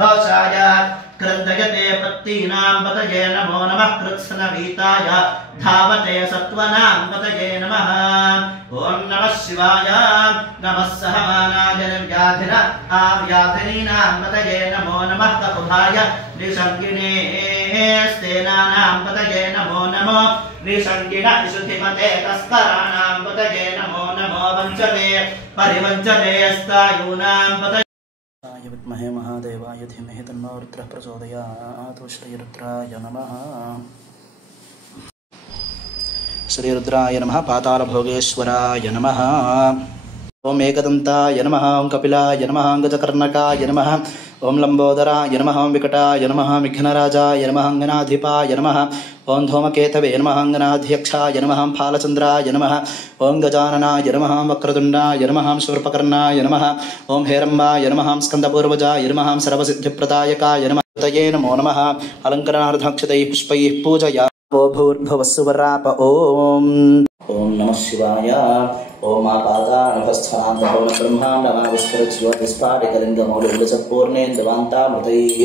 घोषाय कृन्दयते पत्तीनां पतये नमो नमः कृत्स्नवीताय धावते सत्त्वनां पतये नमः ॐ नमः शिवाय नमः सहमानाय निर्व्याधिन आव्याधिनीनां पतये नमो नमः ककुभाय निसर्गिणे स्तेनानां पतये नमो नमो निसर्गिण विशुद्धिमते तस्कराणां पतये नमो नमो वञ्चने परिवञ्चने स्तायूनां पतये विद्महे महादेवाय धीमहि तन्नो रुद्रः प्रचोदयात् श्रीरुद्राय नमः श्रीरुद्राय नमः पातालभोगेश्वराय नमः ओम एकदन्ताय नमः ओम कपिलाय नमः गजकर्णकाय नमः ओम लंबोदराय नमः ओम विकटाय नमः विघ्नराजाय नमः अंगनाधिपाय नमः ओम धूमकेतवे नमः अंगनाध्यक्षाय नमः फालचंद्राय नमः ओम गजाननाय नमः वक्रतुंडाय नमः शूर्पकर्णाय नमः ओम हेरंबाय नमः स्कंदपूर्वजाय नमः सर्वसिद्धिप्रदायकाय नमः तये नमो नमः अलंकरणार्थाक्षतैः पुष्पैः पूजया वो भूर्भुवस्सुवराप ओम नमः शिवाय ओम आपादानभस्थानभवन ब्रह्माण्डमाविस्फुरज्योतिस्फाटिकलिङ्गमौलिलसत्पूर्णेन्दुवान्तामृतैः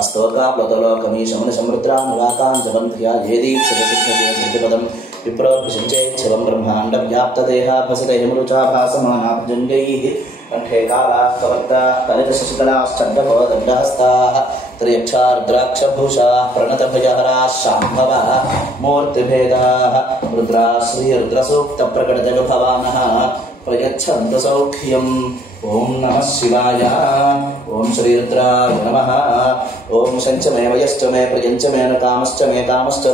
अस्तोकाप्लतलोकमीशमनसमृद्रानुराकाञ्जलन्ध्या जयदीप्सितसिद्धपदं विप्रोभिषिञ्चेत् शिवं ब्रह्माण्डव्याप्तदेहा भसदेहमरुचा भासमानाभुजङ्गैः कंठे कालाः कवर्ताः कलितशशितलाश्चण्डकोदण्डहस्ताः त्र्यक्षा रुद्राक्षभूषाः प्रणतभयहराः शाम्भवाः मूर्तिभेदाः रुद्रा श्रीरुद्रसूक्तप्रकटजगभवानः प्रयच्छन्तु सौख्यम् ओम नमः शिवाय ओम श्रीरुद्राय नमः ओम शञ्च मे वयश्च मे प्रियञ्च मे न कामश्च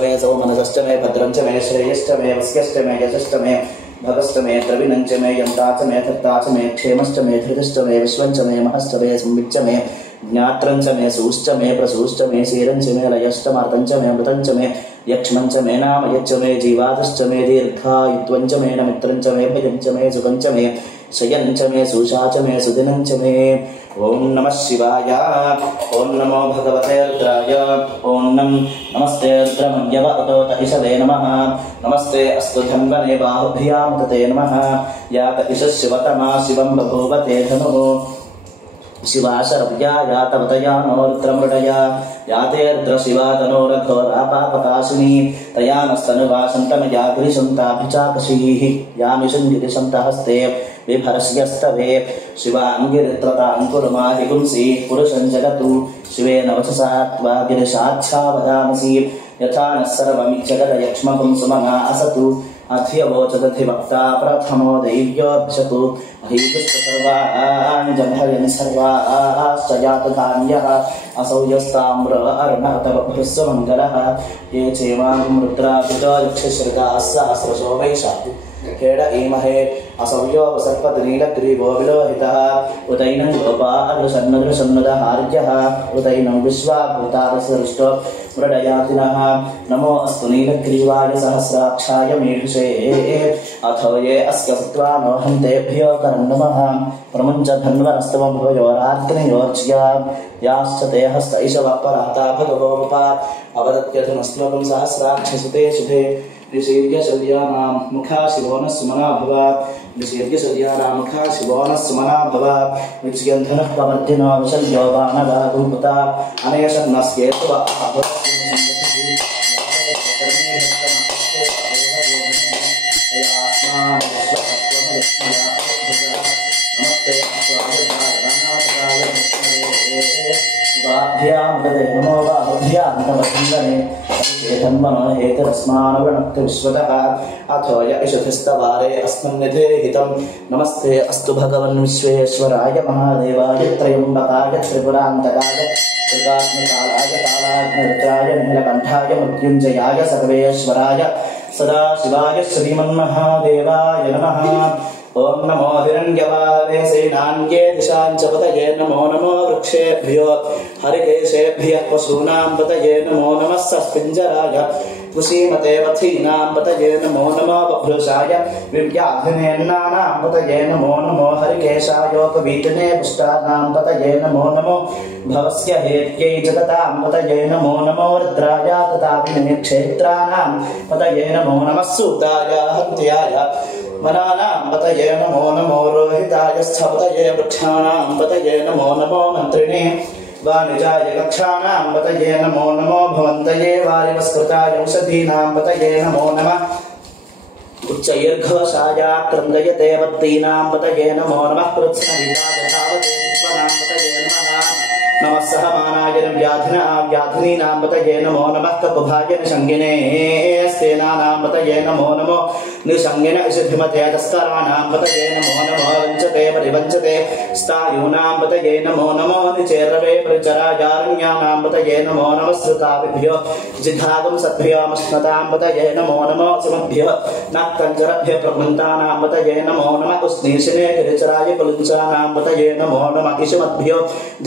मे सौमनसश्च मे भद्रञ्च मे श्रेयश्च मे वस्यश्च मे यशश्च मे भगश्च मे द्रविणञ्च मे यन्ताच मे धर्ताच मे क्षेमश्च मे धृतिश्च मे विश्वञ्च मे महश्च मे संविच्च मे ज्ञात्रञ्च मे सूश्च मे प्रसूश्च मे शीरञ्च मे लयश्च मार्तञ्च मे अमृतञ्च मे यक्ष्मञ्च मे नामयच्च मे जीवादश्च मे दीर्घायुत्वञ्च मे न मित्रञ्च मे भयञ्च मे सुखञ्च मे शयञ्च मे सुषा च मे सुदिनञ्च मे ओम नमः शिवाय ओम नमो भगवते रुद्राय ओम नमस्ते रुद्रमन्यवतोत इषवे नमः नमस्ते अस्तु धन्वने बाहुभ्यां तते नमः यात इषशिवतमा शिवं बभूवते धनुः शिवाशरव्या यातवतया नो रुद्रमृडया याते रुद्रशिवा तनोरघोरापापकाशिनी तया नस्तनुवासन्तमया गिरिशन्ताभिचाकशीः यामिषङ्गिरिशन्तहस्ते विभर्ष्यस्तवे शिवाङ्गिरित्रताङ्कुरुमादिगुंसि पुरुषं जगतु शिवेन वचसा त्वा गिरिशाच्छा वदामसि यथा नः सर्वमिज्जगदयक्ष्मपुं सुमना असतु अध्यवोचदधिवक्ता प्रथमो दैव्योऽभ्यशतु अहीतुश्च सर्वाणि जघयन् सर्वाश्च जातधान्यः असौ यस्ताम्र अर्णतवभृस्वमङ्गलः ये चेमां रुद्राभितो यक्षश्रिताः सहस्रशो वैशाखु हेड ईमहे असौयो सर्पतनीलग्रीवो विलोहितः उदैनं गोपादृशन्नदृशन्नदहार्यः उदैनं विश्वाभूतादसृष्टो मृडयातिनः नमो अस्तु नीलग्रीवाय सहस्राक्षाय मीढुषे अथो ये अस्य सत्त्वानो हन्तेभ्यो करं नमः प्रमुञ्च धन्वनस्तवं भवयोराग्नयोर्ज्या याश्च ते हस्त इषवः पराता भगवोपा अवदत्यथमस्लोकं सहस्राक्षसुते सुधे ऋषीर्यशल्यानां मुखा शिवो नः सुमना भव ऋषीर्यशल्यानां मुखा शिवो नः सुमना भव विच्यन्धनः प्रवर्धिनो विशल्यो वानगा भूपुता अनेशन्नस्येतु नमो बाहुभ्यां तवधन्वने हेतरस्मानवृणक्तु विश्वतः अथो य इषुधिस्तवारे अस्मन्निधे हितं नमस्ते अस्तु भगवन् विश्वेश्वराय महादेवाय त्रयम्बकाय त्रिपुरान्तकाय त्रिकाग्निकालाय कालाग्निरुद्राय नीलकण्ठाय मृत्युञ्जयाय सर्वेश्वराय सदाशिवाय श्रीमन्महादेवाय नमः ओम नमो हिरण्यवाहवे सेनान्ये दिशाञ्च पतये नमो वृक्षेभ्यो हरिकेशेभ्यः पशूनां पतये नमो नमः सस्पिञ्जराय कुशीमते वथीनां पतये नमो बभ्रुषाय विव्याधिनेन्नानां पतये नमो हरिकेशायोपवीतिने पुष्टानां पतये नमो भवस्य हेत्यै जगतां पतये नमो रुद्राय तथापि क्षेत्राणां पतये नमो नमः सूताय हत्याय मनानां पतये नमो रोहिताय स्थपतये वृक्षाणां पतये नमो मन्त्रिणे वाणिजाय कक्षाणां पतये नमो नमो भवन्तये वारिवस्कृताय औषधीनां पतये नमो नमः उच्चैर्घोषाय क्रन्दयते वत्तीनां पतये नमो नमः कृत्स्नविदाय धावते विश्वनां पतये नमः नमः सहमानाय व्याधिनीनां पतये नमो नमः ककुभाय निषङ्गिने स्तेनानां पतये नमो नमो निषङ्गिन इषधिमते तस्कराणां पतये नमो नमो वञ्चते परिवञ्चते स्थायूनां पतये नमो नमो निचेरवे परिचराजारण्यानां पतये नमो नमः श्रुताभिभ्यो जिघागं सद्भ्यो मश्नतां पतये नमो नमो सुमभ्यो नक्तञ्जरभ्यो प्रभृन्तानां पतये नमो नमः उष्णीषिणे गिरिचराय कुलुञ्चानां पतये नमो नमः इषमद्भ्यो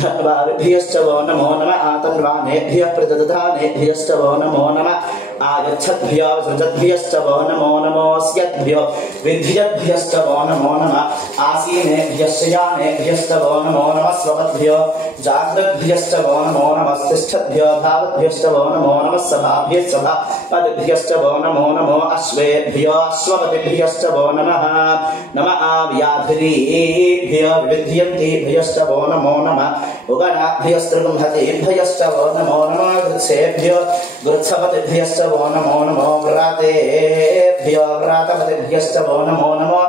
धन्वाभिभ्यश्च वो नमो नमः आतन्वानेभ्यः प्रदधानेभ्यश्च वो नमो नमः आगच्छद्भ्यो सृजद्भ्यश्च वो नमो नमोऽस्यद्भ्यो विद्यद्भ्यश्च वो नमो नमः आसीनेभ्यश्च यानेभ्यश्च वो नमो नमः स्वपद्भ्यो जाग्रद्भ्यश्च वो नमो नमः तिष्ठद्भ्यो धावद्भ्यश्च वो नमो नमः सभाभ्यश्च सभापतिभ्यश्च वो नमो नमो अश्वेभ्यो अश्वपतिभ्यश्च वो नमः नमः व्याधिनीभ्यो विविध्यन्तीभ्यश्च वो नमो नमः उगणाभ्यस्त्रिगुंहतीभ्यश्च वो नमो नमः गृत्सेभ्यो गृत्सपतिभ्यश्च वो नमो नमो व्रातेभ्यो व्रातपतिभ्यश्च वो नमो नमो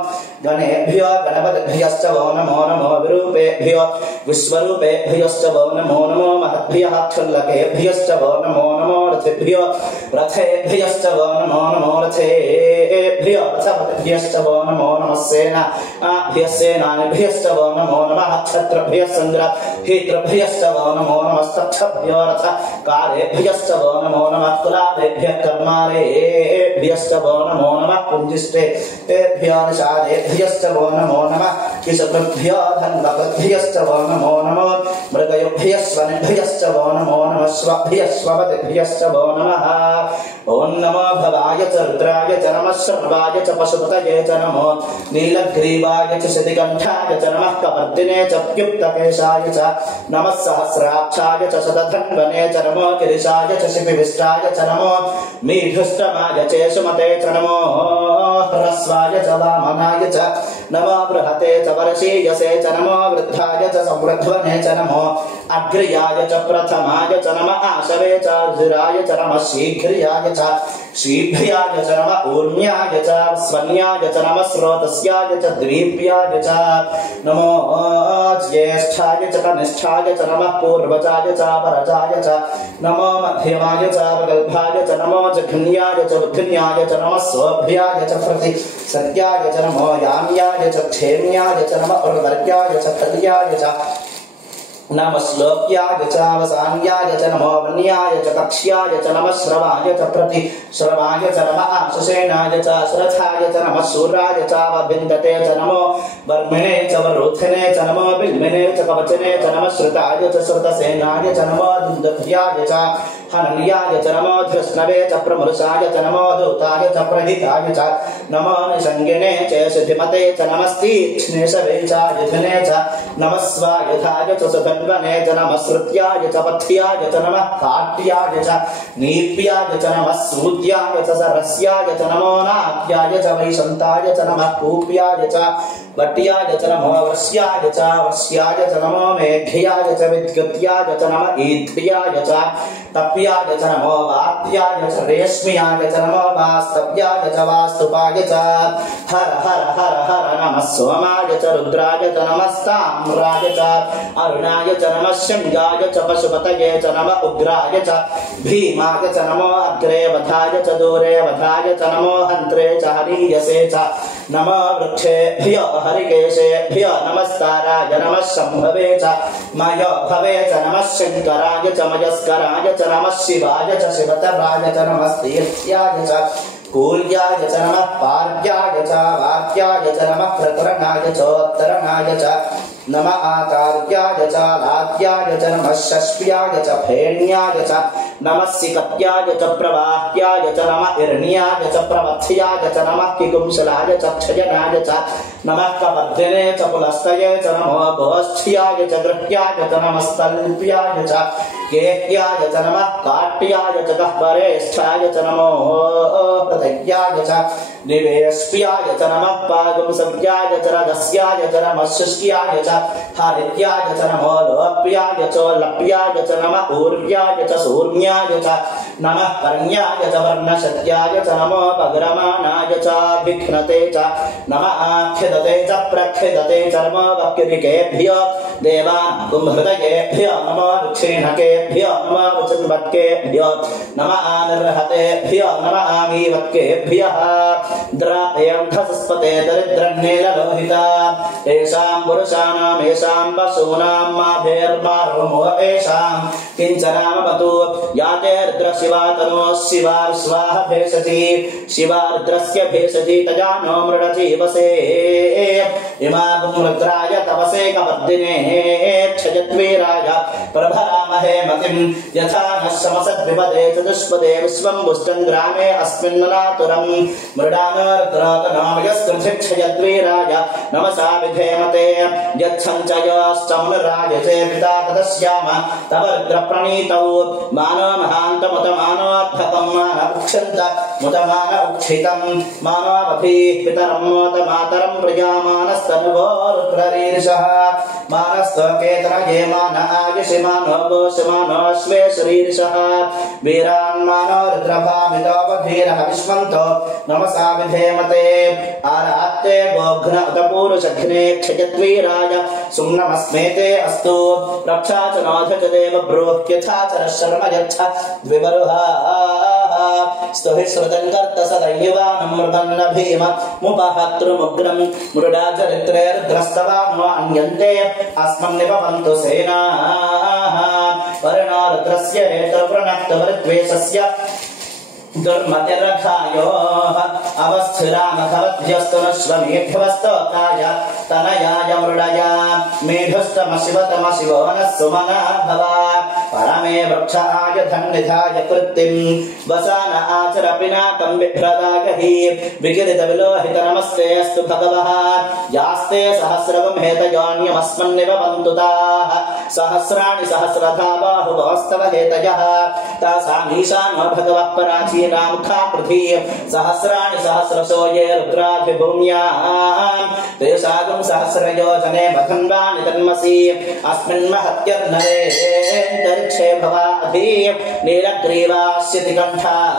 गणेभ्यो गणपतिभ्यश्च वो नमो नमो विरूपेभ्यो विश्वरूपेभ्यश्च वो नमो नमो महद्भ्यः क्षुल्लकेभ्यश्च वो नमो नमो रथेभ्यो रथेभ्यश्च वो नमो नमो रथेभ्यो रथपतिभ्यश्च वो नमो नमः सेनाभ्यः सेनानिभ्यश्च वो नमो नमः क्षत्रभ्यः संग्रहीतृभ्यश्च वो नमो नमः स्तक्षभ्यो रथकारेभ्यश्च वो नमो नमः कुलालेभ्यः कर्मारेभ्यश्च वो नमो नमः पुञ्जिष्टेभ्यो निषादेभ्यश्च वो नमो नमः किशकृभ्यो धन्वकृभ्यश्च वो नमो नमो मृगयुभ्यः स्वनिभ्यश्च वो नमो नमः स्वभ्यः स्वपतिभ्यश्च वो नमः ॐ नमो भवाय च रुद्राय च नमः शर्वाय च पशुपतये च नमो नीलग्रीवाय च शितिकण्ठाय च नमः कपर्दिने च प्युक्तकेशाय च नमः सहस्राक्षाय च शतधन्वने च नमो गिरिशाय च शिपिविष्टाय च नमो मीढुष्टमाय च सुमते च नमो ह्रस्वाय च वामनाय च नमो बृहते च वर्षीयसे च नमो वृद्धाय च संवृध्वने च नमो अग्र्याय च प्रथमाय च नमः आशवे च अर्जुराय च नमः शीघ्र्याय च शीभ्याय च नमः ऊर्ण्याय च स्वन्याय च नमः स्रोतस्याय च द्वीप्याय च नमो ज्येष्ठाय च कनिष्ठाय च नमः पूर्वजाय च परजाय च नमो मध्यमाय च प्रगल्भाय च नमो जघन्याय च बुद्धिन्याय च नमः स्वभ्याय च प्रतिसर्याय च नमो याम्याय च क्षेम्याय च नमः उर्वर्याय च कल्याय च नमः श्लोक्याय च अवसान्याय च नमो वन्याय च कक्ष्याय च नमः श्रवाय च प्रतिश्रवाय च नमः आशुषेणाय च सुरथाय च नमः शूराय च अवभिन्दते च नमो वर्मिणे च वरुथिने च नमो बिल्मिने च कवचने च नमः श्रुताय च श्रुतसेनाय च नमो दुन्दभ्याय च हनन्याय च नमो धृष्णवे च प्रमृषाय च नमो दूताय च प्रहिताय च नमो निषङ्गिने च सिद्धिमते च नमस्तीक्ष्णेशवे च युधिने च नमः स्वायुधाय च सुधन्वने च नमः श्रुत्याय च पथ्याय च नमः काट्याय च नीप्याय च नमः सूद्याय च सरस्याय च नमो नाट्याय च वैशन्ताय च नमः कूप्याय च वट्याय च नमो वर्ष्याय च नमो मेघ्याय च विद्युत्याय च नमः ईध्याय च तप्याय च नमो वात्याय च रेश्म्याय च नमो वास्तव्याय च वास्तुपाय च हर हर हर हर नमः सोमाय च रुद्राय च नमस्ताम्राय च अरुणाय च नमः शृङ्गाय च पशुपतये च नमः उग्राय च भीमाय च नमो अग्रे वधाय च दूरे वधाय च नमो हन्त्रे च हरीयसे च नमो वृक्षेभ्यो हरिकेशेभ्यो नमस्ताराय नमः शम्भवे च मयो भवे च नमः शङ्कराय च मयस्कराय च नमः शिवाय च शिवतराय च नमस्तीर्थ्याय च कूल्याय च नमः पार्याय च वाक्याय च नमः प्रकरणाय चोत्तरणाय च नमः आचार्याय च लाद्याय च नमः षष्प्याय च फेण्याय च नमः सिकत्याय च प्रवाह्याय च नमः इर्ण्याय च प्रवत्स्याय च नमः किकुंशलाय च क्षयनाय च नमः कपर्दिने च पुलस्तये च नमो गोष्ठ्याय च गृह्याय च नमः स्तल्प्याय च केह्याय च नमः काट्याय च गह्वरेष्ठाय च नमो हृदयाय च निवेश्याय च नमः पागुंसव्याय च रदस्याय च नमः च हरित्याय च नमो लोप्याय च लप्याय च नमः ऊर्व्याय च सूर्याय च नमः कर्ण्याय च वर्णशत्याय च नमो पग्रमाणाय च विघ्नते च नमः आख्यदते च प्रख्यदते च नमो वक्यदिकेभ्यो देवानां हृदयेभ्यो नमो दक्षिणकेभ्यो नमो वचन्वत्केभ्यो नमः आनिर्हतेभ्यो नमः आमीवत्केभ्यः द्रापेऽन्धसस्पते दरिद्रन्नीललोहिता येषां पुरुषाणां येषां पशूनां माभेर्मारुमो येषां किञ्चनामवतु याते रुद्रशिवा तनो शिवा स्वाहा भेषति शिवा रुद्रस्य भेषति तजानो मृडजीवसे इमागुं रुद्राय तपसे कपद्दिने क्षयद्वीराय प्रभरामहे मतिं यथा नः समसद्विपदे चतुष्पदे विश्वं पुष्टं ग्रामे अस्मिन्ननातुरं मृडानो रुद्रातनामयस्कृक्षयद्वीराय नमसा विधेमते यच्छञ्चयोश्चमुनुराजसे पिता तदस्याम तव रुद्रप्रणीतौ मानो महान्तमुतमानोऽद्धकं मान उक्षन्त मुतमान उक्षितं मानोऽभिः पितरं मोतमातरं प्रजामानस्तनुवो रुद्ररीर्षः मानस्तकेतनये मान आयुषि मानो गोषमानो श्वेशरीर्षः वीरान् मानो रुद्रभामितोपधीरः विश्वन्तो नमसा विधेमते आरात्ते गोघ्न उतपूरुषघ्ने क्षयद्वीराय सुम्नमस्मेते अस्तु रक्षा च नोध च देव ब्रूह्यथा च शर्म यच्छ द्विवरुहा स्तुहि श्रुतं कर्त सदैवानं मृदन्न भीम मुपहतृमुग्रं मृडा चरित्रेर्द्रस्तवानो अन्यन्ते अस्मन्निपवन्तु सेनाः वर्णो रुद्रस्य हेतुर्वृणक्तवृद्वेषस्य दुर्मतिरथायोः अवस्थिरामखवद्भ्यस्तुनश्वमेघ्यवस्तोकाय तनयाय मृडया मेघस्तमशिवतमशिवो नः सुमना भव परमे वृक्षाय धन्निधाय कृत्तिं वसान आचरपिनाकं बिभ्रदागहि विकिरितविलोहित नमस्ते अस्तु भगवः यास्ते सहस्रगं हेतयोऽन्यमस्मन्निवन्तु ताः सहस्राणि सहस्रधा बाहुवस्तव हेतयः तासामीशानो भगवः पराची मुखा पृथ्वी सहस्राणि सहस्रशो ये रुद्राधिभूम्यां तेषागं सहस्रयोजने बधन्वानि तन्मसि अस्मिन् महत्यर्नरेऽन्तरिक्षे भवाधि नीलग्रीवास्यति कण्ठाः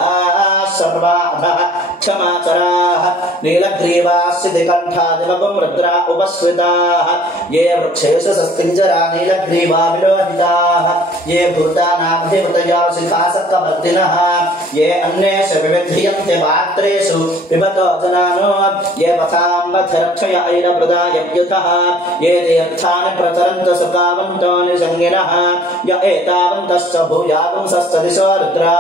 सर्वाधः क्षमाचराः नीलग्रीवास्यति कण्ठादिवगं रुद्रा उपस्कृताः ये वृक्षेषु सस्तिञ्जरा नीलग्रीवा विलोहिताः ये भूतानाधिपतया शिखासक्तवर्तिनः ये अन्येषु विविध्यन्ते पात्रेषु पिबतो जनानो ये पथाम्बथरक्षय ऐरप्रदायव्युतः ये तीर्थानि प्रचरन्तु सुकावन्तो निसङ्गिनः य एतावन्तश्च भूयागुंसश्च दिशो रुद्रा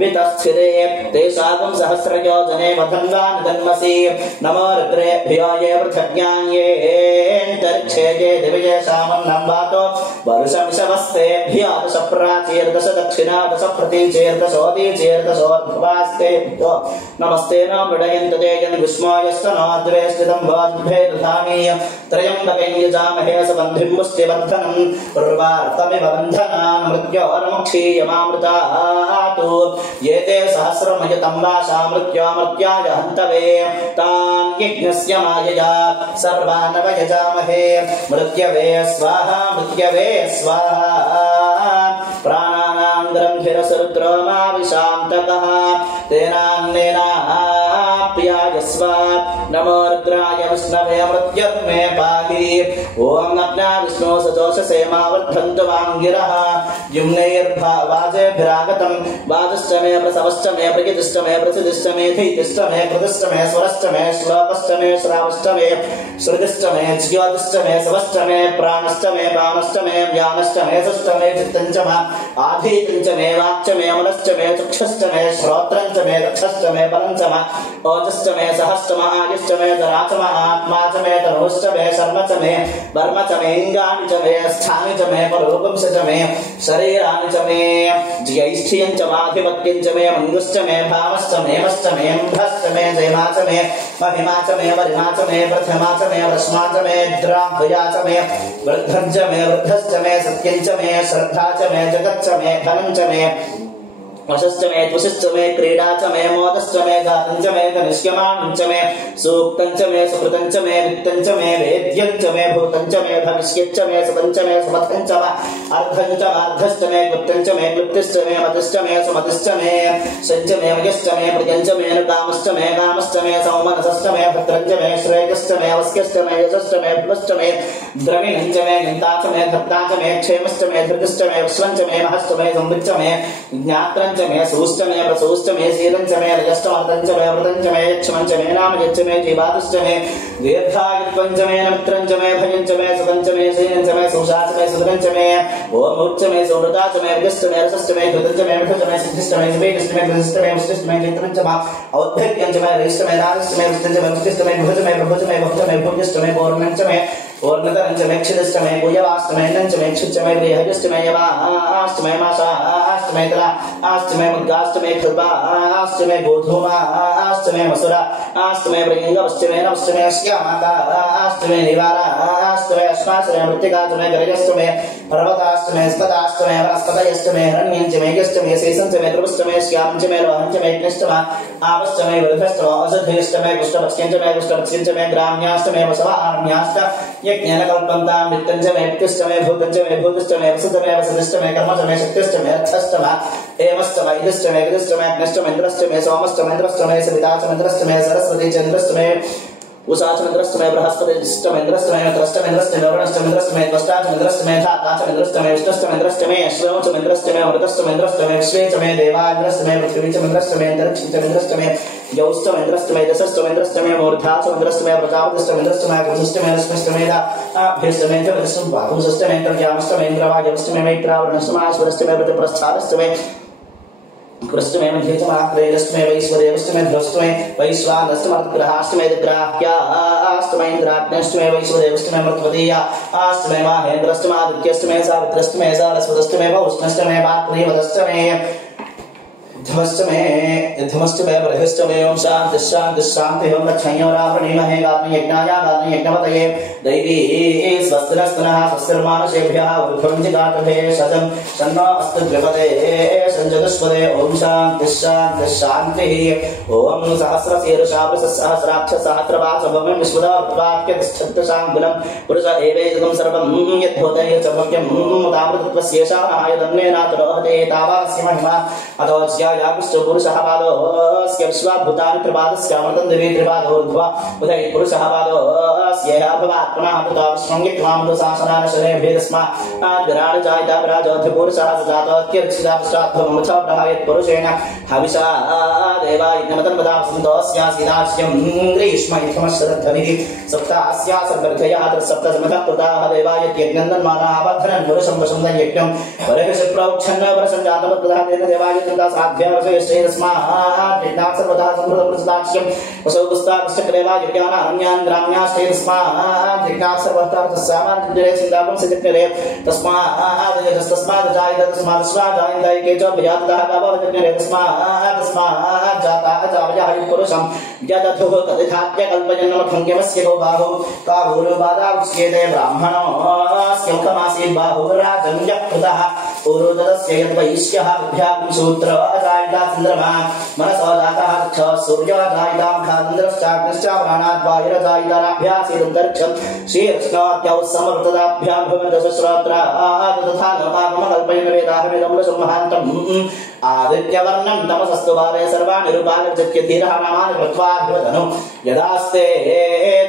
वितस्थिरे तेषागुं सहस्रयोजने वधन्वानि तन्मसि नमो रुद्रेभ्यो ये पृथग्ज्ञान्येऽन्तरिक्षे ये दिव्येषामन्नं वातो वरुषमिषवस्तेभ्यो दश प्राचीर्दश दक्षिणा दश प्रतीचेर्दशोदीचेर्दशोर्भवास्तेभ्यो नमस्ते न मृडयन्त तेजन् विस्मयस्तनोद्वे स्थितं वाद्भे दधामि त्रयम्बकं यजामहे सुगन्धिं पुष्टिवर्धनं उर्वारुकमिव बन्धनान् मृत्योर्मुक्षीयमामृतातु ये ते सहस्रमयतं वासा मृत्योमर्त्याय हन्तवे तान् यज्ञस्य मायया सर्वान् वयजामहे मृत्यवे स्वाहा मृत्यवे स्वाहा प्राणानां ग्रन्थिरसरुद्रो मा विशान्तकः तेनान्नेनाप्यायस्व नमो रुद्राय विष्णवे मृत्युर्मे पाहि ॐ नग्ना विष्णो सजोषसे मा वर्धन्तु वाङ्गिरः युम्नैर्वाजेभिरागतं वाजश्च मे प्रसवश्च मे प्रकृतिश्च मे प्रसिद्धिश्च मे धीतिश्च मे कृतिश्च मे स्वरश्च मे श्लोकश्च मे श्रावश्च मे श्रुतिश्च मे ज्योतिश्च मे सवश्च मे प्राणश्च मे पानश्च मे ज्ञानश्च मे सश्च मे चित्तञ्च मे आधीतञ्च मे वाक्च मे मनश्च मे चक्षुश्च मे श्रोत्रञ्च मे रक्षश्च मे बलञ्च मे ओजश्च मे सहश्च मे आयुश्च मे जराच मे आत्मा च मे तनुश्च मे शर्म च मे वर्म च मे इन्द्रियाणि च मे स्थानि च मे परोपंश च मे शरीराणि च मे ज्यैष्ठ्यं च माधिपत्यं च मे मङ्गुश्च मे भावश्च मे मश्च मे अम्भश्च मे जयमा च मे महिमा च मे वरिमा च मे प्रथमा च मे वृष्मा च मे द्राभया च मे वृद्धं च मे वृद्धश्च मे सत्यं च मे श्रद्धा च मे जगत् च मे धनं च मे वशश्च मे त्वशश्च मे क्रीडा च मे मोदश्च मे गातं च मे कनिष्यमानं च मे सूक्तं च मे सुकृतं च मे वित्तं च मे वेद्यं च मे भूतं च मे भविष्यच्च मे सुतं च मे सुमतं च अर्धं च अर्धश्च मे क्लुप्तं च मे क्लुप्तिश्च मे मतिश्च मे सुमतिश्च मे सञ्च मे मयश्च मे प्रियं च मे कामश्च मे सौमनसश्च मे भद्रं च मे श्रेयश्च मे वस्यश्च मे यशश्च मे भुवश्च मे द्रविणं च मे गन्ता च मे धत्ता च मे क्षेमश्च मे धृतिश्च मे विश्वं च मे महश्च मे संविच्च मे ज्ञात्रं च मे सूश्च मे प्रसूश्च मे शीलं च मे रजश्चमर्तं च मे व्रतं च मे यच्छमं च मे नाम यच्च मे जीवातुश्च मे दीर्घायुत्वं च मे नमित्रं च मे भयं च मे सुतं च मे श्रीनं च मे सुषा च मे सुदरं च मे ओम उच्च मे सुमृता च मे विजश्च मे रसश्च मे धृतं च मे मृषश्च मे सिद्धिश्च मे सुवेदश्च मे ग्रहश्च मे वशिष्ठश्च मे चैत्रं च औद्धत्यं च मे रजिश्च मे राजश्च मे विष्णुश्च मे वशिष्ठश्च मे भुज मे प्रभुज मे भक्त मे भोजश्च मे पौर्णं च मे ओर्णतरं च मे क्षिदश्च मे पूयवाश्च मे नं च मे क्षुच्च मे प्रियहजश्च मे यवाश्च मे माशाश्च मे तलाश्च मे मुद्गाश्च मे खल्पाश्च मे गोधूमाश्च मे मसुराश्च मे प्रियंगश्च मे नवश्च मे श्यामाकाश्च मे निवाराश्च मे अश्वाश्च मे मृत्तिकाश्च मे गरजश्च मे पर्वताश्च मे स्पताश्च मे वनस्पतयश्च मे हिरण्यं च मे यश्च मे शेषं च मे ध्रुवश्च मे श्यामं च मे लोहं च मे यज्ञश्च मे आवश्च मे वृद्धश्च मे औषधयश्च मे कुष्ठपक्ष्यं च मे कुष्ठपक्ष्यं च मे ग्राम्याश्च मे वसवारण्याश्च यज्ञेन कल्पन्तां वित्तं च मे वित्तश्च मे भूतं च मे भूतश्च मे वसुत मे वसतिश्च मे कर्म च मे शक्तिश्च मे अर्थश्च मे एवश्च मे इदश्च मे विदश्च मे अग्निश्च मे इन्द्रश्च मे सोमश्च मे इन्द्रश्च मे सविता च मे इन्द्रश्च मे सरस्वती च इन्द्रश्च मे उषा च इन्द्रश्च मे बृहस्पतिश्च मे इन्द्रश्च मे मित्रश्च मे इन्द्रश्च मे वरुणश्च मे इन्द्रश्च मे त्वष्टा च इन्द्रश्च मे धाता च इन्द्रश्च मे विष्णुश्च मे इन्द्रश्च मे श्रवणं च इन्द्रश्च मे अमृतश्च मे इन्द्रश्च मे विश्वे च मे देवा इन्द्रश्च मे पृथ्वी च इन्द्रश्च मे अन्तरिक्षं च इन्द्रश्च मे यौश्च मे इन्द्रश्च मे दशश्च मे इन्द्रश्च मे मूर्धा च इन्द्रश्च मे प्रजापतिश्च मे इन्द्रश्च मे गुरुश्च मे रश्मिश्च मे अभ्यश्च मे इन्द्रश्च बाहुश्च मे इन्द्रजामश्च मे इन्द्रवायवश्च मे मैत्रावरणश्च मे आश्वरश्च मे प्रतिप्रस्थारश्च मे कृष्ण में मध्य चमाक्रेयश्च मे वैश्वदेवश्च मे ध्रुवश्च मे वैश्वानश्च मर्तग्रहाश्च मे दिग्राह्याश्च मे इन्द्राग्नेश्च मे वैश्वदेवश्च मे मर्तवदीयाश्च मे माहेन्द्रश्च मे आदित्यश्च मे सावित्रश्च मे सरस्वतश्च मे वौष्णश्च मे वाक्प्रियवदश्च मे धमश्च मे बृहश्च मे ओम शांति शांति शांति ओम लक्ष्मीं रावणीमहे गात्मि यज्ञाय गात्मि यज्ञपतये दैवी स्वस्तिनस्तनः स्वस्तिर्मानुषेभ्यः ऊर्ध्वं जिगातभे शतं शन्नो अस्तु द्विपदे संजतुष्पदे ओम शांति शांति शांतिः ओम सहस्रशीर्षा सहस्राक्ष सहस्रवाच भवं विश्वदावाक्यतिष्ठत्तशाङ्कुलं पुरुष एवेदं सर्वं यद्भूतैः च भव्यं तावत्तत्त्वस्येषा महायदन्नेनातरोहते तावास्य महिमा अतोज्या यागुष्टो पुरुषः पादोऽस्य विश्वाभूतानि त्रिपादस्यामृतं दिवि त्रिपादोर्ध्वा उदय पुरुषः पादोऽस्य भवात् पुनः पुता विश्वङ्गित्वामृत शासनानशने भेदस्माद्विराड जायिता विराजोऽथ पुरुषः जातोऽत्यर्चिता पश्चाद्भवमुच्छब्दः यत्पुरुषेण हविषा देवा यज्ञमतन्वदा वसन्तोऽस्यासीदाश्यं ग्रीष्म इत्थमश्रद्धभिः सप्तास्या सर्गर्धयः त्रिसप्तसमतः कृताः देवा यज्ञन्दन्मानाः आबद्धनं पुरुषं वसन्तं यज्ञं वरविषप्रौक्षन्न वरसञ्जातमत्कृतः तेन देवाय चिन्ता साध्यावशयश्चैरस्मात् यज्ञात् सर्वदा समृद्धप्रसदाक्ष्यं वसौगुस्ताकृष्टक्रेवा यज्ञानारण्यान्द्राम्याश्चैरस्मात् यज्ञात् सर्वदा तस्यामान्यजरे चिन्तापं सजज्ञरे तस्मात् जायित तस्मात् स्वाजायित एके च विजातः गावजज्ञरे तस्मात् जाताः जावयाः पुरुषं यदधुः तदिथात्य कल्पयन्नमखङ्ग्यमस्य गो बाहु काहुरुबादावुच्येते ब्राह्मणोऽस्य मुखमासीत् बाहुराजं यः कृतः पूर्वतस्य यद्वैश्यः विद्यां सूत्र अजायिता चन्द्रमा मनसो जातः च सूर्यजायितां खान्द्रश्चाग्निश्च प्राणात् वायुरजायिताभ्यासीदन्तरिक्षं शीर्ष्णात्यौ समर्तदाभ्यां भवन्तश्रोत्रात् तथा लोकागमकल्पयन् वेदाहमिदं वसुमहान्तम् आदित्यवर्णं तमसस्तु बाले सर्वाणि रूपाणि विचित्य धीरः नामानि कृत्वाभिवदनु यदास्ते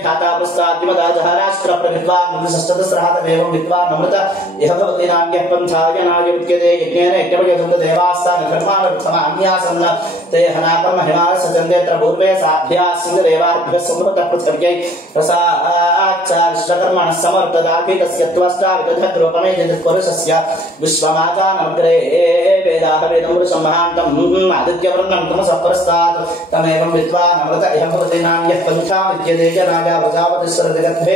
धाता पुस्ताद्यमदाजहराष्ट्रप्रविद्वान् षष्ठदस्रहातमेवं विद्वान् अमृत इह भवति नान्यः पन्थाय नाय विद्यते यज्ञेन यज्ञपयजन्त देवास्तान् धर्मानुप्रथमान्यासन्न ते हनाकं महिमाः सचन्देऽत्र पूर्वे साध्यास्सन्त देवाभ्यः समृतः पृथिव्यै प्रसाच्चारिष्टकर्मणः समर्थदाभितस्य त्वष्टाविदधद्रूपमे जगत्पुरुषस्य विश्वमाचानमग्रे वेदाहवेदं पुरुषमहान्तम् आदित्यवर्णं तमसः पुरस्तात् तमेवं विद्वान् अमृत इह भवति नान्यः पन्था विद्यते जनाया प्रजापतिस्वर्गगर्भे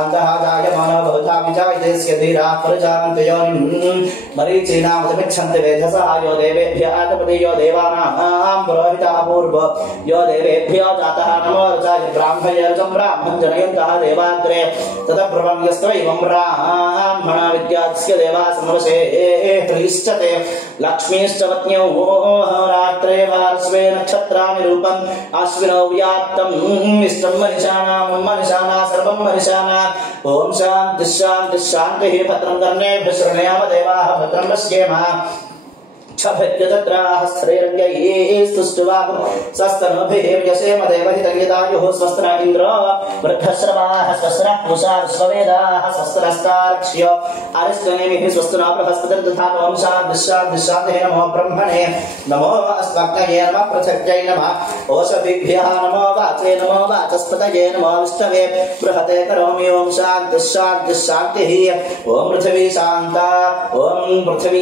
अन्तः जायमानः भवता विजायतेऽस्य धीराः परिजानन्ति योनिं मरीचीनामुपमिच्छन्ति वेधसः यो देवेभ्यः आतपति यो देवानां पुरोहितः पूर्व यो देवेभ्यो जातः नमो रजाय ब्राह्मयर्जं ब्राह्मं जनयन्तः देवाग्रे ततः ब्रह्मं यस्त्वैवं ब्राह्मणं ब्राह्मणा विद्यास्य देवा समवसे प्रीष्टते लक्ष्मीश्च पत्न्यौ रात्रे वार्ष्वे नक्षत्राणि रूपम् अश्विनौ व्यात्तम् इष्टं मनिषाणा सर्वं मनिषाणा ओम शांति शांति शांतिः भद्रं कर्णेभ्यः शृणुयाम देवाः भद्रं पश्येम स्तुष्टुवागं सस्तनोभिः यसेम देवहितङ्गितायुः स्वस्ति न इन्द्रो वृद्धश्रवाः स्वस्ति नः पूषा विश्ववेदाः स्वस्ति नस्तार्क्ष्यो अरिष्टनेमिः स्वस्ति न बृहस्पतिर्दधातु ओम शान्तिः शान्तिः शान्तिः नमो ब्रह्मणे नमो अस्मभ्ये नमः पृथग्यै नमः ओषधिभ्यः नमो वाचे नमो वाचस्पतये नमो विष्णवे बृहते करोमि ओम शान्तिः शान्तिः शान्तिः ओम पृथिवी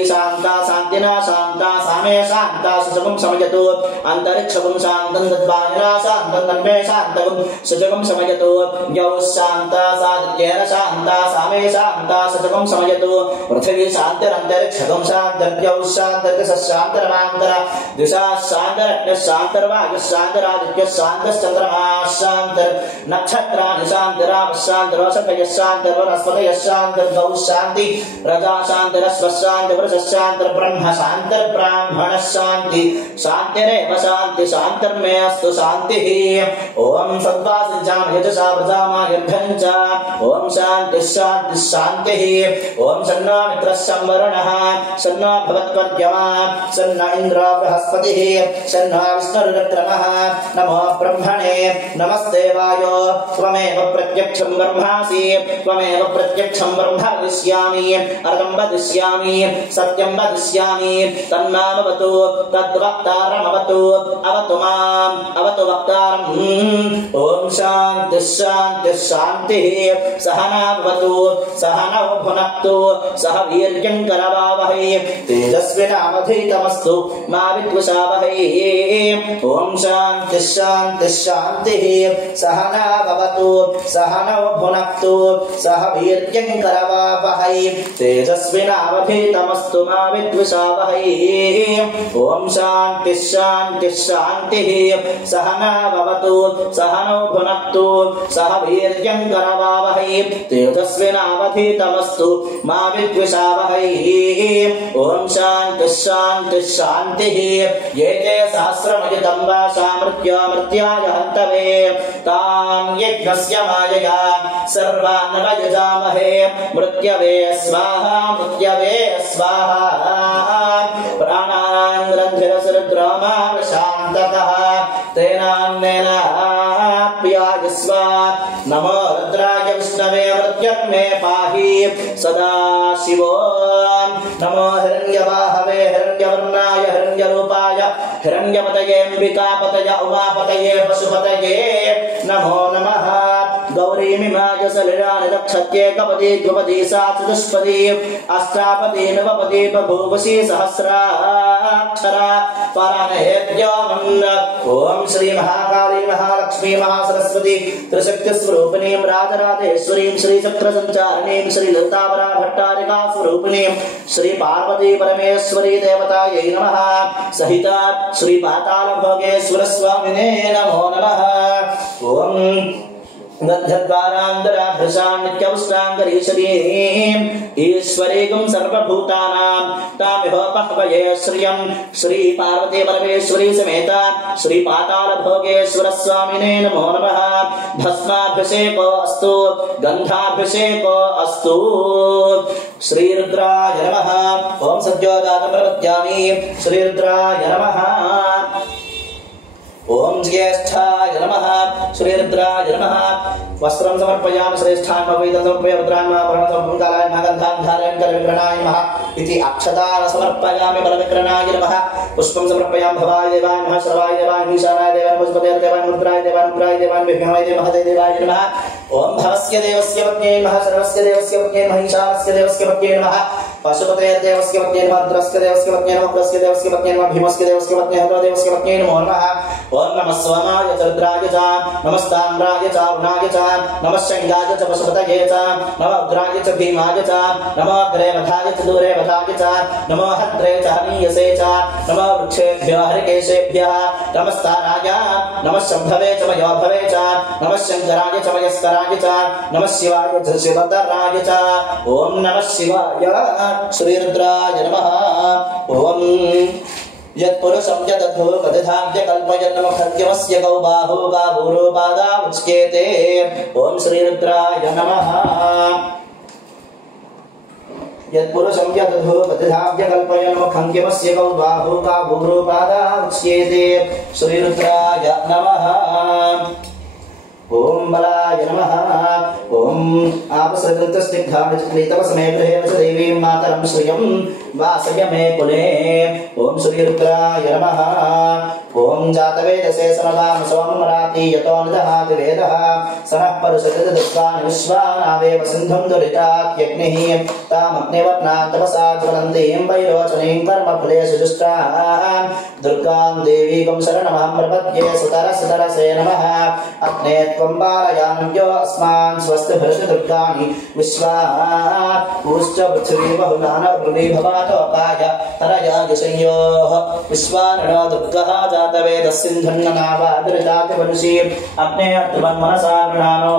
शान्ता शान्तिना शांता सामे शांता सुजगम समयतो अंतरिक्षम शांतं तद्वायुना शांतं तन्मे शांतगम सुजगम समयतो यौ शांता सादित्येन शांता सामे शांता सुजगम समयतो पृथिवी शांतिरंतरिक्षम शांतर्यौ शांतर्यशांतरमांतर दिशा शांतरज्ञ शांतर्वायु शांतरादित्य शांतश्चंद्रमा शांतर नक्षत्राणि शांतिराव शांतरोषभय शांतर्वनस्पतय शांतर्गौ शांति प्रजा शांतिरश्व शांतिवृष शांतर ब्रह्म शांतर ब्राह्मण शांति शांतिरेव शांति शांतिर्मे अस्तु शांतिः ओम सद्वासिजाम यजसा प्रजामायर्घञ्च ओम शांति शांति शांतिः ओम सन्नो मित्रः संवरुणः सन्नो भवत्वर्यमा सन्न इन्द्रो बृहस्पतिः सन्नो विष्णुरुद्रमः नमो ब्रह्मणे नमस्ते वायो त्वमेव प्रत्यक्षं ब्रह्मासि त्वमेव प्रत्यक्षं ब्रह्म वदिष्यामि अर्धं वदिष्यामि सत्यं वदिष्यामि तन्मामवतु तद्वक्तारमवतु अवतु माम् अवतु वक्तारम् ओम शान्तिः शान्तिः शान्तिः सहना भवतु सहनौ भुनक्तु सह वीर्यं करवावहै तेजस्विनावधीतमस्तु मा विद्विषावहै ओम शान्तिः शान्तिः शान्तिः सहना भवतु सहनौ भुनक्तु सह वीर्यं करवावहै तेजस्विनावधीतमस्तु मा विद्विषावहै ओम शांति शांति शांतिः सहना भवतु सहनौ भुनक्तु सह वीर्यं करवावहै तेजस्विनावधीतमस्तु मा विद्विषावहै ओम शांति शांति शांतिः ये ते सहस्रमयुतं वासा मृत्याय हन्तवे तां यज्ञस्य मायया सर्वान् वयजामहे मृत्यवे स्वाहा प्राणारन्ध्रसरुद्रमावशान्ततः तेनान्नेनाप्यायस्व नमो रुद्राय विष्णवे मृत्युर्मे पाहि सदा शिवो नमो हिरण्यवाहवे हिरण्यवर्णाय हिरण्यरूपाय हिरण्यपतयेऽम्बिकापतय उमापतये पशुपतये नमो नमः गौरीमिमाय सलिलानि दक्षत्ये कपदी द्विपदी सा चतुष्पदी अष्टापदी नवपदी बभूवसी सहस्राक्षरा परानहेभ्योऽमन् ओम श्री महाकाली महालक्ष्मी महासरस्वती त्रिशक्ति स्वरूपिणीं राजराजेश्वरीं श्री चक्र संचारिणीं श्री ललितापरा भट्टारिका स्वरूपिणीं श्री पार्वती परमेश्वरी देवतायै नमः सहिता श्री पाताल भोगेश्वर स्वामिने नमो नमः ओम गन्धद्वारान्तराभृशान्नित्यपुष्टाङ्गरीश्वरीं ईश्वरीं सर्वभूतानां तामिहोपह्वये श्रियं श्री पार्वती परमेश्वरी समेता श्री पाताल भोगेश्वर स्वामिने नमो नमः भस्माभिषेको अस्तु गन्धाभिषेको अस्तु श्री रुद्राय नमः ओम सद्योजातं प्रपद्यामि श्री रुद्राय नमः ओम ज्येष्ठाय नमः श्री रुद्राय नमः वस्त्रं समर्पयामि श्रेष्ठान् भवेदं समर्पय रुद्रान् महाप्रणतं कालाय महागन्धान् धारयन् कलविक्रणाय नमः इति अक्षतान् समर्पयामि बलविक्रणाय नमः पुष्पं समर्पयामि भवाय देवाय नमः सर्वाय देवाय ईशानाय देवाय पुष्पते देवाय रुद्राय देवाय रुद्राय देवाय विभ्रमाय देवाय देवाय नमः ओम भवस्य देवस्य पत्न्यै नमः सर्वस्य देवस्य पत्न्यै नमः ईशानस्य देवस्य पत्न्यै नमः पशुपते देवस्य पत्न्यै नमः रुद्रस्य देवस्य पत्न्यै नमः उग्रस्य देवस्य पत्न्यै नमः भीमस्य देवस्य पत्न्यै हरदेवस्य पत्न्यै नमो नमः। ओम नमः सोमाय च रुद्राय च नमस्ताम्राय च अरुणाय च नमः शंगाय च पशुपतये च नमः उग्राय च भीमाय च नमः अग्रे वधाय च दूरे वधाय च नमः हत्रे च हनीयसे च नमः वृक्षेभ्यः हरिकेशेभ्यः नमस्ताराय नमः शंभवे च मयोभवे च नमः शंकराय च मयस्कराय च नमः शिवाय च शिवतराय च ओम नमः शिवाय श्री रुद्राय नमः। ओम यत्पुरुषं यदधो कदधाब्ज कल्पयन्नमखर्ग्यमस्य गौ बाहु गाभूरो पादा उच्येते। ओम श्री रुद्राय नमः। यत्पुरुषं यदधो कदधाब्ज कल्पयन्नमखर्ग्यमस्य गौ बाहु गाभूरो पादा उच्येते। श्री रुद्राय नमः। ओम बलाय नमः। ओम आपसृतस्निग्धानिचक्लितवसमे गृहे वच देवीं मातरं श्रियं वासय मे कुले। ओम श्री रुद्राय नमः। ओम जातवेदसे समगाम सोमराति यतो निदहाति वेदः सनः परुषददुर्गानि विश्वानादेव सिन्धुं दुरितात्यग्निः तामग्निवर्णां तपसा ज्वलन्तीं वैरोचनीं कर्मफलेषु जुष्टां दुर्गां देवीं शरणमहं प्रपद्ये सुतरसे नमः। अग्ने त्वं पारयाम्यो अस्मान् स्वस्ति भरतु दुर्गाणि विश्वा पुरुश्च पृथिवी बहुनानवृणि भवातोकाय तरया यशयोः विश्वाननो दुर्गः जातवेदः सिन्धुन्ननावादृताति मनुषी अग्ने अर्धवन्मनसा गृहाणो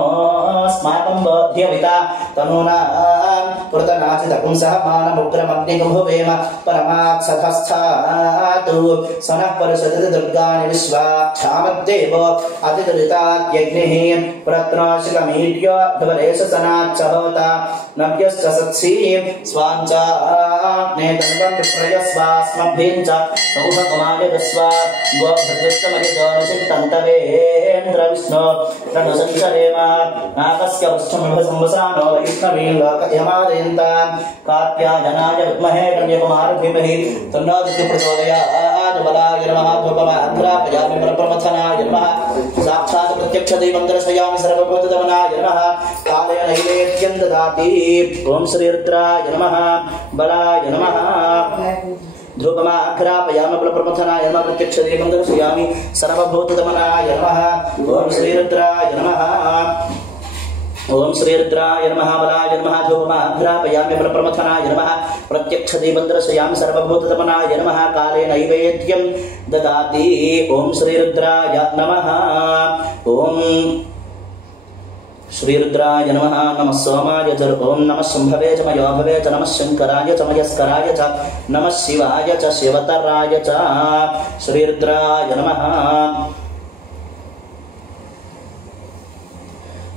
अस्माकं बोध्यविता तनूनां पुरतनाचितपुंसः मानमुग्रमग्निकं भुवेम परमात्सधस्थातु सनः परिषदति दुर्गाणि विश्वा क्षामद्देव अतिदुरितात्यग्निः प्रत्नाशिकमीड्योद्धवरेश सनाच्च होता नव्यश्च सत्सी स्वाञ्चाग्ने तन्वं विप्रयस्वास्मभ्यं च सौभकुमार्यस्वा गोभद्रष्टमयितोनिषिक्तन्तवेन्द्र विष्णो रणसंसरेम नाकस्य वृष्ठमभसंवसानो वैष्णवीं लोकयमादयन्तां कात्यायनाय विद्महे कन्याकुमारी धीमहि तन्नो दिव्य प्रचोदयात्। बलाय नमः। धूपमाघ्रापयामि परप्रमथनाय नमः। साक्षात् प्रत्यक्ष देवं दर्शयामि सर्वभूतदमनाय नमः। कालेन नैवेद्यं ददाति। ओम श्री रुद्राय नमः। बलाय नमः। धूपमाघ्रापयामि परप्रमथनाय नमः। प्रत्यक्ष देवं दर्शयामि सर्वभूतदमनाय नमः। ओम श्री रुद्राय नमः। ओम श्री रुद्राय नमः। बलाय नमः। धूपमाघ्रापयामि परप्रमथनाय नमः। प्रत्यक्ष देवं दर्शयामि सर्वभूतदमनाय नमः। काले नैवेद्यं ददाति। ओम श्री रुद्राय नमः। ओम श्री रुद्राय नमः। नमः सोमाय च ओम नमः शंभवे च मयोभवे च नमः शंकराय च मयस्कराय च नमः शिवाय च शिवतराय च। श्री रुद्राय नमः।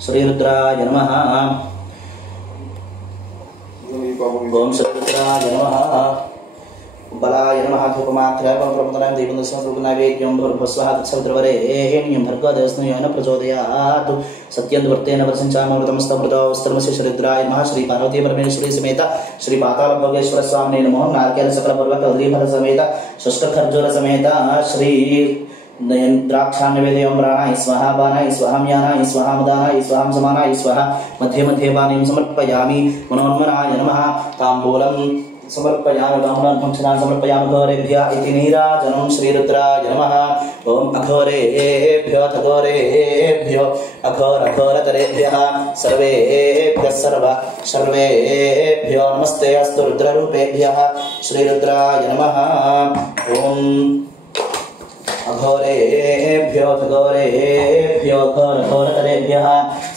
श्री रुद्राय नमः। ओम श्री रुद्राय नमः। बलाय नमः। धूपमाघ्रापयामि परप्रमथनाय देवं दर्शयामि नैवेद्यं भूर्भुवस्वः तत्सवितुर्वरेण्यं भर्गो देवस्य येन प्रचोदयात्। सत्यं वृत्तमस्तमृतोस्तमस्य श्री रुद्राय नमः। श्री पार्वती परमेश्वरी समेत श्री पातालभोगेश्वर स्वामिने नमः। नारकेल सकलपूर्वक उदरीफल समेत शुष्कखर्जूर समेत श्री द्राक्षान्नवेदयं प्राणाय स्वाहा बाणाय स्वाहां यानाय स्वाहां उदानाय स्वाहां समानाय स्वाहा मध्ये मध्ये पानीं समर्पयामि। मनोन्मनाय नमः। ताम्बूलं समर्पयामि। ताम्बूलान् समर्पयामि। घोरेभ्यः इति नीराजनं श्री रुद्राय नमः। ओम अघोरेभ्यो घोरेभ्यो अघोरघोरतरेभ्यः सर्वेभ्यो नमस्ते अस्तु रुद्ररूपेभ्यः श्री रुद्राय नमः। ओम अघोरेभ्यो घोरघोरतरेभ्यः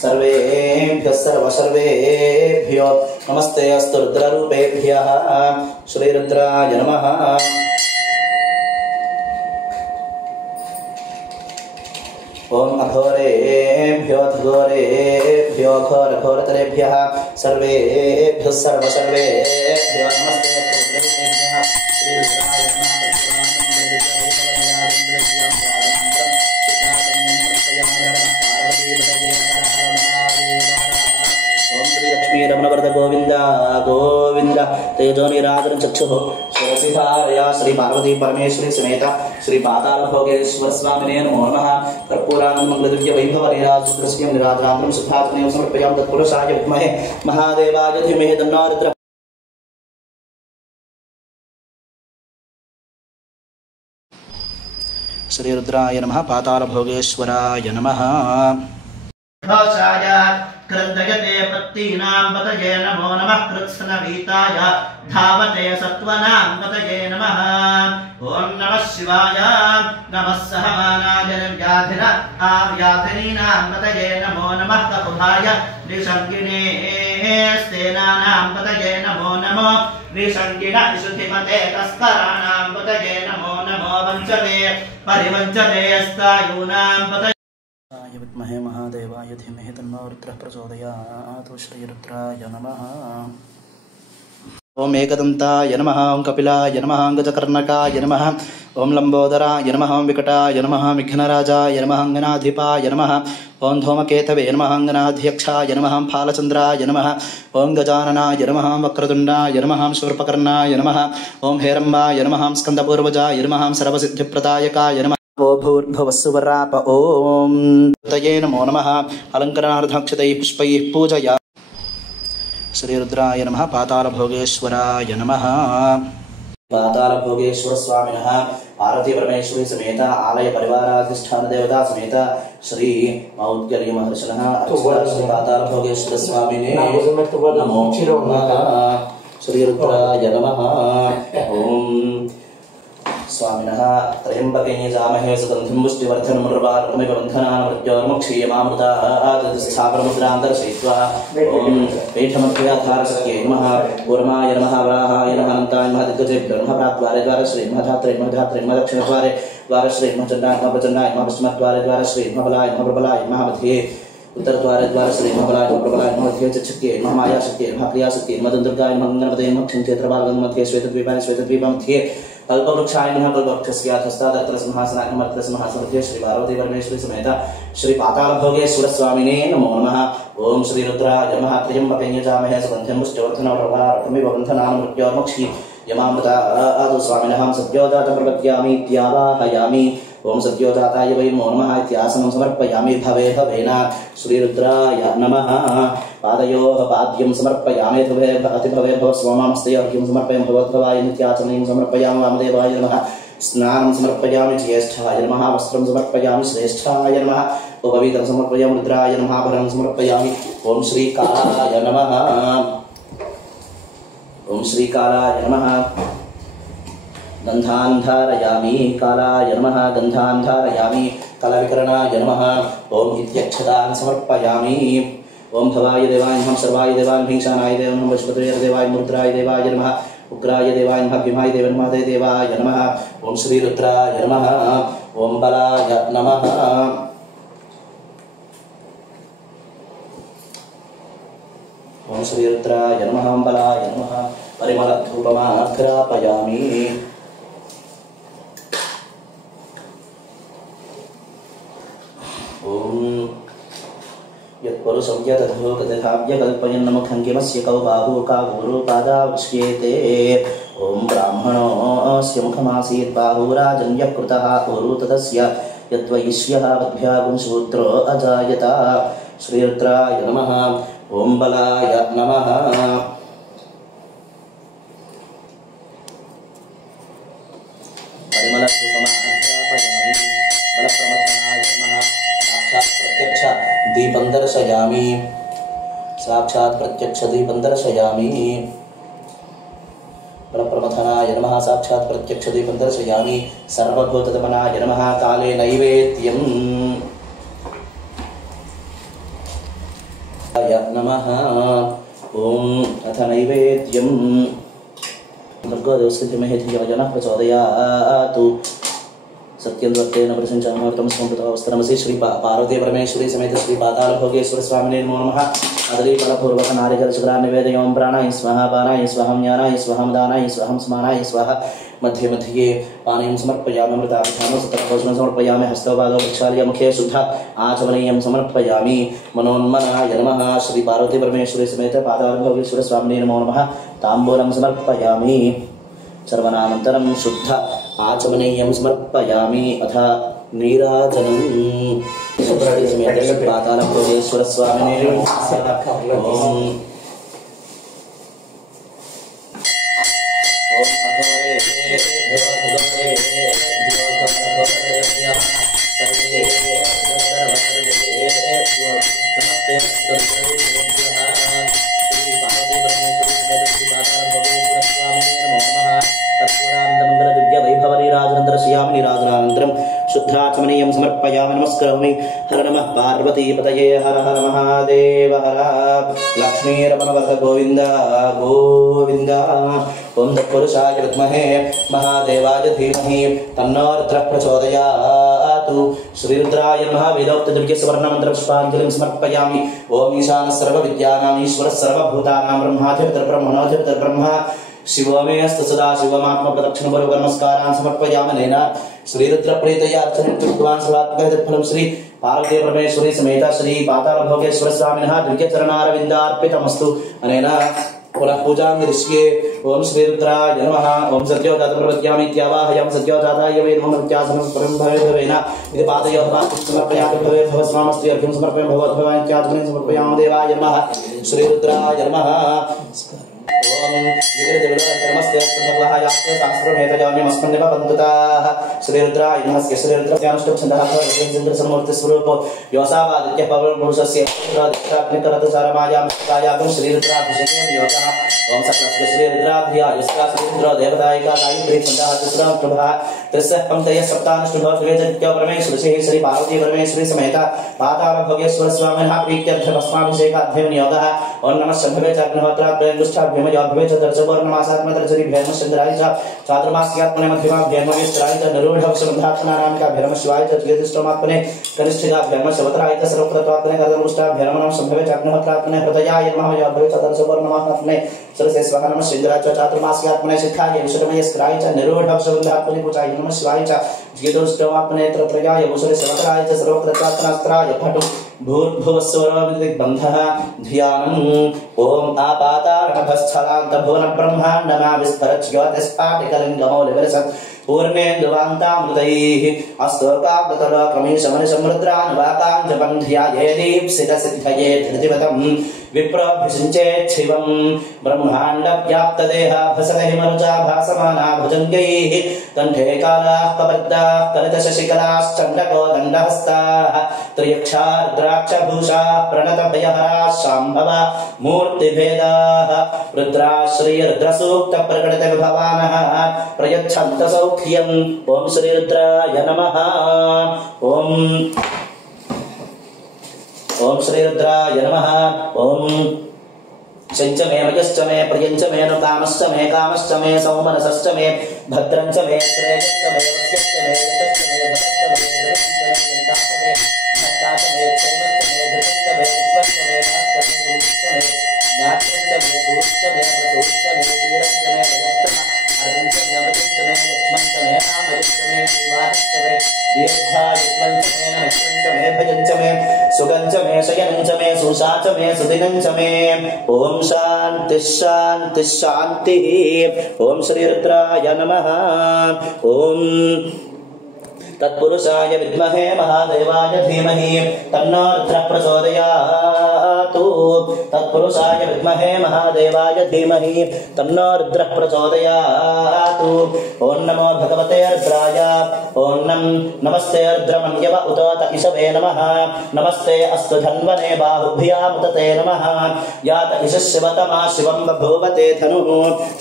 सर्वेभ्यो नमस्ते अस्तु रुद्ररूपेभ्यः श्री रुद्राय नमः। ओम अघोरेभ्यो घोरघोरतरेभ्यः सर्वेभ्यो नमस्ते अस्तु रुद्ररूपेभ्यः श्री रुद्राय नमः। रमणवर्ध गोविंद गोविंद तेजोनिराजन चक्षुः शिरसिधारया श्री पार्वती परमेश्वरी समेत श्री पातालभोगेश्वर स्वामिने नमो नमः। कर्पूरानंद मंगलदिव्य वैभव नीराजनं निराजनां शुद्धात्मने समर्पयामि। तत्पुरुषाय विद्महे महादेवाय धीमहि तन्नो रुद्रः श्रीरुद्राय नमः पातालभोगेश्वराय नमः क्रन्दयते पत्तीनां पतये नमो नमः कृत्स्नवीताय धावते सत्त्वनां पतये नमः ॐ नमः शिवाय नमः सहमानाय निर्व्याधिन आव्याधिनीनां पतये नमो नमः ककुभाय निषङ्गिने स्तेनानां पतये नमो नमो निषङ्गिन विशुद्धिमते तस्कराणां पतये नमो नमो वञ्चते परिवञ्चते अस्तायूनां पतये विद्महे महादेवाय धीमहि तन्नो रुद्रः प्रचोदयात् श्रीरुद्राय नमः ओम एकदन्ताय नमः ओम कपिलाय नमः गजकर्णकाय नमः ओम लंबोदराय नमः ओम विकटाय नमः विघ्नराजाय नमः अंगनाधिपाय नमः ओम धूमकेतवे नमः अंगनाध्यक्षाय नमः फालचन्द्राय नमः ओम गजाननाय नमः वक्रतुण्डाय नमः शूर्पकर्णाय नमः ओम हेरम्बाय नमः स्कन्दपूर्वजाय नमः सर्वसिद्धिप्रदायकाय नमः वो भूर्भुवस्सुवराप ओम तये नमो नमः अलङ्करणार्थक्षतैः पुष्पैः पूजया श्रीरुद्राय नमः पातालभोगेश्वराय नमः पातालभोगेश्वर स्वामिनः पार्वती परमेश्वरी समेत आलय परिवाराधिष्ठान देवता समेत श्री मौद्गल्य महर्षिणः श्री पातालभोगेश्वर स्वामिने नमो नमः श्रीरुद्राय नमः ओम स्वामिनः त्र्यम्बकेन जामहे सुगन्धिं पुष्टिवर्धनं मुर्वारुकमिव बन्धनान् मृत्योर्मुक्षीयमामृताः दर्शयित्वा ॐ पीठमध्याधारसत्यै नमः कूर्माय नमः वराहाय नमः अनन्ताय नमः दिग्गजेभ्यो नमः प्राक्द्वारे द्वारश्री नमः धात्रे नमः धात्रे नमः दक्षिणद्वारे द्वारश्री नमः चण्डाय नमः प्रचण्डाय नमः पश्चिमद्वारे द्वारश्री नमः बलाय नमः प्रबलाय नमः मध्ये उत्तरद्वारे द्वारश्री नमः बलाय नमः प्रबलाय नमः मध्ये चक्षत्यै नमः मायाशक्त्यै नमः क्रियाशक्त्यै नमः दुर्गाय नमः गणपतये नमः क्षिञ्चेत्रभागं मध्ये श्वेतद्वीपमध्ये कल्पवृक्षाय नमः कल्पवृक्षस्याधस्तादत्र सिंहासनाय नमः सिंहासनमध्ये श्री पार्वती परमेश्वरी समेत श्री पातालभोगेश्वर स्वामिने नमो नमः ओम श्रीरुद्राय नमः त्र्यम्बकेन यजामहे सुगन्धिं पुष्टिवर्धनं मुर्वारुकमिव बन्धनान् मृत्योर्मुक्षीयमामृताः स्वामिनः सद्योजातं प्रपद्यामि इत्यावाहयामि ओम सद्योजाताय वै नमो नमः इत्यासनं समर्पयामि भवे भवेन श्रीरुद्राय नमः पादयोः पाद्यं समर्पयामि अतिभवे भव स्वामामस्तयोर्घ्यं समर्पयामि भगवद्भवाय नित्याचमनीं समर्पयामि वामदेवाय नमः स्नानं समर्पयामि ज्येष्ठाय नमः वस्त्रं समर्पयामि श्रेष्ठाय नमः उपवीतं समर्पयामि रुद्राय नमः आभरणं समर्पयामि ओम श्रीकालाय नमः ओम श्रीकालाय नमः गन्धान् धारयामि कालाय नमः गन्धान् धारयामि कलविकरणाय नमः ओम इत्यक्षतान् समर्पयामि ओम भवाय देवाय नमः सर्वाय देवाय भीषणाय देवाय नमः वैश्वदेवाय देवाय मुद्राय देवाय नमः उग्राय देवाय नमः भीमाय देवाय नमः देवाय नमः ओम श्रीरुद्राय नमः ओम बलाय नमः ओम श्रीरुद्राय नमः ओम बलाय नमः परिमलधूपमाघ्रापयामि ओम यत्पुरुषं यतधो गतधाव्य कल्पयन् मुखं किमस्य कौ बाहु कावुरो पादाविष्येते ओम ब्राह्मणोऽस्य मुखमासीत् बाहुराजन्यकृतः ऊरु तदस्य यद्वैश्यः वद्भ्यागुं शूद्रो अजायत श्रीरुद्राय नमः ओम बलाय नमः दीपं दर्शयामि साक्षात् प्रत्यक्ष दीपं दर्शयामि परप्रमथनाय नमः साक्षात् प्रत्यक्ष दीपं दर्शयामि सर्वभूततमनाय नमः काले नैवेद्यं नमः ओम अथ नैवेद्यं भर्गोदेवस्थितिमहेधियमजनः प्रचोदयात् सत्यं दत्तेन प्रसञ्चामर्तं समृतवस्त्रमसि श्री पार्वती परमेश्वरी समेत श्री पातालभोगेश्वर स्वामिने नमो नमः अदलीफलपूर्वक नारिकेलशुक्रां निवेदयामि प्राणाय स्वाहा पानाय स्वाहा ज्ञानाय स्वाहा दानाय स्वाहा स्मानाय स्वाहा मध्ये मध्ये पानीयं समर्पयामि अमृताभिधानं सततभोजनं समर्पयामि हस्तपादौ प्रक्षाल्य मुखे शुद्ध आचमनीयं समर्पयामि मनोन्मनाय नमः श्री पार्वती परमेश्वरी समेत पातालभोगेश्वर स्वामिने नमो नमः ताम्बूलं समर्पयामि सर्वनामन्तरं शुद्ध आचमनीयं समर्पयामि अथ नीराजनं पातालभोगेश्वर स्वामिने ओम हर नमः पार्वतीपतये हर हर महादेव हर लक्ष्मीरमणवरद गोविंद गोविंद ओं तत्पुरुषाय विद्महे महादेवाय धीमहि तन्नो रुद्रः प्रचोदयात् श्रीरुद्राय नमः वेदोक्त दिव्य स्वर्ण मंत्र पुष्पांजलिं समर्पयामि ओम ईशान सर्वविद्यानां ईश्वर सर्वभूतानां ब्रह्माधिपतिर्ब्रह्मणोऽधिपतिर् ब्रह्मा शिवो मे अस्तु सदा शिवमात्मप्रदक्षिणपूर्वक नमस्कारान् समर्पयामि नेन श्रीरुद्र प्रीतया अर्चनं कृतवान् सर्वात्मकफलं श्री पार्वती परमेश्वरी समेत श्री पाताल भोगेश्वर स्वामिनः दिव्य चरणारविन्दार्पितमस्तु अनेन पुनः पूजां दृश्ये ओम श्रीरुद्राय नमः ओम सद्योजात प्रपद्यामि इत्यावाहयामि सद्योजाताय वै नमो नित्यासनं परं भवेन इति पादयोः पादं समर्पयामि भवेत् भवस्वामस्ति अर्घ्यं समर्पयामि भवद्भवान् इत्यात्मने समर्पयामि देवाय नमः श्रीरुद्राय नमः ओम विग्रहदेवनमस्ते सर्वभायास्ते शास्त्रमेतजान्यमस्मन्नेव बन्धुताः श्रीरुद्राय नमः श्रीरुद्रस्यानुष्ठुप्छन्दः चन्द्रसमूर्तिस्वरूपो योऽसावादित्यः पवनपुरुषस्य रुद्राग्निकरतसारमायां श्रीरुद्राभिषेकेन योगः ओम सकलस्य श्रीरुद्राध्याय श्रीरुद्रो देवतायिका गायत्री छन्दः तिस्रः प्रभः त्रिस्रः पङ्क्तयः सप्तानुष्ठुभः श्रीजनित्यो परमेश्वरी श्री पार्वती परमेश्वरी समेत पाताल भोगेश्वर स्वामिनः प्रीत्यर्थभस्माभिषेकाध्ययन योगः ओम नमः शम्भवे च अग्निहोत्राभ्यङ्गुष्ठाभ्यम योगभवे च दर्शपूर्णमासात्मदर्शनीभ्यर्म चन्द्राय च चातुर्मास्यात्मने मध्यमाभ्यर्म विश्राय च निरूढवशमन्धात्मनानामिकाभ्यर्म शिवाय च ज्योतिष्ठमात्मने कनिष्ठिकाभ्यर्म शवत्राय च सर्वप्रत्वात्मने कर्दमुष्टाभ्यर्म नमः शम्भवे च अग्निहोत्रात्मने हृदयाय नमः योगभवे च दर्शपूर्णमासात्मने सरसे स्वाहा नमः सिंहराय च चातुर्मास्यात्मने शिखाय विश्वमयस्क्राय च निरूढवशमन्धात्मने कुचाय नमः शिवाय च ज्योतिष्ठमात्मने त्रत्रयाय वसुरे शवत्राय च सर्वप्रत्वात्मनास्त्राय फटु भूर्भुवस्वरविदिग्बन्धः ध्यानम् ओम आपातालनभस्थलान्तभुवन ब्रह्माण्डमाविस्फरज्योतिस्फाटिकलिङ्गमौलिविलसत् पूर्णेन्दुवान्तामृतैः अस्तोकाब्दतलक्रमीशमनिसमृद्रान्वाकाञ्जबन्ध्यायेदीप्सितसिद्धये धृतिवतम् विप्रभिषिञ्चेच्छिवं ब्रह्माण्डव्याप्तदेहाभसदहिमरुचा भासमाना भुजङ्गैः कण्ठे कालाः कबद्धाः कलितशशिकलाश्चण्डको दण्डहस्ताः त्र्यक्षा रुद्राक्षभूषाः प्रणतभयहराः शाम्भवा मूर्तिभेदाः रुद्राश्रीरुद्रसूक्तप्रकटितविभवानः प्रयच्छन्तसौख्यम् ओम श्रीरुद्राय नमः ओम श्रीरुद्राय नमः ओम शञ्च मे मयश्च मे प्रियञ्च मे नु कामश्च मे सौमनसश्च मे भद्रञ्च मे श्रेयश्च मे वस्यश्च मे यतश्च मे धनश्च मे धृतश्च मे यन्ताश्च मे भक्ताश्च मे क्षेमश्च मे धृतश्च मे विश्वश्च मे महश्च मे धूश्च मे ज्ञात्रश्च मे धूश्च मे प्रसूश्च मे तीरश्च मे भयश्च मे अर्धञ्च मे अमृतश्च मे लक्ष्मञ्च मे नामयश्च मे श्रीवासश्च मे दीर्घायुष्मञ्च मे नमित्रञ्च मे भयञ्च मे सुगञ्च मे शयनञ्च मे सुषा च मे सुदिनञ्च मे ओम शांति शांति शांतिः ओम श्रीरुद्राय नमः ओम तत्पुरुषाय विद्महे महादेवाय धीमहि तन्नो रुद्रः प्रचोदयात् तत्पुरुषाय विद्महे महादेवाय धीमहि तन्नो रुद्रः प्रचोदयात् ओम नमो भगवते रुद्राय ओम नमस्ते रुद्रमन्यव उतोत इषवे नमः नमस्ते अस्तु धन्वने बाहुभ्यामुतते नमः यात इषशिवतमा शिवं बभूवते धनुः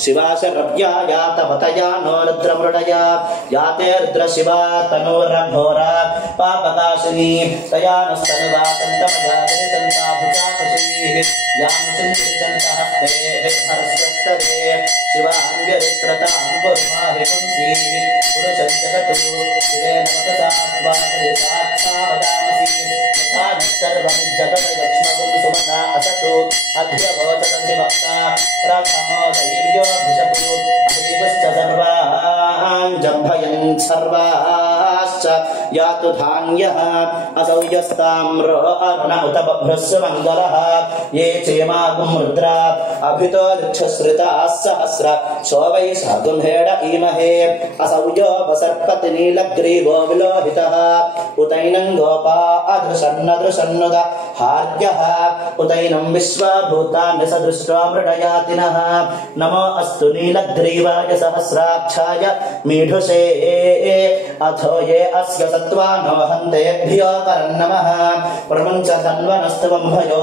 शिवाशरव्या यात पतया नो रुद्रमृडया याते रुद्रशिवा तनोरघोरा पापकाशिनी तया नस्तनुवातन्तमजागरितन्ताभुजाकुशीः यामुचिन्तितन्तहस्ते हरस्वस्तरे शिवाङ्गरित्रताम्बुर्माहिपुंसीः पुरुषं जगतु शिवेन मतसात्वादरिसाक्षावदामसि यथा न सर्वमिज्जगतलक्ष्मगुं सुमना असतु अध्यवोचदन्तिभक्ता प्रथमो दैर्योऽभिषतु अहीवश्च सर्वान् जम्भयन् सर्वाश्च यातु धान्यः असौ यस्ताम्रो अरुण उत बभ्रस्वमङ्गलः ये चेमागुं रुद्रा अभितो दृक्षश्रिताः सहस्र सो वै सागुंहेड ईमहे असौ यो वसर्पति नीलग्रीवो विलोहितः उतैनं गोपा अदृशन्नदृशन्नुद हार्यः उतैनं विश्वभूतानि सदृष्ट्वा मृडयातिनः नमो अस्तु नीलग्रीवाय सहस्राक्षाय मीढुषे अथो ये अस्य सत्त्वानो हन्तेभ्यो करन्नमः प्रमुञ्च धन्वनस्तवं भयो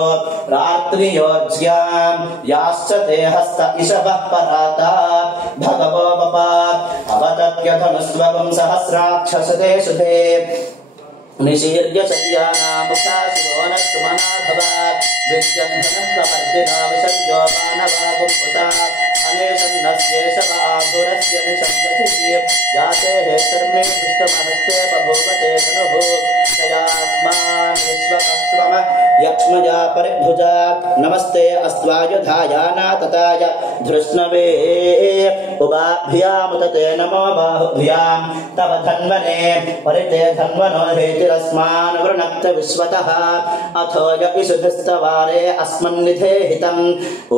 रात्रियोज्यां याश्च ते हस्त इषवः पराता भगवो बपात् अवतत्यधनुस्वगं सहस्राक्षसते शुभे निशीर्य शय्यानामुखा शिवो न सुमना भवात् विद्यन्धनप्रवर्तिनो विसंयोपानवागुम्पुता अनेशन्नस्येषवाधुरस्य निषन्दति जाते हे कर्मे दृष्टमहस्ते बभूवते धनुः तयास्मान् विश्वकस्त्वम यक्ष्मजा परिभुजा नमस्ते अस्त्वायुधायाना तताय धृष्णवे उभाभ्यामुतते नमो बाहुभ्यां तव धन्वने परिते धन्वनो हेतिरस्मान् वृणक्त विश्वतः अथो यपिशुधिस्तवारे अस्मन्निधे हितम्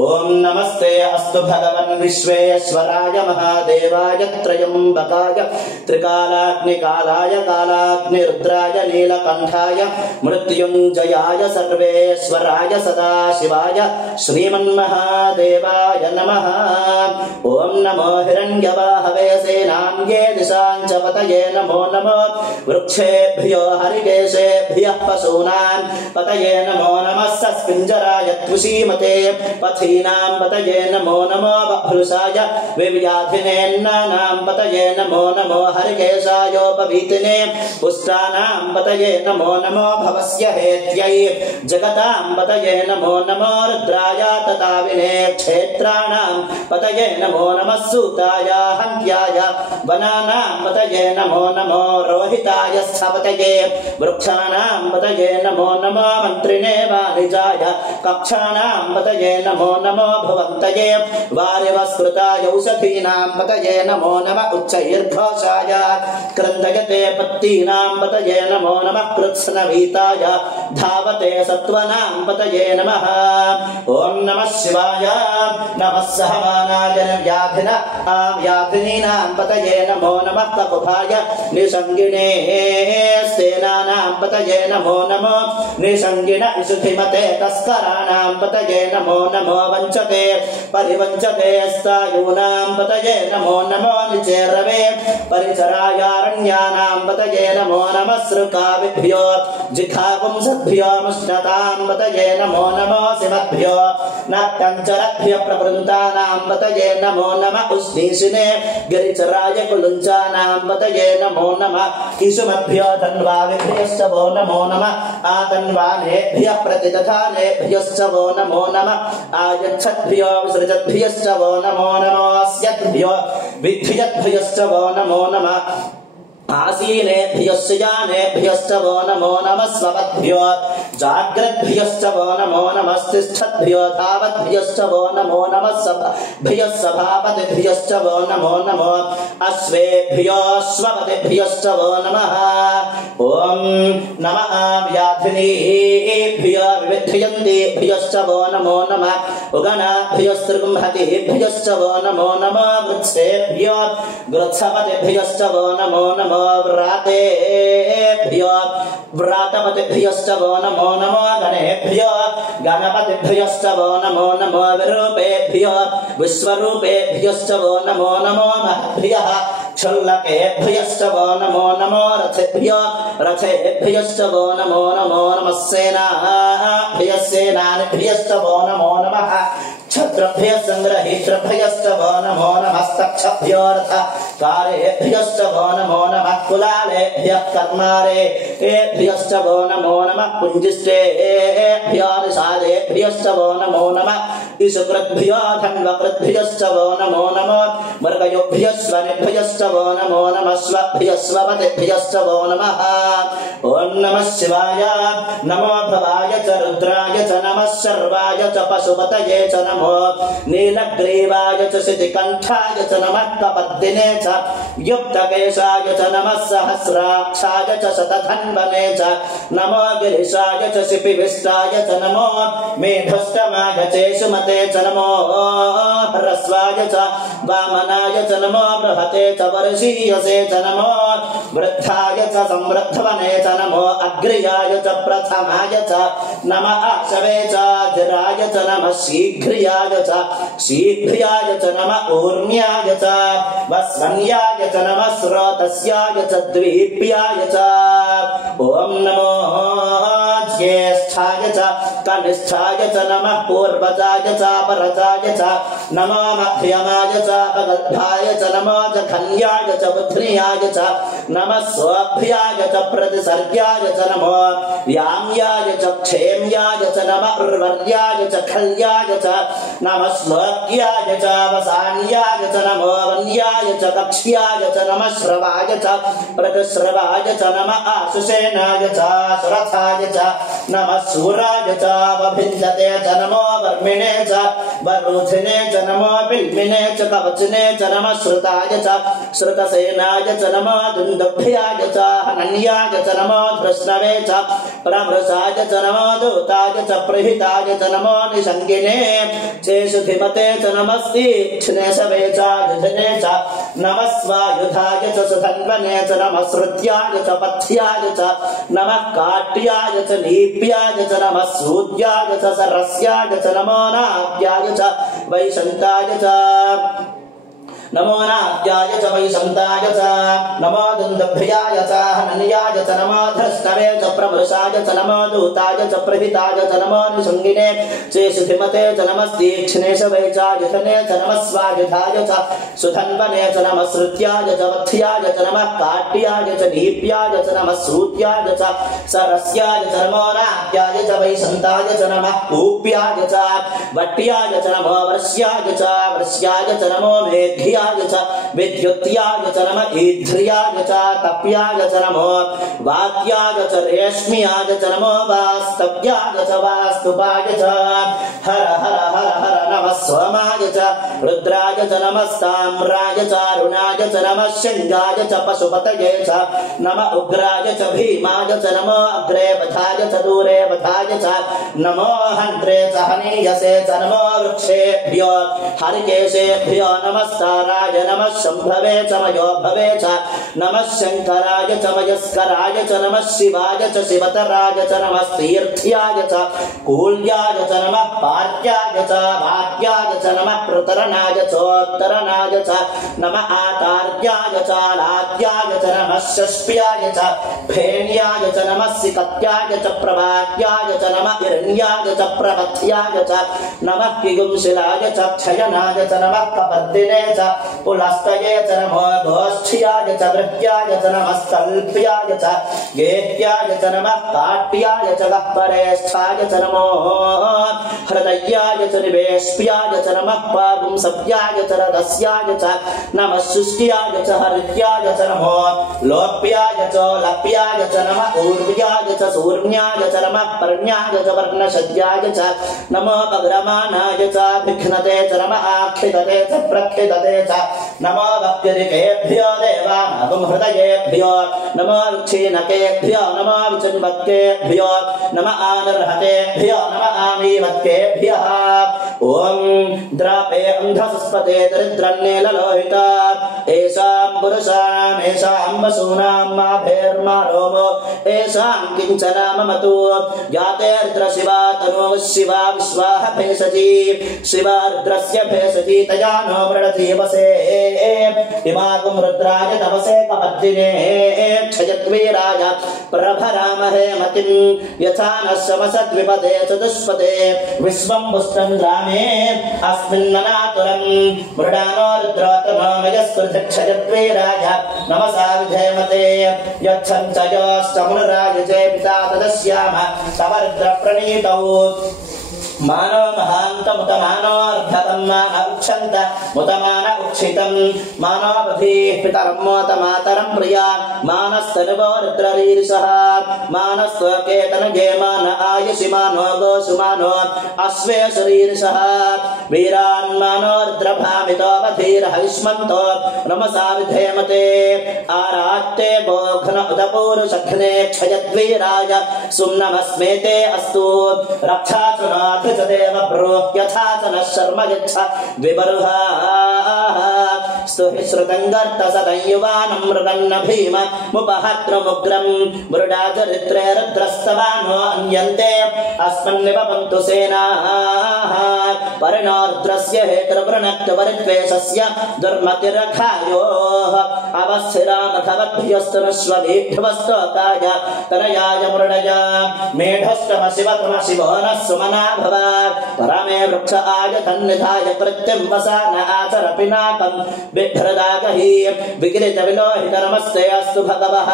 ॐ नमस्ते अस्तु भगवन् विश्वेश्वराय महादेवाय त्रयम्बकाय त्रिकालाग्निकालाय कालाग्निरुद्राय नीलकण्ठाय मृत्युञ्जयाय सर्वेश्वराय सदाशिवाय श्रीमन्महादेवाय नमः ॐ नमो हिरण्यवाहवे सेनान्ये दिशां च पतये नमो नमो वृक्षेभ्यो हरिकेशेभ्यः पशूनां पतये नमो नमः सस्पिञ्जराय त्वसीमते पथीनां पतये नमो नमो बभ्रुषाय विव्याधिनेन्नानां पतये नमो नमो हरिकेशायोपवीतिने पुष्टानां पतये नमो नमो भवस्य हेत्यै जगतां पतये नमो नमो रुद्राय तताविने क्षेत्राणां पतये नमो नमः सूताय हन्त्याय वनानां पतये नमो नमो रोहिताय स्थपतये वृक्षाणां पतये नमो नमो मन्त्रिणे वाणिजाय कक्षाणां पतये नमो नमो भुवन्तये वारिवस्कृताय औषधीनां पतये नमो नमः उच्चैर्घोषाय क्रन्दयते पत्तीनां पतये नमो नमः कृत्स्नवीताय धावते सत्त्वनां पतये नमः ॐ नमः शिवाय नमः सहमानाय व्याधिनीनां पतये नमो नमः ककुभाय निसङ्गिने सेनानां पतये नमो नमो निसङ्गिन इषुधिमते तस्कराणां पतये नमो नमो वञ्चते परिवञ्चते स्थायूनां पतये नमो नमो निचेरवे परिचरायारण्यानां पतये नमो नमः सृकाविभ्यो जिघापुंसद्भ्यो मुष्णतां पतये नमो नमो सिमद्भ्यो नाट्यञ्चरभ्यो प्रवृन्तानां पतये नमो नमः उष्णीषिने गिरिचराय कुलुञ्चानां पतये नमो नमः इषुमद्भ्यो धन्वाविभ्यश्च वो नमो नमः आतन्वानेभ्यः प्रतिदधानेभ्यश्च वो नमो नमः आयच्छद्भ्यो विसृजद्भ्यश्च वो नमो नमोऽस्यद्भ्यो विद्धियद्भ्यश्च वो नमो नमः आसीनेभ्यश्च यानेभ्यश्च वो नमो नमः स्वपद्भ्यो जाग्रद्भ्यश्च वो नमो नमः तिष्ठद्भ्यो धावद्भ्यश्च वो नमो नमः सभ्यः सभापतिभ्यश्च वो नमो नमो अश्वेभ्यो स्वपतिभ्यश्च वो नमः ॐ नमः व्याधिनीभ्यो विविध्यन्तेभ्यश्च वो नमो नमः उगणाभ्यस्त्रिगुंहतिभ्यश्च वो नमो नमः वृत्सेभ्यो गृत्सपतिभ्यश्च वो नमो नमः व्रातेभ्यो व्रातपतिभ्यश्च वो नमो नमो गणेभ्यो गणपतिभ्यश्च वो नमो नमो विरूपेभ्यो विश्वरूपेभ्यश्च वो नमो नमो महद्भ्यः क्षुल्लकेभ्यश्च वो नमो नमो रथेभ्यो रथेभ्यश्च वो नमो नमो नमः सेनाभ्यः सेनानिभ्यश्च वो नमो नमः क्षत्रभ्यः संग्रहीतृभ्यश्च वो नमो नमस्तक्षभ्यो रथकारेभ्यश्च वो नमो नमः कुलालेभ्यः कर्मारेभ्यश्च वो नमो नमः पुञ्जिष्टेभ्यो निषादेभ्यश्च वो नमो नमः इषुकृद्भ्यो धन्वकृद्भ्यश्च वो नमो नमो मृगयोभ्यः स्वनिभ्यश्च वो नमो नमः स्वभ्यः स्वपतिभ्यश्च वो नमः ॐ नमः शिवाय नमो भवाय च रुद्राय च नमः सर्वाय च पशुपतये च नमो नीलग्रीवाय च शितिकण्ठाय च नमः कपद्दिने च युक्तकेशाय च नमः सहस्राक्षाय च शतधन्वने च नमो गिरिशाय च शिपिविष्टाय च नमो मेढस्तमाय चेषुमते च नमो ह्रस्वाय च वामनाय च नमो बृहते च वर्षीयसे च नमो वृद्धाय च संवृद्धवने च नमो अग्र्याय च प्रथमाय च नमः आशवे च धीराय च नमः शीघ्रियाय च शीघ्रियाय च नमः ऊर्म्याय च वस्वन्याय च नमः स्रोतस्याय च द्वीप्याय च ॐ नमो ज्येष्ठाय च कनिष्ठाय च नमः पूर्वजाय च परजाय च नमो मध्यमाय च अपगल्भाय च नमो जघन्याय च बुद्ध्रियाय च नमः स्वभ्याय च प्रतिसर्ग्याय च नमो व्याम्याय च क्षेम्याय च नमः उर्वर्याय च खल्याय च नमः श्लोक्याय च वसान्याय च नमो वन्याय च कक्ष्याय च नमः श्रवाय च प्रतिश्रवाय च नमः आशुषेनाय च सुरथाय च नमः शूराय च वभिन्दते च नमो वर्मिणे च वरुधिने च नमो बिल्मिने च कवचने च नमः श्रुताय च श्रुतसेनाय च नमो दुन्दुभ्याय च हनन्याय च नमो धृष्णवे च प्रभृशाय च नमो दूताय च प्रहिताय च नमो निषङ्गिने चेषुधिमते च नमस्तीक्ष्णे शवे च युधने च नमः स्वायुधाय च सुधन्वने च नमः श्रुत्याय च पथ्याय च नमः काट्याय च नीप्याय च नमः सूर्याय च सरस्याय च नमो नाप्याय च वैशन्ताय च नमो नाप्याय च वैशन्ताय च नमो दुन्दुभ्याय च हनन्याय च नमो धृष्णवे च प्रभृशाय च नमो दूताय च प्रहिताय च नमो निषङ्गिने चेषुधिमते च नमस्तीक्ष्णे शवे च युधने च नमः स्वायुधाय च सुधन्वने च नमः श्रुत्याय च वथ्याय च नमः काट्याय च नीप्याय च नमः सूर्याय च सरस्याय च नमो नाप्याय च वैशन्ताय च नमः कूप्याय च वट्याय च नमो वर्ष्याय च नमो मेघ्याय च विद्युत्याय च नमः ईध्र्याय च तप्याय च नमो वात्याय च रेश्म्याय च नमो वास्तव्याय च वास्तुपाय च हर हर हर हर नमः सोमाय च रुद्राय च नमस्ताम्राय च अरुणाय च नमः शङ्गाय च पशुपतये च नमः उग्राय च भीमाय च नमो अग्रे वधाय च दूरे वधाय च नमो हन्त्रे च हनीयसे च नमो वृक्षेभ्यो हरिकेशेभ्यो नमस्काराय नमः शम्भवे च मयोभवे च नमः शङ्कराय च मयस्कराय च नमः शिवाय च शिवतराय च नमः तीर्थ्याय च कूल्याय च नमः पार्याय च भाग्याय च नमः प्रतरणाय चोत्तरणाय च नमः आतार्याय च लाद्याय च नमः षष्प्याय च फेण्याय च नमः सिकत्याय च प्रभाग्याय च नमः हिरण्याय च प्रपथ्याय च नमः किगुंशिलाय च क्षयनाय च नमः कपर्दिने च पुलस्तये च नमो गोष्ठ्याय च वृत्याय च नमः कल्प्याय च गेह्याय च नमः काट्याय च गह्वरेष्ठाय च नमो हृदयाय च निवेश्याय च नमः पागुंसव्याय च रदस्याय च नमः शुष्क्याय च हरित्याय च नमो लोप्याय च लप्याय च नमः ऊर्व्याय च सूर्ण्याय च नमः पर्ण्याय च वर्णशद्याय च नमो पग्रमाणाय च भिघ्नते च नमः आक्षितते च प्रक्षितते च नमो भक्तिरिकेभ्यो देवानागुं हृदयेभ्यो नमो क्षीणकेभ्यो नमो विचिन्वत्केभ्यो नमः आनिर्हतेभ्यो नमः आमीवत्केभ्यः ॐ द्रापे अन्धसस्पते दरिद्रन्नीललोहिता येषां पुरुषाणाम् येषां वसूनां माभेर्मा रोमो येषां किञ्चन ममतु याते रुद्रशिवा तनो शिवा विश्वाः भेषजी शिवा रुद्रस्य भेषजी तया नो मृडति वसे इमागुं रुद्राय तपसे कपर्दिने क्षयद्वीराय प्रभरामहे मतिं यथा न शमसद्विपदे चतुष्पदे विश्वं पुष्टं ग्रामे अस्मिन्ननातुरं मृडानो रुद्रोतमो मयस्कृतिक्षयद्वीराय नमसा विधेमते यच्छञ्चयोष्टमुनराय चे पिता तदस्याम तव रुद्रप्रणीतौ मानो महान्तमुतमानो अर्धतं मान उक्षन्त मुतमान उक्षितं मानो बधीः पितरं मोतमातरं प्रिया मानस्तनुवो रुद्ररीरिषः मानस्वकेतनगे मान आयुषि मानो गोषुमानो अश्वे शरीरिषः वीरान्मानो रुद्रभामितो बधीर्हविष्मन्तो नमसा विधेमते आरात्ते गोघ्न उदपूरुषघ्ने क्षयद्वीराय सुम्नमस्मेते अस्तु रक्षातुनाथ देव ब्रो यथा च न शर्म यच्छ विबर्हाः स्तुहि श्रुतङ्गर्त सदयुवानं मृगन्न भीम मुपहत्रमुग्रं मृडाचरित्रे रुद्रस्तवानो अन्यन्ते अस्मन्निव पन्तु सेनाः परिणोर्द्रस्य हेतुर्वृणक्तवरिद्वेषस्य दुर्मतिरघायोः अवस्थिरामखवद्भ्यस्तनश्वभीढ्वस्तकाय तनयाय मृडय मेढस्तमशिवतमशिवो नः सुमना भव परमे वृक्ष आयधन्निधाय कृत्यं वसान आचर पिनाकं बिभ्रदागहि विकृतविलोहितनमस्ते अस्तु भगवः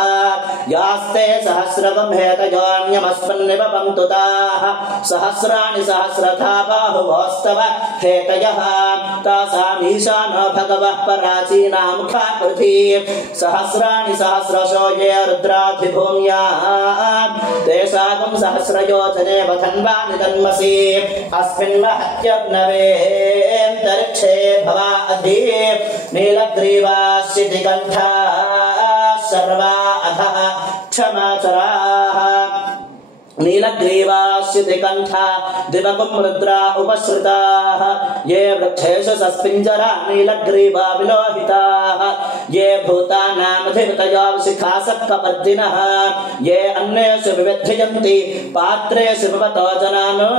यास्ते सहस्रकं हेतयोऽन्यमस्मन्निव पन्तुताः सहस्राणि सहस्रथा बाहुवोस्तव हेतयः तासामीशानो भगवः पराचीना मुखाकृति सहस्राणि सहस्रशो ये रुद्राधिभूम्याः तेषां सहस्रयोजने वधन्वानि तन्मसि अस्मिन् महत्यर्णवेऽन्तरिक्षे भवा अधि नीलग्रीवाश्चितिकण्ठा सर्वा अधः क्षमाचराः नीलग्रीवाश्चितिकण्ठा दिवगुं रुद्रा उपसृताः ये वृक्षेषु सस्पिञ्जरा नीलग्रीवा विलोहिताः ये भूतानामधिपतयो शिखासक्कपर्दिनः ये अन्येषु विविध्यन्ति पात्रेषु भवतो जनानो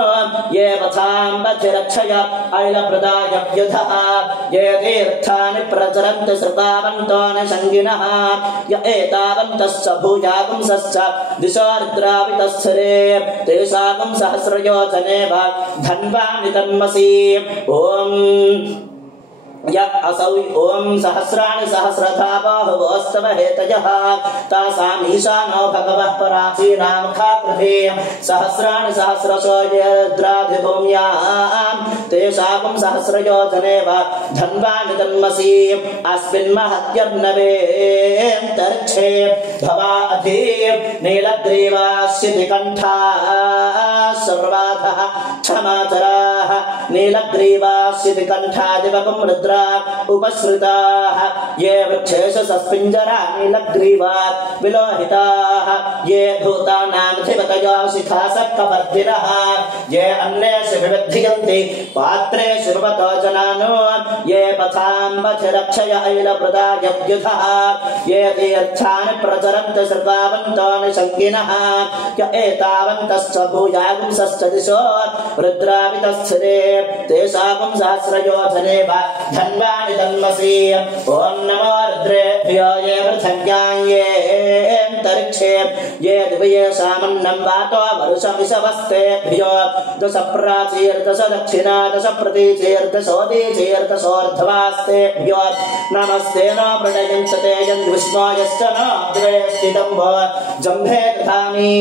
ये वथाम्बधिरक्षय ऐलप्रदायव्युधः ये तीर्थानि प्रचरन्ति श्रुतावन्तो न शङ्गिनः य एतावन्तश्च भूयागुंसश्च दिशो रुद्रावितस्थिरे तेषां सहस्रयोजने वा धन्वानि तन्मसि ॐ य असौ ॐ सहस्राणि सहस्रथा बाहुवोस्तव हेतयः तासामीशानो भगवः पराचीना मुखाकृति सहस्राणि सहस्रशो रुद्राधिभूम्याः तेषां सहस्रयोजने वा धन्वानि तन्मसि अस्मिन् महत्यर्णवेऽन्तरिक्षे भवा अधि नीलग्रीवाश्चितिकण्ठा सर्वाधः क्षमाचराः नीलग्रीवाश्चितिकण्ठा दिवगुं रुद्रा उपसृताः ये वृक्षेषु सस्पिञ्जरा नीलग्रीवा विलोहिताः ये भूतानामधिपतयो शिखासक्कपर्दिनः ये अन्येषु विविध्यन्ति पात्रेषु भवतो जनानो ये पथाम्बधिरक्षय ऐलप्रदायव्युधः ये तीर्थानि प्रचरन्ति श्रुतावन्तो न शङ्किनः य एतावन्तश्च भूयागुंसश्च दिशो रुद्रावितस्थिरे तेषां सहस्रयोजने वा धन्वानि तन्मसि ॐ नमो रुद्रेभ्यो ये पृथिव्यान्तरिक्षे ये दिव्येषामन्नं वातो वरुषमिषवस्तेभ्यो दश प्राचीर्दश दक्षिणा दश प्रतीचीर्दशोदीचीर्दशोर्ध्वास्तेभ्यो नमस्ते न प्रणयञ्चते यद्विष्णोयश्च न द्वे स्थितं भो जम्भे दधामि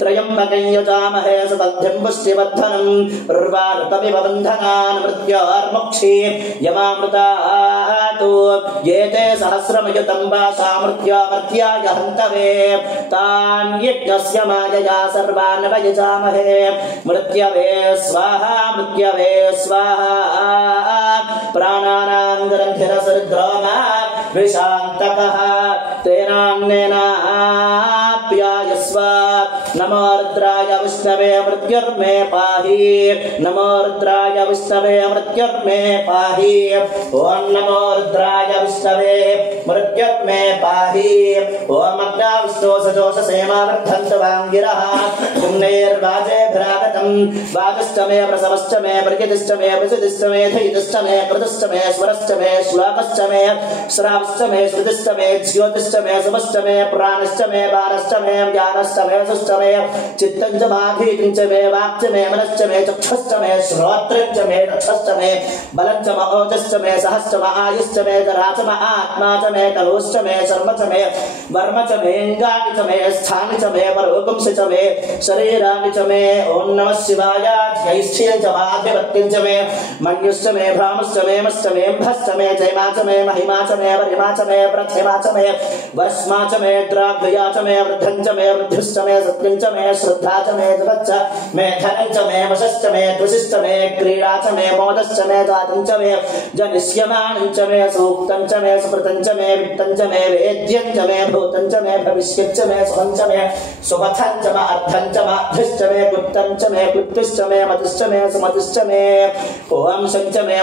त्रयम्बकं यजामहे सुगन्धिं पुष्टिवर्धनम् उर्वारुकमिव बन्धनान् मृत्योर्मुक्षि यमामृतातु ये ते सहस्रमयुतं वासा मृत्योमर्त्याय हन्तवे तान् यज्ञस्य मायया सर्वान् वयजामहे मृत्यवे स्वाहा मृत्यवे स्वाहा प्राणानां ग्रन्थिरसरुद्रोमा विशान्तकः तेनान्नेनाप्यायस्व नमो रुद्राय विष्णवे मृत्युर्मे पाहि नमो रुद्राय विष्णवे मृत्युर्मे पाहि ॐ नमो रुद्राय विष्णवे मृत्युर्मे पाहि ॐ अग्नाविष्णो सजोषसेमा वर्धन्तवाङ्गिरः पुण्यैर्वाजेभिरागतं वाजश्च मे प्रसवश्च मे प्रकृतिश्च मे प्रसिद्धिश्च मे धैर्यश्च मे कृतश्च मे स्वरश्च मे श्लोकश्च मे श्रावश्च मे श्रुतिश्च मे ज्योतिश्च मे शुभश्च मे पुराणश्च मे बालश्च मे ज्ञानश्च मे सुश्च मे चित्तं च माधीतिं च मे वाक्च मे मनश्च मे चक्षुश्च मे श्रोत्रं च मे रक्षश्च मे बलं च ओजश्च मे सहश्च आयुश्च मे जरा च आत्मा च मे कलुश्च मे शर्म च मे वर्म च मे अंगानि च मे स्थानि च मे परोगुंसि च मे शरीराणि च मे ॐ नमः शिवाय ध्यैष्ठ्यं च आधिपत्यं च मे मन्युश्च मे भ्रामश्च मे मश्च मे भश्च मे जयमा च मे महिमा च मे वरिमा च मे प्रथिमा च मे वर्ष्मा च मे द्राघ्या च मे वृद्धं च मे वृद्धिश्च मे सत्यं च मे श्रद्धा च मे जगच्च मे धनं च मे वशश्च मे द्विषश्च मे क्रीडा च मे मोदश्च मे जातं च मे जनिष्यमानं च मे सूक्तं च मे सुकृतं च मे वित्तं च मे वेद्यं च मे भूतं च मे भविष्यं च मे सुखं च मे सुपथं च मे अर्थं च मे अध्यश्च मे गुप्तं च मे गुप्तिश्च मे मतिश्च मे सुमतिश्च मे ओम शं च मे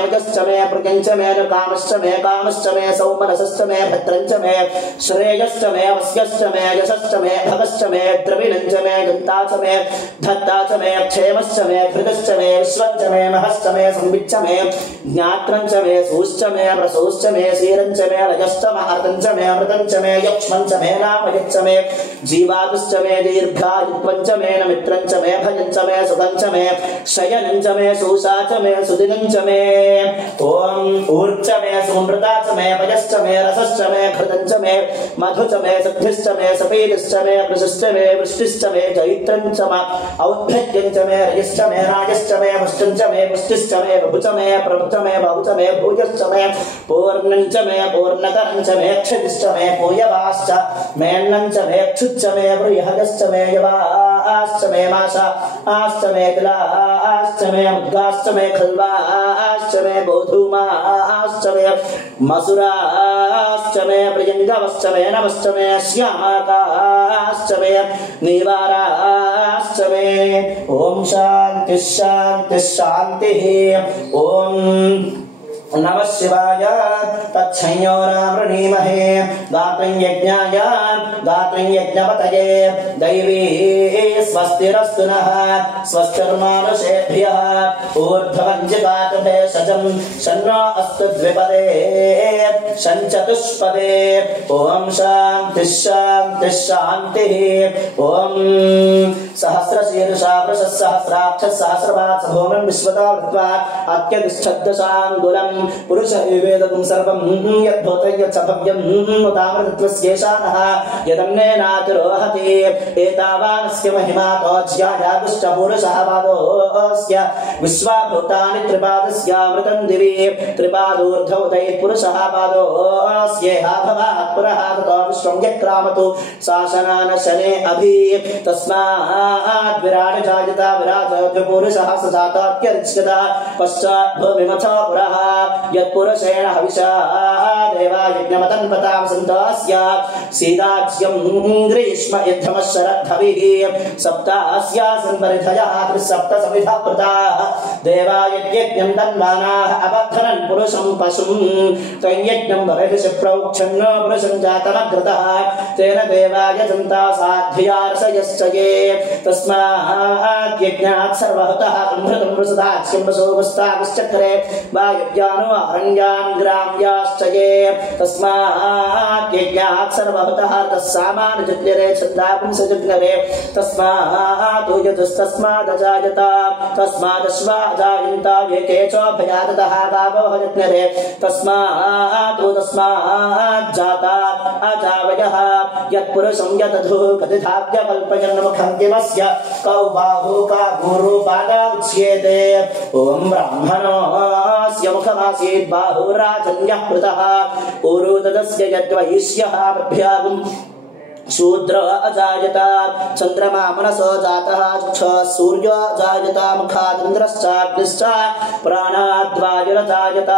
प्रज्ञं च मे कामश्च मे सौमनसश्च मे भद्रं च मे श्रेयश्च श्रेयश्च मे वस्यश्च मे यशश्च मे भगश्च मे द्रविणञ्च मे गन्ताच मे धत्ताच मे क्षेमश्च मे धृतश्च मे विश्वञ्च मे महश्च मे संविच्च मे ज्ञात्रञ्च मे सूश्च मे प्रसूश्च मे शीरञ्च मे रजश्च महर्तञ्च मे अमृतञ्च मे यक्ष्मञ्च मे नामयच्च मे जीवातुश्च मे दीर्घायुत्वञ्च मे नमित्रञ्च मे भयञ्च मे सुखञ्च मे शयनञ्च मे सूषा च मे सुदिनञ्च मे ॐ ऊर्च मे सुमृता च मे पयश्च मे रसश्च मे घृतञ्च मे मधुच मे सिद्धिश्च मे सपीतिश्च मे वृषश्च मे वृष्टिश्च मे जैत्रञ्च मे औद्धत्यञ्च मे रजश्च मे राजश्च मे पुष्टञ्च मे पुष्टिश्च मे बहुच मे प्रभुच मे बहुच मे भूयश्च मे पूर्णञ्च मे पूर्णकरञ्च मे क्षतिश्च मे पूयवाश्च मेऽन्नञ्च मे क्षुच्च मे बृहदश्च मे यवाश्च मे माशाश्च मे तिलाश्च मे मुद्गाश्च मे खल्वाश्च मे गोधूमाश्च मे मसुराश्च मे प्रियङ्गवश्च मे नमश्च मे श्यामाकाश्च मे नीवाराश्च मे ॐ शान्तिः शान्तिः शान्तिः ॐ नमः शिवाय तच्छंयोरामृणीमहे गात्रं यज्ञाय गात्रं यज्ञपतये दैवी स्वस्तिरस्तु नः स्वस्तिर्मानुषेभ्यः ऊर्ध्ववञ्जिकात् भेषजं शन्नो अस्तु द्विपदे शञ्चतुष्पदे ॐ शान्तिः शान्तिः शान्तिः ॐ सहस्रशीर्षा वृषसहस्राक्षः सहस्रपात् भूमिं विश्वतो वृत्वा अत्यतिष्ठद्दशाङ्गुलम् पुरुष विवेदकं सर्वं यद्भूतं यच्छभव्यं तामृतत्वस्येषानः यदन्नेनातिरोहति एतावानस्य महिमातो ज्यायागुष्टपुरुषः पादोऽस्य विश्वाभूतानि त्रिपादस्यामृतं दिवि त्रिपादूर्ध्वोदयः पुरुषः पादोऽस्येहा भवात् पुरः ततो विश्वं यक्रामतु शासनान शने अभि तस्मात् विराट जायता विराजोऽद्यपुरुषः स जातोऽत्यरिच्यता पश्चात् भूमिमथो पुरः यत्पुरुषेण हविषा देवा यज्ञमतन्पतां सन्तोऽस्य सीताज्यं ग्रीष्म यद्धमः शरद्धविः सप्तास्यासन् परिधयः त्रिसप्तसमिधः कृताः देवा यज्ञं तन्वानाः अबद्धनन् पुरुषं पशुं तयज्ञं बर्हिषि प्रोक्षन्न पुरुषं जातमग्रतः तेन देवा यजन्ता साध्यार्षयश्च ये तस्मात् यज्ञात् सर्वहुतः अमृतं प्रसदाच्यं वसोवस्ताश्चक्रे वायुज्ञानो अरण्यान् ग्राम्याश्च ये तस्मात् यज्ञात् सर्वहुतः तस्सामानजज्ञरे छन्दापुंसजज्ञरे तस्मात् यजस्तस्मादजायत तस्मादश्वाजायन्ता ये केचोभयादतः गावो यज्ञरे तस्मात् जाता अजावयः यत्पुरुषं यदधुः कथिताद्यकल्पयन् मुखं किमस्य कौ बाहु का गुरुपादा उच्येते ॐ ब्राह्मणोऽस्य मुखमासीत् बाहुराजन्यः पृतः ऊरुदस्य यद्वैश्यः प्रभ्यागुम् शूद्र अजायत चंद्रमा मनसो जातः सूर्यो जायत मुखादिन्द्रश्चाग्निश्च प्राणाद्वायुरजायत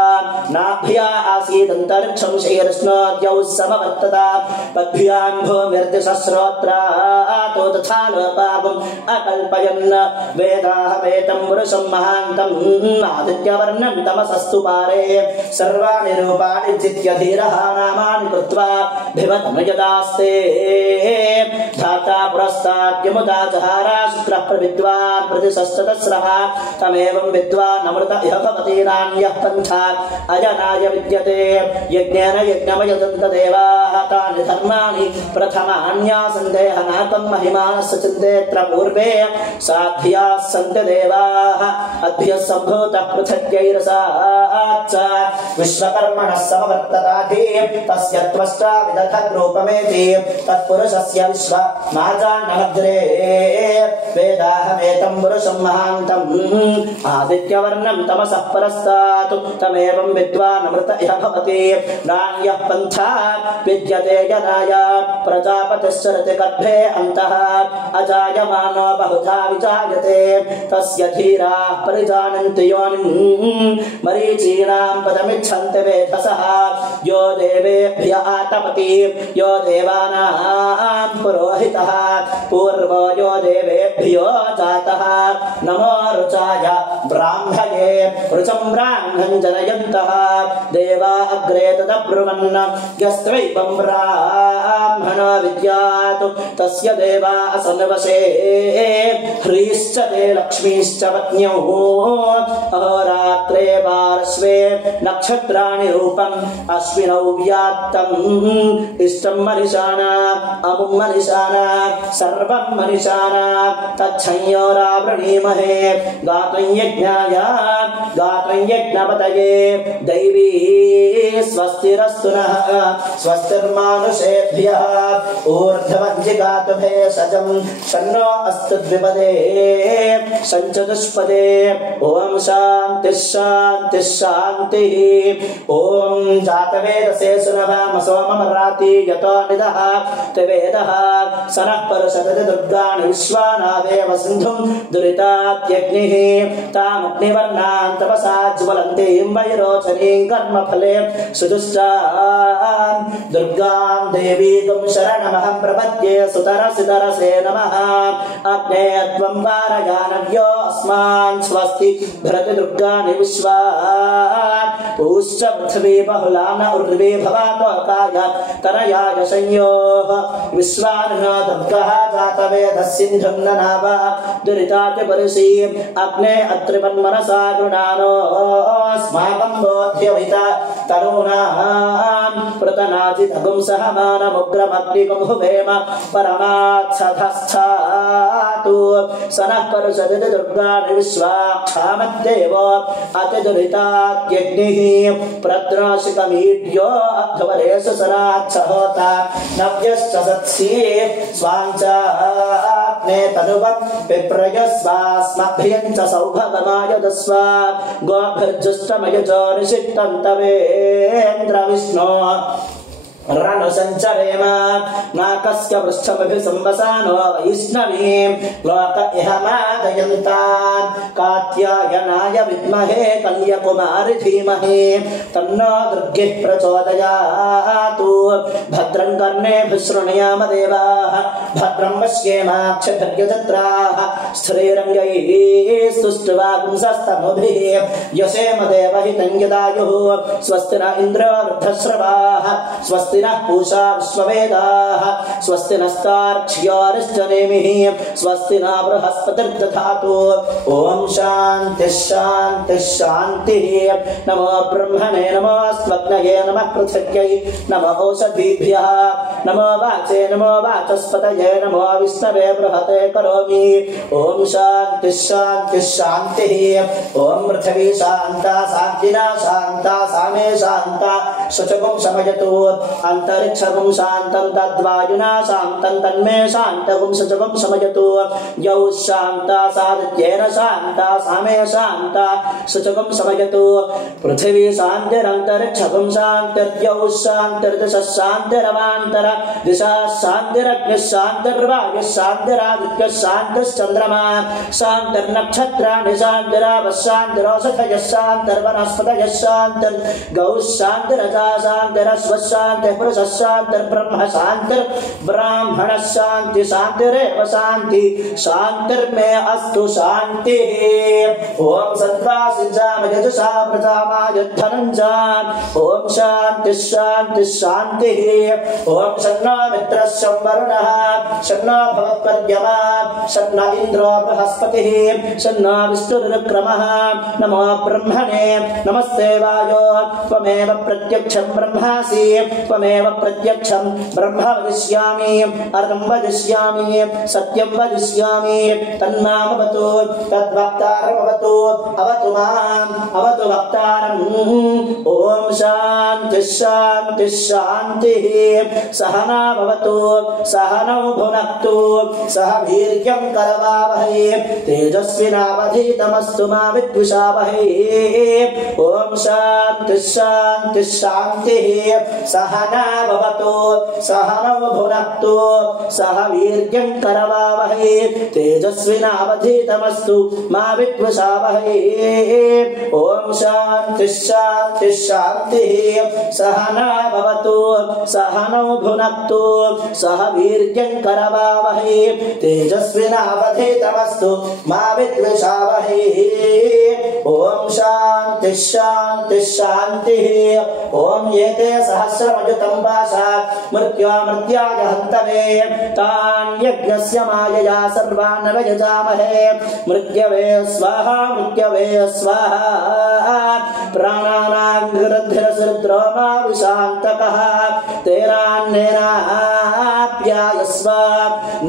नाभ्या आसीदन्तरिक्षं शीर्ष्णोद्यौ समवर्तत पद्भ्यां भूमिर्दिशश्रोत्रातो तथा लोपागुम् अकल्पयन् वेदाहमेतं पुरुषं महान्तम् आदित्यवर्णं तमसस्तु पारे सर्वाणि रूपाणि चित्य धीरः नामानि कृत्वा भिवतं यदास्ते धाता पुरस्ताद्यमुदा जहारा शुक्रः प्रविद्वान् प्रतिशस्ततस्रः तमेवं विद्वान् अमृत इह भवति नान्यः पन्थात् अजनाय विद्यते यज्ञेन यज्ञमयजन्त देवाः तानि धर्माणि प्रथमान्यासन्देहनाकं महिमानस्य चिन्तेऽत्र पूर्वे साध्याः सन्ति देवाः अद्भ्यः सम्भूतः पृथग्यैरसाच्च विश्वकर्मणः समवर्तताधि तस्य त्वष्टा विदधद्रूपमेति तत्पुरुषस्य विश्वमाजान्नमग्रे वेदाहमेतं पुरुषं महान्तम् आदित्यवर्णं तमसः परस्तात् तमेवं विद्वान् अमृत इह भवति नान्यः पन्थात् विद्यते जनाय प्रजापतिश्चरति गर्भे अन्तः अजायमानो बहुधा विजायते तस्य धीराः परिजानन्ति योनिं मरीचीनां पदमिच्छन्ति वेधसः यो देवेभ्य आतपति यो देवानां पुरोहितः पूर्वो यो देवेभ्यो जातः नमो रुचाय ब्राह्मये रुचं ब्राह्मणं जनयन्तः देवा अग्रे तदब्रुवन् यस्त्वैवं ब्राह्मणो विद्यात् तस्य देवा सर्वसे ह्रीश्च ते लक्ष्मीश्च पत्न्यौ अहोरात्रे पार्श्वे नक्षत्राणि रूपम् अश्विनौ व्यात्तम् इष्टं मनिषाना अमुं मनिषाना सर्वं मनिषाना तच्छंयोरावृणीमहे गातुं यज्ञाय गातुं यज्ञपतये दैवी स्वस्तिरस्तु नः स्वस्तिर्मानुषेभ्यः ऊर्ध्वमधिगातु भेषजं शन्नो अस्तु द्विपदे सञ्चतुष्पदे ॐ शान्तिः शान्तिः शान्तिः ॐ जातवेदसे सुनवाम सोममराति यतो निदः त्रिवेदः सनः परुषदति दुर्गाणि विश्वानादेव सिन्धुं दुरितात्यग्निः तामग्निवर्णान् तपसा ज्वलन्तीं वैरोचनीं कर्मफले सुदुष्टां दुर्गां देवीं शरणमहं प्रपद्ये सुतरसितरसे नमः अग्ने त्वं वारयानव्यो अस्मान् स्वस्ति भरति दुर्गाणि विश्वा पूश्च पृथिवी बहुलान उर्वी भवातो काय तनयाय संयोः विश्वाननो दुर्गः जातवेदः सिन्धुं ननाव दुरितातिपरिशी अग्ने अत्रिवन्मनसा गृणानो अस्माकं बोध्यविता तरूणां प्रतनाजितगुं सहमानमुग्रमग्निगुं हुवेम परमात्सधस्थातु सनः परुषदिति दुर्गाणि विश्वाक्षामद्देव अतिदुरितात्यग्निः प्रद्राशिकमीड्यो अध्वरेषु सनाच्छहोता नव्यश्च सत्सी स्वाञ्चाग्ने तनुवत् पिप्रयस्वास्मभ्यं च सौभगमायदस्व गोभिर्जुष्टमयजो निषिक्तं तवेन्द्र विष्णो रणुसञ्चरेम नाकस्य पृष्ठमभिसंवसानो वैष्णवीं लोक इह मादयन्तान् कात्यायनाय विद्महे कन्याकुमारि धीमहि तन्नो दुर्गिः प्रचोदयातु भद्रं कर्णेभिः शृणुयाम देवाः भद्रं पश्येमाक्षभिर्यजत्राः स्थिरैरङ्गैः स्तुष्ट्वागुंसस्तनुभिः यशेम देवहितं यदायुः स्वस्ति न इन्द्रो वृद्धश्रवाः स्वस्ति नः पूषा विश्ववेदाः स्वस्ति नस्तार्क्ष्योरिष्टनेमिः स्वस्ति न बृहस्पतिर्दधातु ॐ शान्तिः शान्तिः शान्तिः नमो ब्रह्मणे नमो स्वग्नये नमः पृथिव्यै नमो ओषधीभ्यः नमो वाचे नमो वाचस्पतये नमो विष्णवे बृहते करोमि ॐ शान्तिः शान्तिः शान्तिः ॐ पृथिवी शान्ता शान्तिना शान्ता सामे शान्ता शुचगुं शमयतु अंतरिक्षगुं शान्तं तद्वायुना शान्तं तन्मे शान्तगुं शुचगुं शमयतु यौ शान्ता सादित्येन शान्ता सामे शान्ता शुचगुं शमयतु पृथिवी शान्तिरन्तरिक्षगुं शान्तिर्यौ शान्तिर्दिशः शान्तिरवान्तर दिशा शान्तिरग्निः शान्तिर्वायुः शान्तिरादित्यः शान्तिश्चन्द्रमा शान्तिर्नक्षत्राणि शान्तिरावः शान्तिरोषधयः शान्तिर्वनस्पतयः शान्तिर्गौः शान्तिरजा शान्तिरश्वः शान्तिः पुरुषः शान्तिर्ब्रह्म शान्तिर्ब्राह्मणः शान्ति शान्तिरेव शान्ति शान्तिर्मे अस्तु शान्तिः ॐ सद्वासिञ्चाम यजुषा प्रजामायुद्धनञ्जान् ॐ शान्तिः शान्तिः शान्तिः ॐ शन्नो मित्रः शं वरुणः शन्नो भवत्पर्यमा शन्नो इन्द्रो बृहस्पतिः शन्नो विष्णुरुक्रमः नमो ब्रह्मणे नमस्ते वायो त्वमेव प्रत्यक्षं ब्रह्मासि त्वमेव प्रत्यक्षं ब्रह्म वदिष्यामि अर्थं वदिष्यामि सत्यं वदिष्यामि तन्मामवतु तद्वक्तारमवतु अवतु माम् अवतु वक्तारम् ॐ शान्तिः शान्तिः शान्तिः सहना भवतु सहनौ भुनक्तु सह वीर्यं करवावहै तेजस्विनावधीतमस्तु मा विद्विषावहै ॐ शान्तिः शान्तिः शान्तिः सहना भवतु सहनौ भुनक्तु सह वीर्यं करवावहै तेजस्विनावधीतमस्तु मा विद्विषावहै ॐ शान्तिः शान्तिः शान्तिः सहना भवतु सहनौ भुनक्तु सह वीर्यं करवावहै तेजस्विनावधीतमस्तु मा विद्विषावहै। ओम शांति शांति शांतिः। ओम एते सहस्रमयुतं वासा मृत्याय हन्तवे तान् यज्ञस्य मायया सर्वान् वयजामहे। मृत्यवे स्वाहा मृत्यवे स्वाहा। प्राणानां गृध्रसृद्रोमा विशान्तकः तेनान्नेनाप्यायस्व।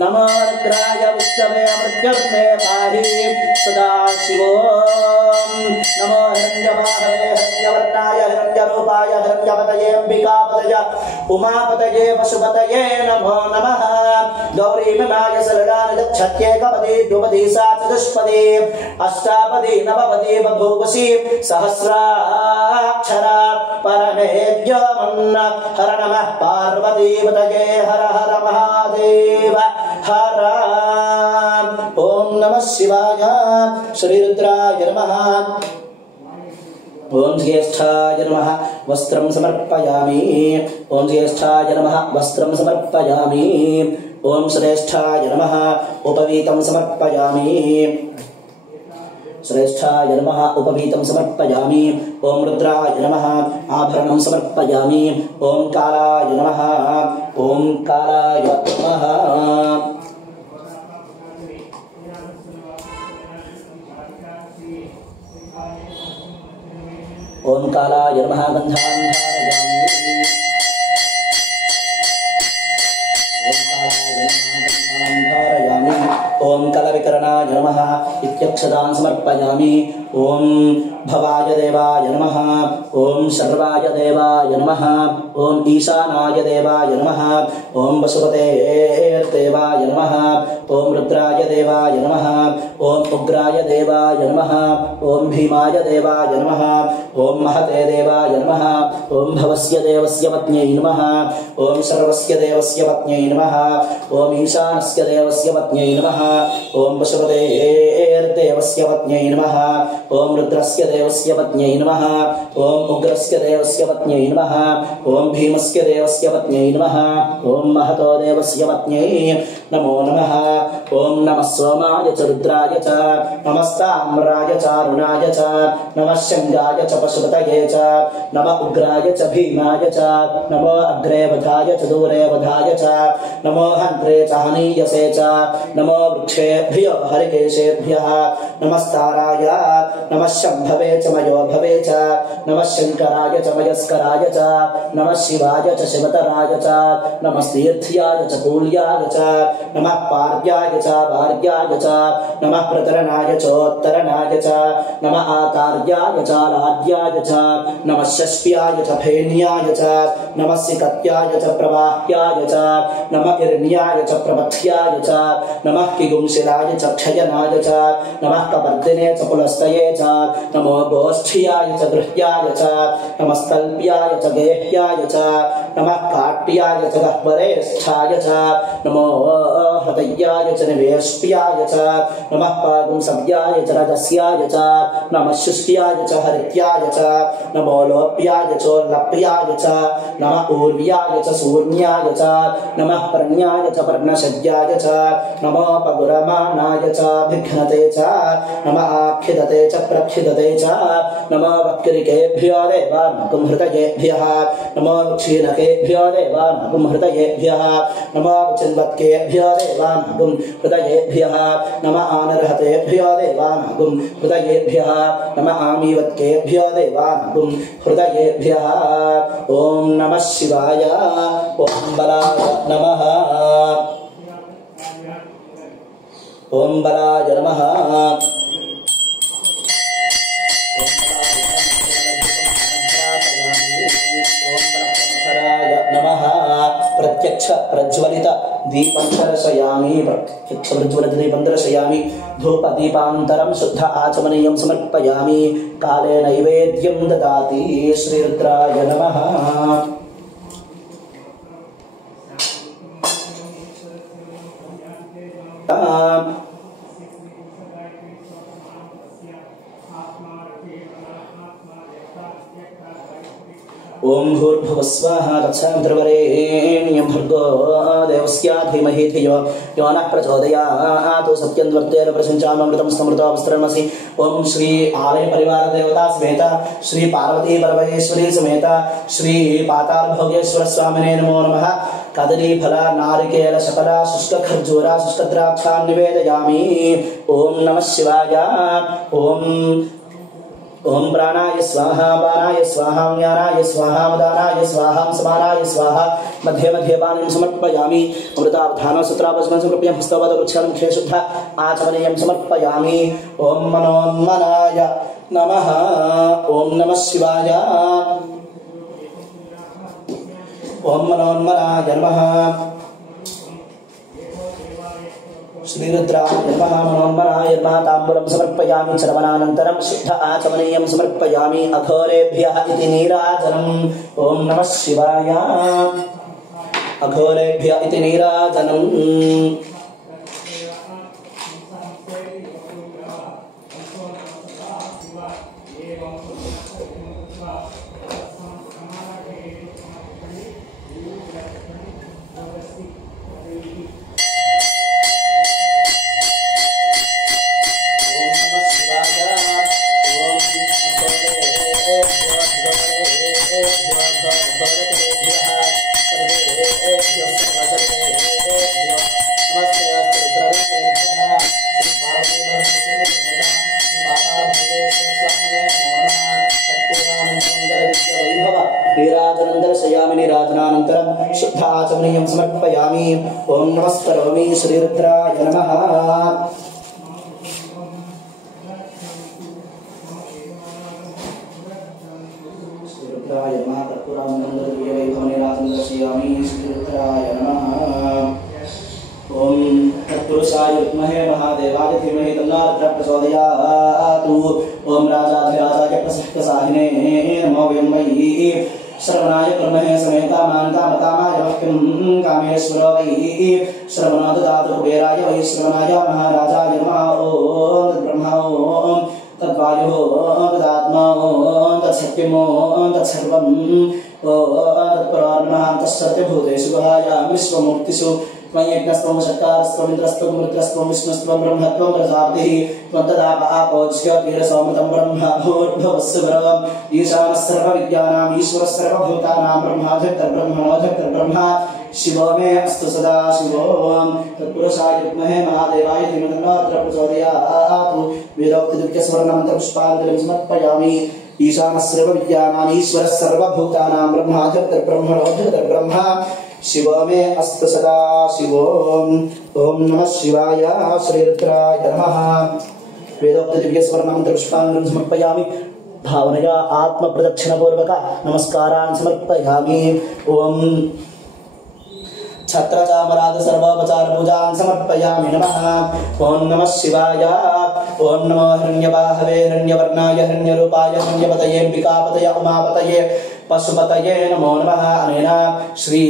नमो रुद्राय विष्णवे मृत्युर्मे पाहि सदाशिवो। नमो हिरण्यवाहवे हिरण्यवर्णाय हिरण्यरूपाय हिरण्यपतये अम्बिकापतये उमापतये पशुपतये नमो नमः। गौरीमिमाय शरणानि गच्छत्येकपदी द्विपदी सा चतुष्पदी अष्टापदी नवपदी बभूवसि सहस्राक्षरा परमेद्यमन्न हर नमः पार्वतीपतये हर हर महादेव हर। ओम नमः शिवाय। श्री रुद्राय नमः। ओम ज्येष्ठाय नमः वस्त्रं समर्पयामि। ओम ज्येष्ठाय नमः वस्त्रं समर्पयामि। ओम श्रेष्ठाय नमः उपवीतं समर्पयामि। श्रेष्ठाय नमः उपवीतं समर्पयामि। ओम रुद्राय नमः आभरणं समर्पयामि। ओम कालाय नमः। ओम कालाय नमः। ओम कालाय नमः गन्धां धारयामि। ओम कालाय नमः गन्धां धारयामि। ओम कलविकरणाय नमः इत्यक्षतां समर्पयामि। ओम भवाय देवाय नमः। ओम सर्वाय देवाय नमः। ओम ईशानाय देवाय नमः। ओम वसुपतेर्देवाय नमः। ओम रुद्राय देवाय नमः। ओम उग्राय देवाय नमः। ओम भीमाय देवाय नमः। ओम महते देवाय नमः। ओम भवस्य देवस्य पत्न्यै नमः। ओम सर्वस्य देवस्य पत्न्यै नमः। ओम ईशानस्य देवस्य पत्न्यै नमः। ओम वसुपतेर्देवस्य पत्न्यै नमः। ओम रुद्रस्य देवस्य पत्न्यै नमः। ओम उग्रस्य देवस्य पत्न्यै नमः। ओम भीमस्य देवस्य पत्न्यै नमः। ओम महतो देवस्य पत्न्यै नमो नमः। ओम नमः सोमाय च रुद्राय च नमस्ताम्राय च अरुणाय च नमः शंगाय च पशुपतये च नमः उग्राय च भीमाय च नमो अग्रे वधाय च दूरे वधाय च नमो हन्त्रे च हनीयसे च नमो वृक्षेभ्यो हरिकेशेभ्यः नमस्ताराय नमः शम्भवे च मयो भवे च नमः शंकराय च मयस्कराय च नमः शिवाय च शिवतराय च नमः तीर्थ्याय च कूल्याय च नमः पार्याय च भार्याय च नमः प्रतरणाय चोत्तरणाय च नमः आकार्याय च लाद्याय च नमः षष्ट्याय च फेन्याय च नमः सिकत्याय च प्रवाह्याय च नमः इर्ण्याय च प्रपथ्याय च नमः किगुंशिलाय च क्षयनाय च नमः कपर्दिने च पुलस्तये च नमो गोष्ठ्याय च गृह्याय च नमः स्तल्प्याय च गेह्याय च नमः काट्याय च गह्वरेष्ठाय च नमो हृदयाय च निवेष्ट्याय च नमः पागुंसव्याय च रजस्याय च नमः शुष्ट्याय च हरित्याय च नमो लोप्याय चोल्लप्याय च नमः ऊर्व्याय च शून्याय च नमः पर्ण्याय च पर्णशज्याय च नमो पगुरमानाय च भिघ्नते च नमः आख्यदते च प्रक्षिदते च नमो वक्रिकेभ्यो देवानागुं हृदयेभ्यः नमो क्षीणकेभ्यो देवानागुं हृदयेभ्यः नमो चिन्वत्केभ्यो देवानागुं हृदयेभ्यः नमः आनर्हतेभ्यो देवानागुं हृदयेभ्यः नमः आमीवत्केभ्यो देवानागुं हृदयेभ्यः। ओम नमः शिवाय। ओम बलाय नमः। ओम बलाय नमः। नमः। प्रत्यक्ष प्रज्वलित दीपं दर्शयामि। प्रत्यक्ष प्रज्वलित दीपं दर्शयामि। धूप दीपान्तरं शुद्ध आचमनीयं समर्पयामि। काले नैवेद्यं ददाति। श्री रुद्राय नमः। ओम भूर्भुवः स्वः तत्सवितुर्वरेण्यं भर्गो देवस्य धीमहि धियो यो नः प्रचोदयात् सत्यं वर्तेन प्रसञ्चामृतं स्मृतोऽवस्त्रमसि। ओम श्री आलय परिवार देवता समेत श्री पार्वती परमेश्वरी समेत श्री पाताल भोगेश्वर स्वामिने नमो नमः। कदली फला नारिकेल शकला शुष्क खर्जूरा शुष्क द्राक्षा निवेदयामि। ओम नमः शिवाय। ओम प्राणाय स्वाहा पानाय स्वाहा ज्ञानाय स्वाहा उदानाय स्वाहा समानाय स्वाहा। मध्ये मध्ये पानीं समर्पयामि। अमृतावधान सूत्रावचनं समर्पयामि। हस्तवद वृक्षं मुखे शुद्ध आचमनीयं समर्पयामि। ओम मनोन्मनाय नमः। ओम नमः शिवाय। ओम मनोन्मनाय नमः। श्रीरुद्राय नमः। मनोन्मनाय नमः। ताम्बूलं समर्पयामि। श्रवणानन्तरं शुद्ध आचमनीयं समर्पयामि। अघोरेभ्यः इति नीराजनम्। ओम नमः शिवाय। अघोरेभ्यः इति नीराजनम्। नीराजनानन्तरं शुद्ध आचमनीयं समर्पयामि। ओम नमस्करोमि। श्रीरुद्राय नमः। श्रीरुद्राय नमः। श्रीरुद्राय नमः। ओम तत्पुरुषाय विद्महे महादेवाय धीमहि तन्नो रुद्रः प्रचोदयात्। ओम राजाधिराजाय प्रसह्यसाहिने नमो वयं वै श्रवणाय कुर्महे समेता मानकामकामाय वक्यं कामेश्वरो वै श्रवणो ददातु कुबेराय वै श्रवणाय महाराजाय नमः। ओम तद्ब्रह्मा ओम तद्वायुः ओम तदात्मा ओम तत्सत्यम् ओम तत्सर्वम् ओम तत्परो नमः। तत्सत्यभूतेषु गुहायां विश्वमूर्तिषु त्वयज्ञस्त्वं शक्तारस्त्वं इन्द्रस्त्वं रुद्रस्त्वं विष्णुस्त्वं ब्रह्मत्वं प्रजापतिः त्वं तदाप आपोज्य वीरसोमृतं ब्रह्म भूर्भुवः स्वः ईशानः सर्वविद्यानाम् ईश्वरः सर्वभूतानां ब्रह्माधिपतिर्ब्रह्मणोऽधिपतिर्ब्रह्म शिवो मे अस्तु सदा शिवो। तत्पुरुषाय विद्महे महादेवाय धीमहि तन्नो रुद्रः प्रचोदयात्। वेदोक्तदिव्यस्वर्णमन्त्रं पुष्पाञ्जलिं समर्पयामि। ईशानः सर्वविद्यानाम् ईश्वरः सर्वभूतानां ब्रह्माधिपतिर्ब्रह्मणोऽधिपतिर्ब्रह्म शिवो मे अस्तु सदा शिवो। ओम नमः शिवाय। श्रीरुद्राय नमः। वेदोक्त दिव्य स्वर्णमंत्र पुष्पाञ्जलिं समर्पयामि। भावनया आत्म प्रदक्षिणपूर्वक नमस्कारान् समर्पयामि। ओम छत्रचामराद सर्वोपचार पूजान् समर्पयामि। नमः। ओम नमः शिवाय। ओम नमो हिरण्यबाहवे हिरण्यवर्णाय हिरण्यरूपाय हिरण्यपतये अंबिकापतये उमापतये पशुपतये नमो नमः। अनेन श्री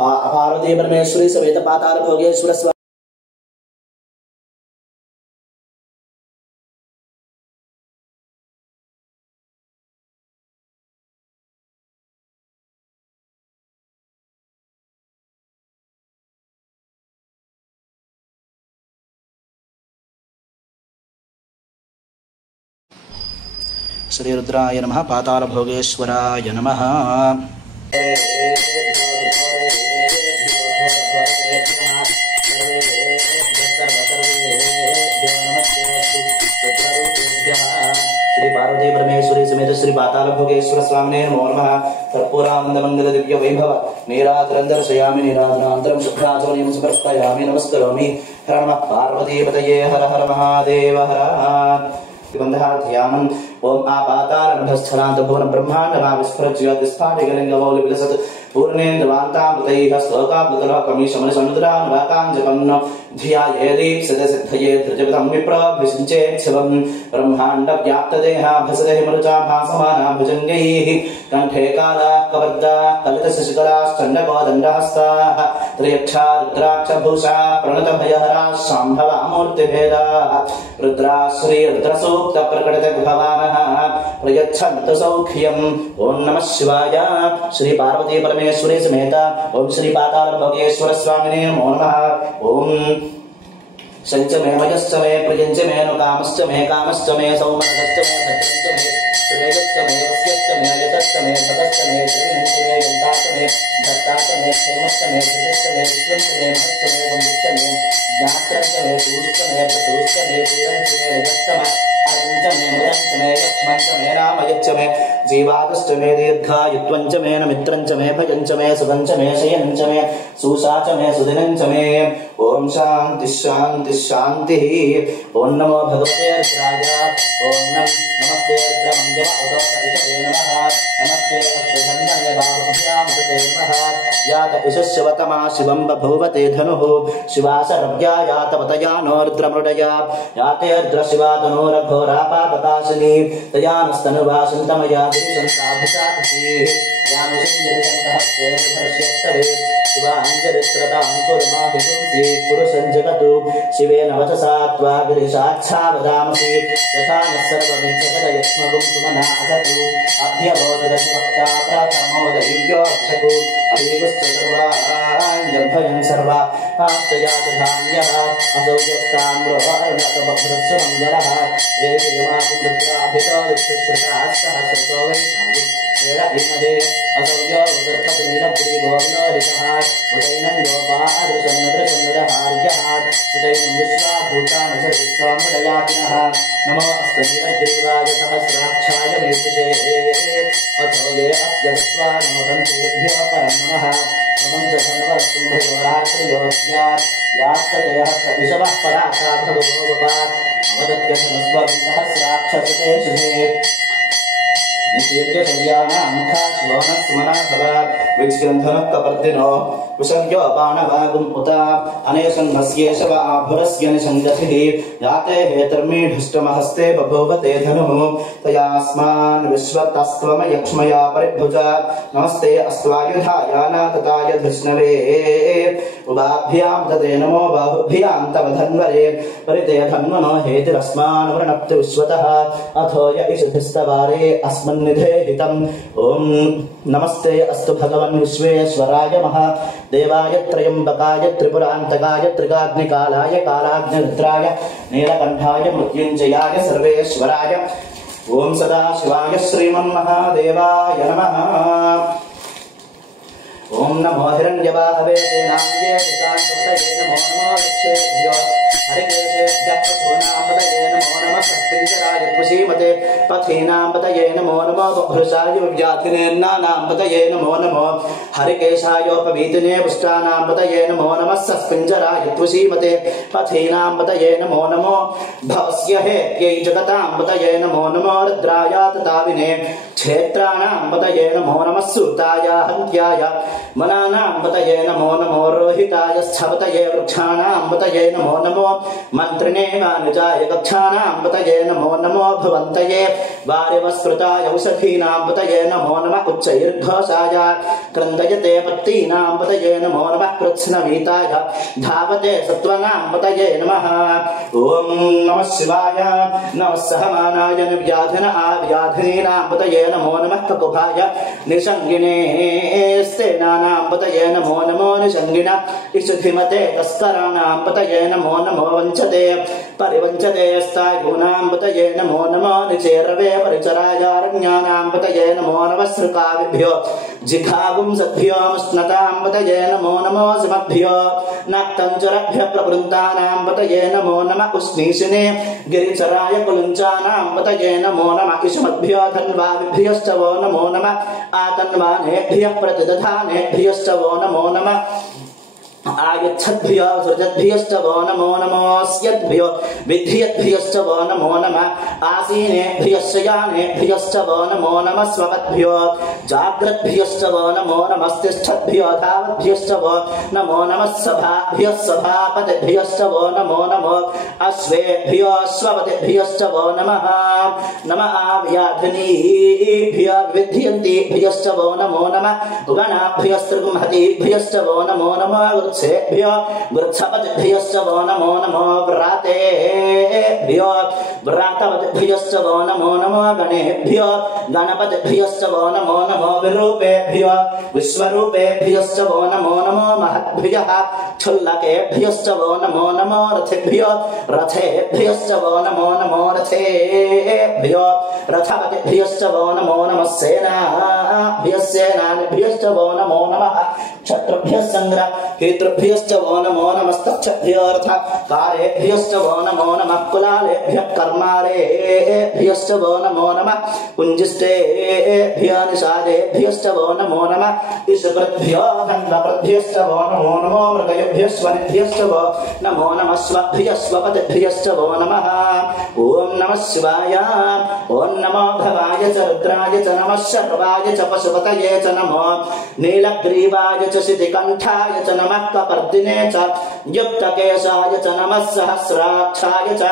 पार्वती परमेश्वरी समेत पाताल भोगेश्वर स्वामी श्रीरुद्राय नमः। पाताल भोगेश्वराय नमः। श्री पार्वती परमेश्वरी समेत श्री पाताल भोगेश्वर स्वामिने नमो नमः। कर्पूरानंद मंगल दिव्य वैभव नीराजनं दर्शयामि। नीराजनानन्तरं शुद्धाचमनीयं समर्पयामि। नमस्करोमि। हर नमः पार्वती पतये हर हर महादेव हर। ओम आपातारंभस्थलांत भुवन ब्रह्मांडमा विस्फुरज्योतिस्फाटिकलिंगमौलिविलसत् पूर्णेन्द्रवान्तामृतैः स्तोकाब्दकलकमीशमनिसमुद्रान्वाकाञ्जपन्न धियायेदीप्सिते सिद्धये धृजविदं विप्राभिषिञ्चेत् शिवं ब्रह्माण्डव्याप्तदेहा भसते मरुचा भासमाना भुजङ्गैः कण्ठे कालाः कवर्गाः कलितशिशिकलाश्चण्डकोदण्डहस्ताः त्र्यक्षा रुद्राक्षभूषा प्रणतभयहराः शाम्भवा मूर्तिभेदाः रुद्राः श्रीरुद्रसूक्तप्रकटितविभवानः प्रयच्छन्तु सौख्यम् ॐ नमः शिवाय श्री पार्वती परमेश्वरी समेत ॐ श्री पातालभोगेश्वर स्वामिने नमो नमः ॐ शञ्च मे मयश्च मे प्रियञ्च मे नुकामश्च मे कामश्च मे सौमनश्च मे भद्रञ्च मे श्रेयश्च मे वस्यश्च मे यतश्च मे भगश्च मे श्रीनिश्च मे यन्ताश्च मे दत्ताश्च मे क्षेमश्च मे धृतश्च मे विश्वश्च मे महश्च मे गम्भीश्च मे ज्ञात्रश्च मे सूश्च मे प्रसूश्च मे तीरञ्च मे रजश्च मे अर्जञ्च मे मृदञ्च मे यक्ष्मञ्च मे नामयच्च मे जीवादश्च मे दीर्घायुत्वञ्च मे मित्रञ्च मे भजञ्च मे सुखञ्च मे शयनञ्च मे सूषा च मे सुदिनञ्च मे ओम शांति शांति शांति। ओम नमो भगवते रुद्राय। ओम नमस्ते रुद्रमंजव उदोषे नमः। नमस्ते अष्टधन्वने बाहुभ्यां कृते नमः। यात यशस्वतमा शिवं बभूवते धनुः शिवासरव्या यातवतया नो रुद्रमृडया याते रुद्रशिवा तनोरघोरापापकाशिनी तयानस्तनुभाषन्तमया गिरिशन्ताभिषाकृतिः यानुषिञ्जरिशन्तहस्ते विभर्ष्यस्तवे शिवाञ्जरित्रतां कुर्माभिपुंसि पुरुषं जगतु शिवेन वचसा त्वा गिरिशाच्छावदामसि यथा नः सर्वमिच्छगदयक्ष्मगुं सुमना असतु अभ्यवोदशवक्ता प्रथमोदयिव्योक्षतु अभिगुश्च सर्वाञ्जभयं सर्वा आस्तयातधान्यः असौ यस्ताम्रोहर्णतमभ्रस्सुमङ्गलः ये देवाकुन्द्राभितोदिक्षुश्रुताः सहस्रतो वैशाखि इमदे असौयो उदर्पतिनीलपुरीभोविलोहितः उदैनं योपादृशन्नदृशन्नदहार्यः उदैनं विश्वाभूतानि सर्विश्वामृदयातिनः नमो अस्तनीलग्रीवाय सहस्राक्षाय मेषसे अथो ये अस्य दत्त्वा नमोदन्तेभ्यो परं नमः प्रपञ्चधन्वशुम्भयोरात्रियोऽस्यात् यात्ततयः विषवः परासा भगवोपपात् अवदत्यसनस्वं सहस्राक्षसुते शुभे निषेव्य कल्याणां मुखाश्वनस्मना भव विस्कन्धनः कपर्दिनो विषव्योपाणवागुम् उत अनेशन्नस्येषव आभुरस्य निषङ्गतिः याते हेतर्मीढुष्टमहस्ते बभूवते धनुः तयास्मान् विश्वतस्त्वमयक्ष्मया परिभुज नमस्ते अस्त्वायुधाय नातताय धृष्णवे उभाभ्यां तते नमो बाहुभ्यां तव धन्वरे परिते धन्वनो हेतिरस्मान् वृणप्ति विश्वतः अथो य इषधिस्तवारे अस्मन्निधे हितम् ॐ नमस्ते अस्तु भगवन् विश्वेश्वराय महादेवाय त्रयम्बकाय त्रिपुरान्तकाय त्रिकाग्निकालाय कालाग्निरुद्राय नीलकण्ठाय मृत्युञ्जयाय सर्वेश्वराय ॐ सदाशिवाय श्रीमन्महादेवाय नमः। ओम नमो हिरण्यवाहवे सेनाम्ये विशान्तपतये नमो नमो लक्ष्येभ्यो हरिकेशेभ्यः पशूनां नमो नमः सत्पिञ्जराय त्वसीमते पथीनां पतये नमो नमो बभ्रुषाय विव्याधिनेन्नानां पतये नमो नमो हरिकेशायोपवीतिने पुष्टानां पतये नमो नमः सत्पिञ्जराय त्वसीमते पथीनां पतये नमो नमो भवस्य हेत्यै जगतां पतये नमो नमो रुद्रायातताविने क्षेत्राणां पतये नमो नमः सूताय हन्त्याय मनानां पतये नमो नमो रोहिताय स्थपतये वृक्षाणां पतये नमो नमो मन्त्रिणे वानुजाय गच्छानां पतये नमो नमो भवन्तये वारिवस्कृताय औषधीनां पतये नमो नमः उच्चैर्घोषाय क्रन्दयते पत्तीनां पतये नमो नमः कृत्स्नवीताय धावते सत्त्वनां पतये नमः। ॐ नमः शिवाय नमः सहमानाय निर्व्याधिन आव्याधिनीनां पतये नमो नमः ककुभाय निषङ्गिने स्तेनानां पतये नमो नमो निषङ्गिन इषुधिमते तस्कराणां पतये नमो नमो वञ्चते परिवञ्चते स्तायूनां पतये नमो नमो निचेरवे परिचरायारण्यानां पतये नमो नमः सृकाविभ्यो जिघागुंसद्भ्यो मुष्णतां पतये नमो नमो सिमद्भ्यो नक्तञ्जरभ्य प्रवृन्तानां पतये नमो नमः उष्णीषिने गिरिचराय कुलुञ्चानां पतये नमो नमः इषुमद्भ्यो धन्वाविभ्यश्च वो नमो नमः आतन्वानेभ्यः प्रतिदधानेभ्यश्च वो नमो नमः आयच्छद्भ्यो सृजद्भ्यश्च वो नमो नमोऽस्यद्भ्यो विद्यद्भ्यश्च वो नमो नमः आसीनेभ्यश्च यानेभ्यश्च वो नमो नमः स्वपद्भ्यो जाग्रद्भ्यश्च वो नमो नमस्तिष्ठद्भ्यो धावद्भ्यश्च वो नमो नमः सभाभ्यः सभापतिभ्यश्च वो नमो नमो अश्वेभ्यो अश्वपतिभ्यश्च वो नमः नमः आव्याधिनीभ्यो विद्यन्तीभ्यश्च वो नमो नमः गणाभ्यस्त्रिगुंहतीभ्यश्च वो नमो नमः वृक्षेभ्यो वृक्षपतिभ्यश्च वो नमो नमो व्रातेभ्यो व्रातपतिभ्यश्च वो नमो नमो गणेभ्यो गणपतिभ्यश्च वो नमो नमो विरूपेभ्यो विश्वरूपेभ्यश्च वो नमो नमो महद्भ्यः क्षुल्लकेभ्यश्च वो नमो नमो रथेभ्यो रथेभ्यश्च वो नमो नमो रथेभ्यो रथपतिभ्यश्च वो नमो नमः सेनाभ्यश्च वो नमो नमः क्षत्रुभ्यः संग्रहीतृभ्यश्च वो नमो नमस्तक्षभ्योऽर्थकारेभ्यश्च वो नमो नमः कुलालेभ्यः कर्मारेभ्यश्च वो नमो नमः कुञ्जिष्टेभ्यः निषादेभ्यश्च वो नमो नमः ईशकृद्भ्यो खण्डकृद्भ्यश्च वो नमो नमो मृगयभ्यः स्वनिभ्यश्च वो नमो नमः स्वभ्यः स्वपतिभ्यश्च वो नमः ॐ नमः शिवाय ॐ नमो भवाय च रुद्राय च नमः शर्वाय च पशुपतये च नमो नीलग्रीवाय च शितिकण्ठाय च नमः कपर्दिने च युक्तकेशाय च नमः सहस्राक्षाय च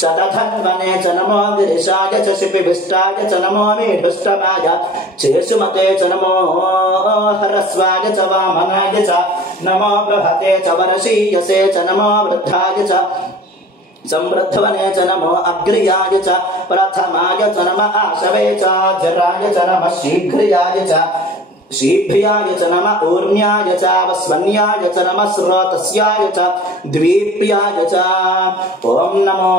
शतधन्वने च नमो गिरिशाय च शिपिविष्टाय च नमो मीढुष्टमाय चेषुमते च नमो हरस्वाय च वामनाय च नमो बृहते च वरशीयसे च नमो वृद्धाय च समृद्धवने च नमो अग्र्याय च प्रथमाय च नमः आशवे च जराय च नमः शीघ्रियाय च शीभ्याय च नमः ऊर्ण्याय च वस्वन्याय च नमः स्रोतस्याय च द्वीप्याय च ॐ नमो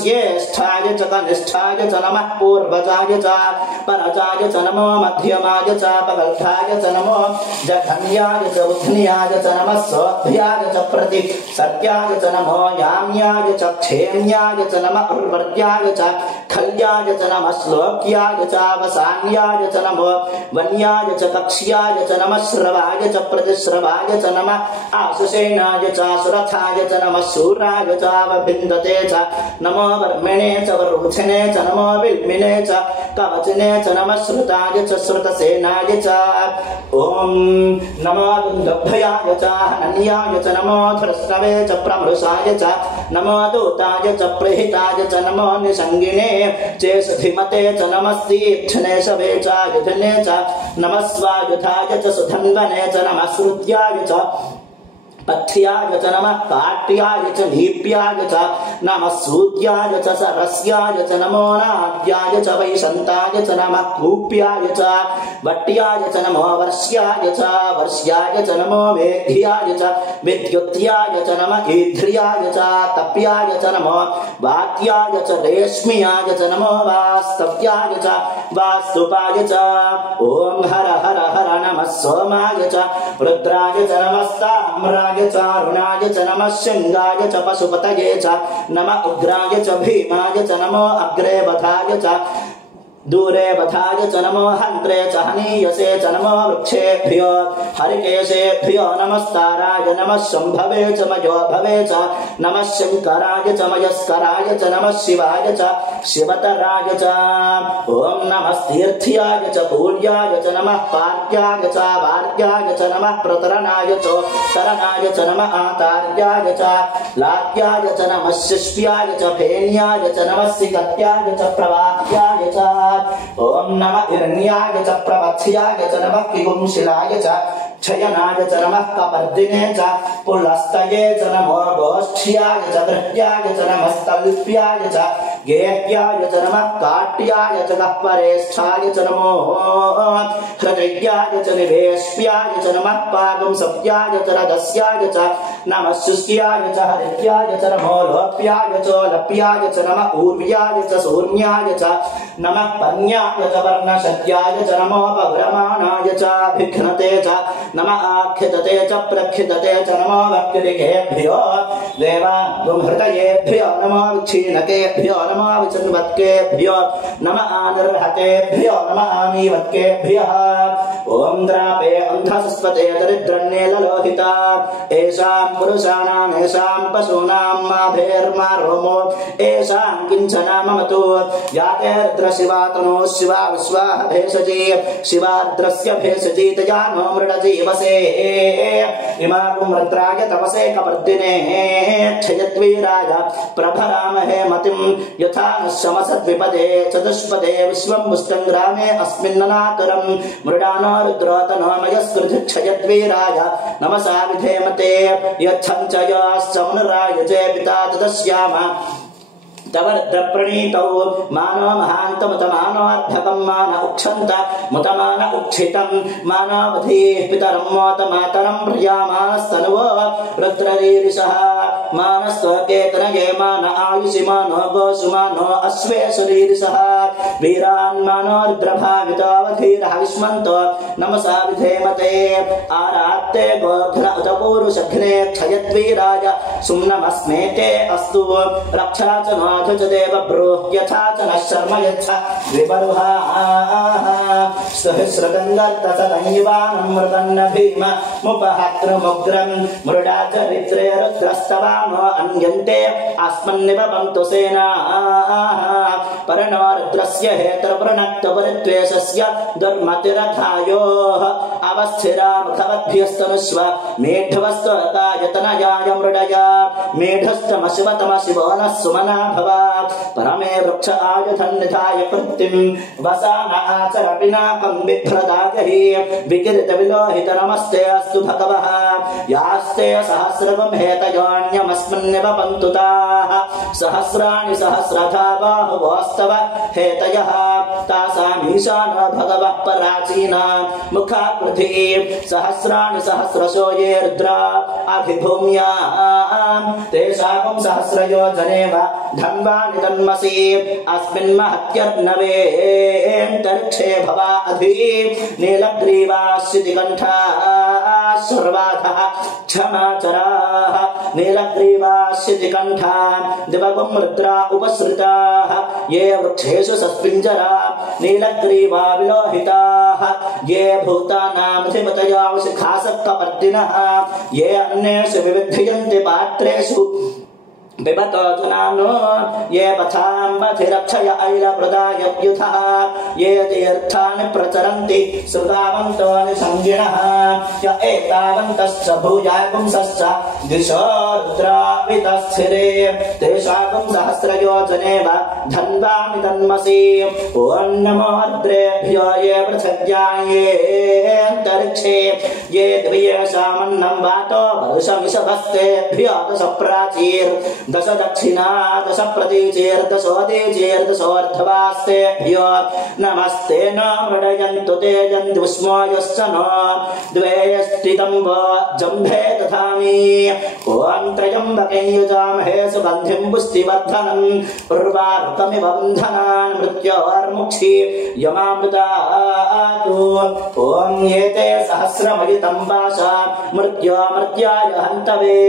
ज्येष्ठाय च कनिष्ठाय च नमः पूर्वजाय च परजाय च नमो मध्यमाय च पगल्धाय च नमो जघन्याय च उद्ध्न्याय च नमः सोऽभ्याय च प्रतिसर्याय च नमो याम्याय च क्षेम्याय च नमः उर्वर्याय च खल्याय च नमः श्लोक्याय च वसान्याय च नमो वन्याय च कक्ष्याय च नमः श्रवाय च प्रतिश्रवाय च नमः आशुषेणाय च सुरथाय च नमः शूराय च वभिन्दते च नमो वर्मिणे च वरुक्षिणे च नमो विल्मिने च कवचिने च नमः श्रुताय च श्रुतसेनाय च ॐ नमो दुन्दुभयाय च हनन्याय च नमो धृष्णवे च प्रमृषाय च नमो दूताय च प्रहिताय च नमो निषङ्गिने चेषधिमते च नमः तीक्ष्णे शवे च युधने च नमः स्वायुधाय च सुधन्वने च नमः श्रुत्याय च पथ्याय च नमः काट्याय च नीप्याय च नमः सूत्याय च सरस्याय च नमो नाद्याय च वैशन्ताय च नमः कूप्याय च वट्याय च नमो वर्ष्याय च वर्ष्याय च नमो मेघ्याय च विद्युत्याय च नमः ईध्र्याय च तप्याय च नमो वात्याय च रेश्म्याय च नमो वास्तव्याय च वास्तुपाय च ॐ हर हर हर नमः सोमाय च रुद्राय च नमस्ताम्राय च अरुणाय च नमः शृङ्गाय च पशुपतये च नमः उग्राय च भीमाय च नमो अग्रे वधाय च दूरे वधाय च नमो हन्त्रे च हनीयसे च नमो वृक्षेभ्यो हरिकेशेभ्यो नमस्ताराय नमः शम्भवे च मयोभवे च नमः शङ्कराय च मयस्कराय च नमः शिवाय च शिवतराय च ॐ नमस्तीर्थ्याय च पूर्याय च नमः पार्याय च वार्याय च नमः प्रतरणाय च तरणाय च नमः आतार्याय च लात्याय च नमः शिष्प्याय च फेन्याय च नमः सिकत्याय च प्रवाह्याय च ॐ नमः हिरण्याय च प्रवत्स्याय च नमः पिपुंशिलाय च क्षयनाय च नमः कपर्दिने च पुलस्तये च नमो गोष्ठ्याय च दृष्ट्याय च नमः स्तल्प्याय च गेह्याय च नमः काट्याय च गह्वरेष्ठाय च नमो हृदयाय च निवेश्याय च नमः पागुंसप्याय च रजस्याय च नमः शुष्क्याय च हरित्याय च नमो लोप्याय च लप्याय च नमः ऊर्व्याय च शून्याय च नमः पन्याय च वर्णशत्याय च नमो पव्रमाणाय च भिघ्नते च नमः आख्यदते च प्रख्यदते च नमो वक्रिकेभ्यो देवागुंहृतयेभ्यो नमो विक्षीणकेभ्यो नमो विचन्वत्केभ्यो नमः आनिर्हतेभ्यो नमः आमीवत्केभ्यः ॐ ओम द्रापे अंधसस्पते दरिद्रन्नेललोहिता एषां पुरुषाणां एषां पशूनां माभेर्मा रोमो एषां किंचन ममतु याते रुद्रशिवातनो शिवा विश्वा भेषजी शिवाद्रस्य भेषजी तयानो मृडजीवसे इमाकुं रुद्राय तपसे कपर्दिने क्षयद्वीराय प्रभरामहे मतिं यथा नश्यमसद्विपदे चतुष्पदे विश्वं मुष्टंग्रामे अस्मिन्ननातुरं मृडानो रुद्रोतनो मयस्कृतिक्षयद्वीराय नमसा विधेमते यच्छञ्चयाश्चमुनराय च पिता तदस्याम तव रुद्रप्रणीतौ मानो महान्तमुतमानोऽर्धकं मान उक्षन्त मुतमान उक्षितं मानवधीः पितरं मोतमातरं प्रियामानस्तनुवो रुद्ररीरिषः मानस्त्वकेतनये मान आयुषि मानो गोसुमानो अश्वेशरीरिषः वीरान् मानो रुद्रभावितोऽवधीरः विष्मन्तो नमसा विधेमते आरात्ते गोधन उत पूरुषघ्ने क्षयद्वीराय सुम्नमस्मेते अस्तु रक्षा च नो देव ब्रूह यथा च न शर्म यथा विबर्हा सहस्रगंगतसदंगिवानमृतन्न भीम मुपहत्रमुग्रं मृडा चरित्रे रुद्रस्तवानो अन्यन्ते अस्मन्निवपन्तु सेना परनो रुद्रस्य हेतुर्वृणक्तपरित्वेषस्य दुर्मतिरथायोः अवस्थिरा मुखवद्भ्यस्तनुष्व मेढवस्त्वकायतनयाय मृडया मेढस्तमशिवतमशिवो नः सुमना परमे वृक्ष आयुधन्निधाय कृत्तिं वसान आचर पिनाकं बिभ्रदागहि विकिरित विलोहित नमस्ते अस्तु भगवः यास्ते सहस्रगं हेतयोऽन्यमस्मिन्निव ताः सहस्राणि सहस्रधा बाहुवोस्तव हेतयः तासामीशान भगवः पराचीना मुखाकृति सहस्राणि सहस्रशो ये रुद्रा अधिभूम्यां तेषां सहस्रयोजनेव धन्वानि तन्मसि अस्मिन् महत्यर्णवेऽन्तरिक्षे भवा अधि नीलग्रीवाश्चितिकण्ठा सर्वाधः क्षमाचराः नीलग्रीवाश्चितिकण्ठा दिवगुं रुद्रा उपसृताः ये वृक्षेषु सस्पिञ्जरा नीलग्रीवा विलोहिताः ये भूतानामधिपतयावशिखासक्तपर्दिनः ये अन्येषु विविध्यन्ति पात्रेषु बिबतो जुनानो ये पथाम्बधिरक्षय ऐलवृदायव्युधः ये तीर्थानि प्रचरन्ति श्रुतावन्तो निसंगिणः य एतावन्तश्च भूयाय पुंसश्च दिशो रुद्रावितस्थिरे तेषां सहस्रयोजनेव धन्वानि तन्मसि ॐ नमो रुद्रेभ्यो ये पृथिव्यायेऽन्तरिक्षे ये द्वियेषामन्नं वातो वर्षमिषभस्तेभ्यो दश प्राचीर् दश दक्षिणा दश प्रतीचेर्दशोदीचेर्दशोर्ध्वास्तेभ्यो नमस्ते न मृडयन्तु ते जन्तुष्मो यश्च नो द्वेयस्थितं वो जम्भे दधामि ॐ त्र्यम्बके युजामहे सुगन्धिं पुष्टिवर्धनम् उर्वारुकमिव बन्धनान् मृत्योर्मुक्षि यमामृतातु ॐ एते सहस्रमयितं पाशा मृत्याय हन्तवे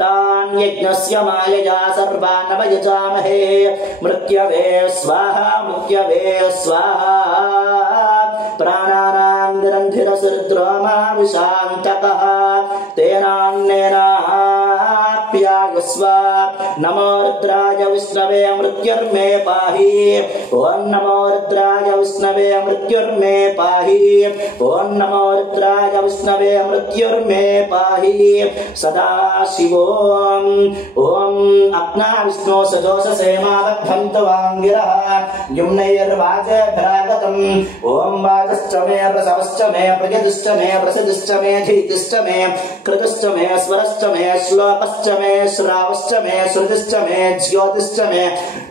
तान् यज्ञस्य मायया सर्वान् वयजामहे मृत्यवे स्वाहा प्राणानां निरन्धिरसुरुद्रोमा विशान्तकः तेनान्नेनाप्यायस्व नमो रुद्राय विष्णवे मृत्युर्मे पाहि ॐ नमो रुद्राय विष्णवे मृत्युर्मे पाहि ॐ नमो रुद्राय विष्णवे मृत्युर्मे पाहि सदा शिवोम् ॐ अग्ना विष्णो सजोषसेमावद्धन्तवाङ्गिरः युम्नैर्वाजभ्रागतम् ॐ वाजश्च मे प्रसवश्च मे प्रयदिश्च मे प्रसिद्धिश्च मे धीतिश्च मे कृतश्च मे स्वरश्च मे श्लोकश्च मे श्रावश्च मे श्रुतिश्च मे ज्योतिश्च मे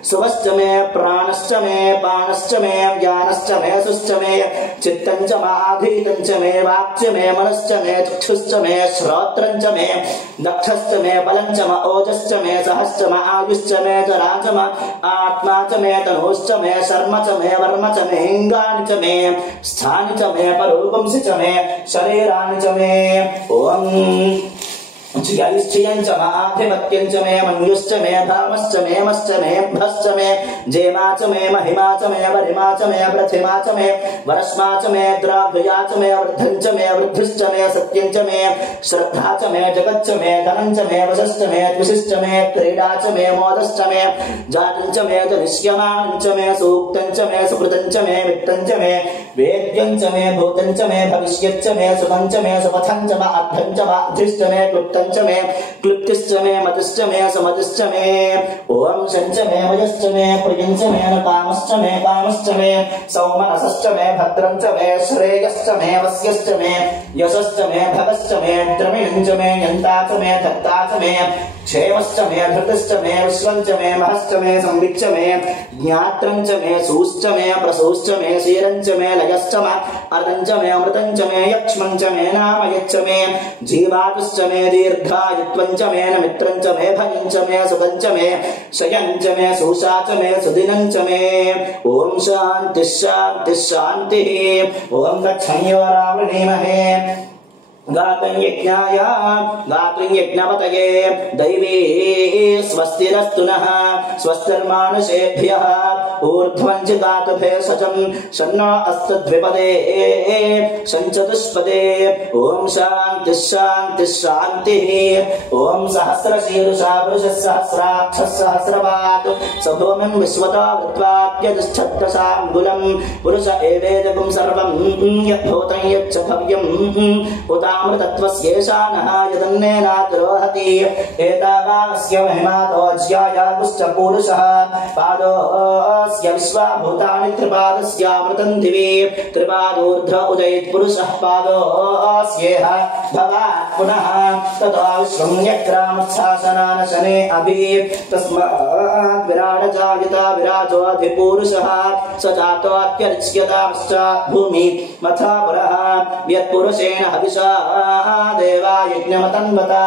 सुवश्च मे प्राणश्च मे पाणश्च मे ज्ञानश्च मे सुश्च मे चित्तञ्च माधीतञ्च मे वाक्च मे मनश्च मे चक्षुश्च मे श्रोत्रञ्च मे दक्षश्च मे बलञ्च म ओजश्च मे सहश्च म आयुश्च मे च राजम आत्मा च मे तनूश्च मे शर्म च मे वर्म च मे हिंगानि च मे स्थानि च मे परूपंसि च मे शरीराणि च मे ॐ च आधिपत्यञ्च मे मन्युश्च मे धामश्च मे मश्च मे भश्च मे जेमा च मे महिमा च मे वरिमा च मे प्रतिमा च मे वरस्मा च मे द्राभ्या च मे वृद्धं च मे वृद्धिश्च मे सत्यं च मे श्रद्धा च मे जगच्च मे धनं च मे वशश्च मे द्विषश्च मे क्रीडा च मे मोदश्च मे जातं च मे दनिष्यमानं च मे सूक्तं च मे सुकृतं च मे वित्तं च मे वेद्यं च मे भूतं च मे भविष्यच्च मे सुखं च मे सुपथं च मे अर्थं च मे अधृष्ट मे क्लुप्तं च मे क्लुप्तिश्च मे मतिश्च मे समतिश्च मे ओम शञ्च मे मयश्च मे प्रियञ्च मे कामश्च मे कामश्च मे सौमनसश्च मे भद्रं च मे श्रेयश्च मे वस्यश्च मे यशश्च मे भगश्च मे द्रविणं च मे यन्ता च मे धत्ता च मे क्षेमश्च मे धृतिश्च मे विश्वं च मे महश्च मे संविच्च मे ज्ञात्रं च मे सूश्च मे प्रसूश्च मे शीरं च मे लयश्च मे अर्धं च मे अमृतं च मे यक्ष्मं च मे नामयच्च मे जीवातुश्च मे दीर्घायुत्वं च मे मित्रं च मे भगं च मे सुखं च मे शयं च मे सुषा च मे सुदिनं च मे ओम शान्ति शान्ति शान्तिः ओम तच्छंयोरावृणीमहे गातं यज्ञाय गातुं यज्ञपतये दैवी स्वस्तिरस्तु नः स्वस्तिर्मानुषेभ्यः ऊर्ध्वं च गातु भेषजं शन्नो अस्तु द्विपदे शञ्चतुष्पदे ॐ शान्ति शान्ति शान्तिः ॐ सहस्रशीर्षा पुरुषः सहस्राक्षः सहस्रपात् स भूमिं विश्वतो वृत्वाप्यतिष्ठत्तशाङ्गुलं पुरुष एवेदगुं सर्वं यद्भूतं यच्च भव्यं उतामृतत्वस्येषानः यदन्नेनातिरोहति एतावानस्य महिमातोऽज्यायागुश्च पूरुषः पादोऽस्य विश्वाभूतानि त्रिपादस्यामृतं दिवि त्रिपादोर्ध्व उदयेत् पुरुषः पादोऽस्येह भवात् पुनः ततो विश्वं यक्रामच्छासनानशने अभि तस्मात् विराट जायता विराजोऽधिपूरुषः स जातोऽत्यर्च्यतांश्च भूमि मथा पुरः यत्पुरुषेण हविषा देवा यज्ञमतन्वता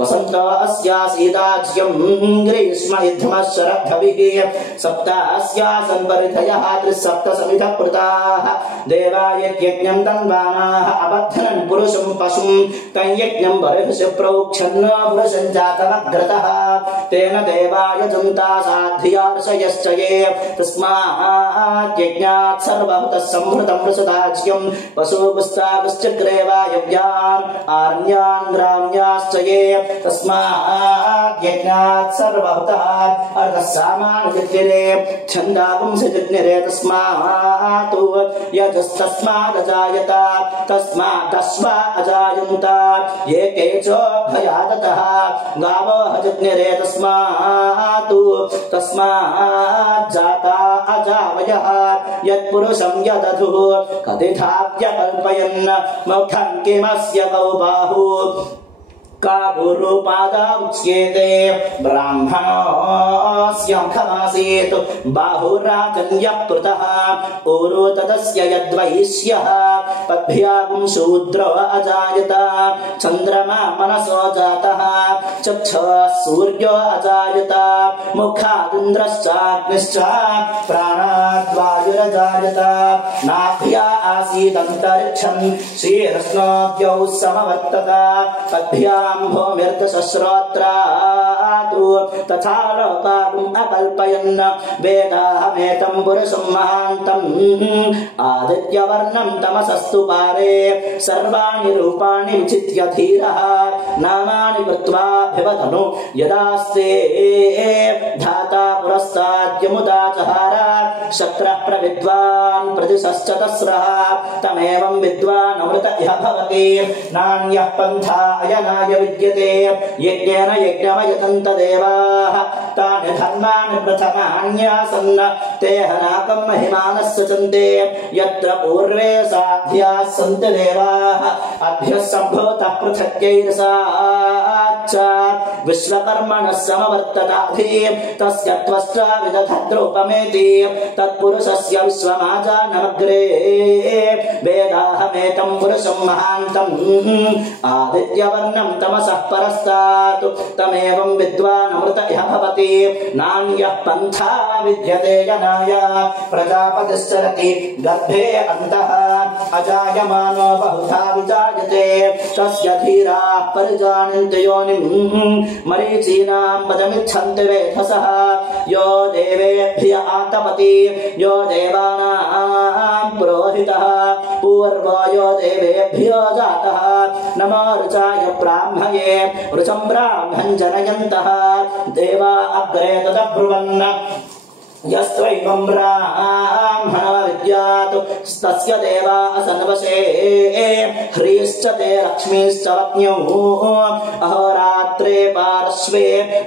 वसन्तो अस्यासीदाज्यं ग्रीष्म युद्धमः शरद्धविः सप्तास्यासन् परिधयः त्रिसप्त समिधः पृताः देवा यज्ञं तन्वानाः अबद्धनं पुरुषं पशुं तं यज्ञं बर्हिषु प्रोक्षन् पुरुषं जातमग्रतः तेन देवा यजन्ता साध्यार्षयश्च ये तस्मात् यज्ञात् सर्वभूतः संहृतं प्रसदाज्यं पशुपुस्तागश्चक्रे वायव्यान् आरण्यान् ग्राम्याश्च ये तस्मात् यज्ञात् सर्वभूतः अर्धः सामान्यजज्ञिरे छन्दापुंसजज्ञिरे तस्मात् यजस्तस्मादजायत तस्मात् अश्वा अजायन्त ये केचोभयादतः गावो हजज्ञिरे तस्मात् जाता अजावयः यत्पुरुषं यदधुः कथिथाप्यकल्पयन् मुखं किमस्य कौ बाहु काबुरुपादामुच्येते ब्राह्मणोऽस्य मुखमासीत् बाहुराजन्यः पृतः ऊरु तदस्य यद्वैश्यः पद्भ्यागुं शूद्रो अजायत चन्द्रमा मनसो जातः चक्षुः सूर्यो अजायत मुखादिन्द्रश्चाग्निश्च प्राणाद्वायुरजायत नाभ्या आसीदन्तरिक्षं शीर्ष्णोऽद्यौ समवर्तत पद्भ्यां भूमिर्दशश्रोत्रादु तथा लोकागुम् अकल्पयन् वेदाहमेतं पुरुषं महान्तम् आदित्यवर्णं तमसस्तु पारे सर्वाणि रूपाणि विचित्य धीरः नामानि कृत्वा भिवदनु यदास्ते धाता पुरस्ताद्यमुदा चहार शक्रः प्रविद्वान् प्रतिशश्च तस्रः तमेवं विद्वान् अमृत इह भवति नान्यः पन्था अयनाय विद्यते यज्ञेन यज्ञमयतन्त देवाः तानि धर्माणि प्रथमान्यासन् ते हनाकं महिमानः सचन्ते यत्र पूर्वे साध्याः सन्ति देवाः अभ्यः सम्भूतः पृथक्यैर्सात् साक्षात् विश्वकर्मणः समवर्तताधि तस्य त्वष्टा विदधद्रूपमेति तत्पुरुषस्य विश्वमाजानमग्रे वेदाहमेतं पुरुषं महान्तम् आदित्यवर्णं तमसः परस्तात् तमेवं विद्वानमृत इह भवति नान्यः पन्था विद्यते जनाय प्रजापतिश्चरति गर्भे अन्तः अजायमानो बहुधा विजायते तस्य धीराः परिजानन्ति योनिं मरीचीनां पदमिच्छन्ति वेधसः यो देवेभ्य आतपति यो देवानां पुरोहितः पूर्वो यो देवेभ्यो जातः नमो ऋचाय ब्राह्मये ऋचं ब्राह्मं जनयन्तः देवा अग्रे तदब्रुवन् यस्त्वैवं ब्राह्मणो विद्यात् तस्य देवा असन्वशे ह्रीश्च ते लक्ष्मीश्च वक्न्यौ अहोरात्रे पार्श्वे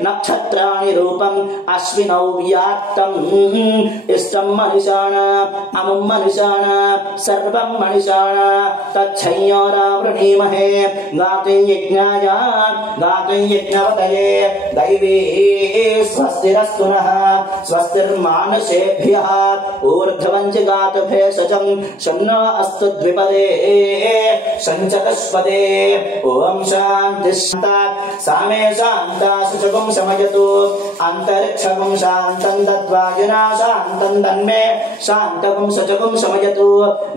नक्षत्राणि रूपम् अश्विनौ व्यात्तम् इष्टं मनिषाण अमुं मनिषाण सर्वं मनिषाण तच्छंयोरावृणीमहे गातुं यज्ञाय गातुं यज्ञवतये दैवी स्वस्तिरस्तु नः स्वस्तिर्मानुषेभ्यः ऊर्ध्वं जगात भेषजं शन्नो अस्तु द्विपदे शञ्चतुष्पदे ॐ शान्तिः सामे शान्ता शुचकुं शमयतु अन्तरिक्षं शान्तं दद्वायुना शान्तं तन्मे शान्तकुं शुचकुं शमयतु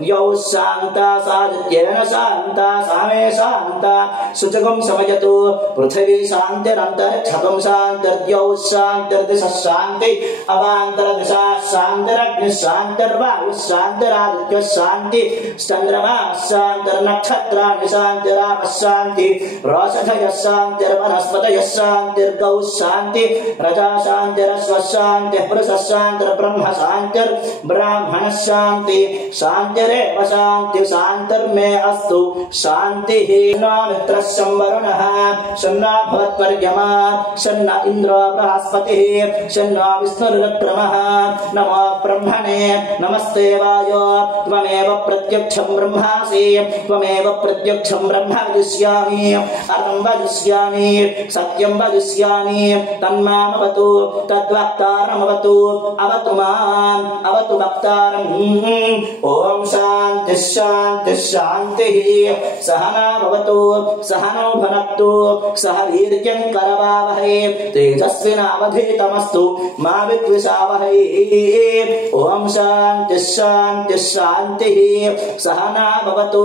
यौ शान्ता सादित्येन शान्ता सामे शान्ता शुचकुं शमयतु पृथिवी शान्तिरन्तरिक्षं शान्तिर्द्यौ शान्तिर्दिशः शान्ति अवान्तरदिशा शान्तिरग्निः शान्तिर्वायुः शान्तिरादित्यः शान्ति चन्द्रमा शान्तिर्नक्षत्राणि शान्तिरापः शान्ति रोषधयः शान्तिर्वनस्पतयः शान्तिर्गौः शान्ति प्रजा शान्तिरश्वः शान्तिः पुरुषः शान्तिर्ब्रह्म शान्तिर्ब्राह्मणः शान्ति शान्तिरेव शान्तिः शान्तिर्मे अस्तु शान्तिः न मित्रः संवरुणः शन्नो भवत्वर्यमा शन्न इन्द्रो बृहस्पतिः शन्नो विष्णुरुक्रमः नमो ब्रह्मणे नमस्ते वायो त्वमेव प्रत्यक्षं ब्रह्मासि त्वमेव प्रत्यक्षं ब्रह्म वदिष्यामि अर्थं वदिष्यामि सत्यं वदिष्यामि तन्मामवतु तद्वक्तारमवतु अवतु माम् अवतु वक्तारम् ॐ शान्तिः शान्तिः शान्तिः सहना भवतु सहनौ भुनक्तु सह वीर्यं करवावहै तेजस्विनावधीतमस्तु मा विद्विषावहै ॐ शान्तिः शान्तिः शान्तिः सहना भवतु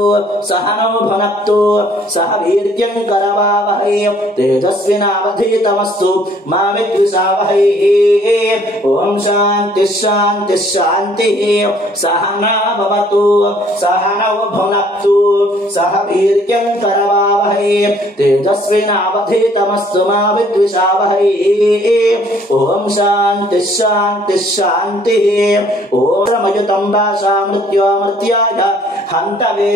सहनौ भुनक्तु सह वीर्यं करवावहै तेजस्विनावधीतमस्तु मा विद्विषावहै ॐ शान्तिः शान्तिः शान्तिः सहना भवतु सहनौ भुनक्तु सह वीर्यं करवावहै तेजस्विनावधीतमस्तु मा विद्विषावहै ॐ शान्तिः शान्तिः शान्तिः ॐ रमयुतं वासा मृत्योमर्त्याय हन्तवे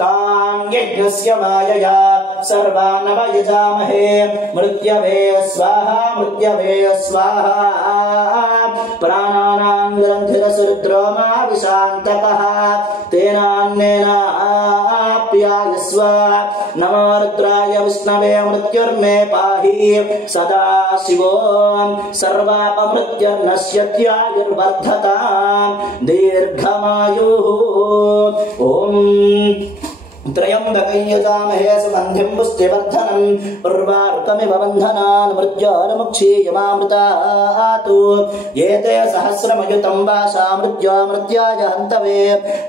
तां यज्ञस्य मायया सर्वान् वयजामहे मृत्यवे स्वाहा प्राणानां ग्रन्थिरसुरुद्रो मा विशान्तकः तेनान्नेनाप्यायस्व नमो रुद्राय विष्णवे मृत्युर्मे पाहि सदा शिवो सर्वापमृत्युर्नश्यत्यायुर्वर्धतां दीर्घमायुः ॐ त्रयंबकं यजामहे सुगन्धिं पुष्टिवर्धनम् उर्वारुकमिव बन्धनान् मृत्योर्मुक्षीयमामृतात् एते सहस्रमयुतं वासा मृत्योमृत्याय हन्तवे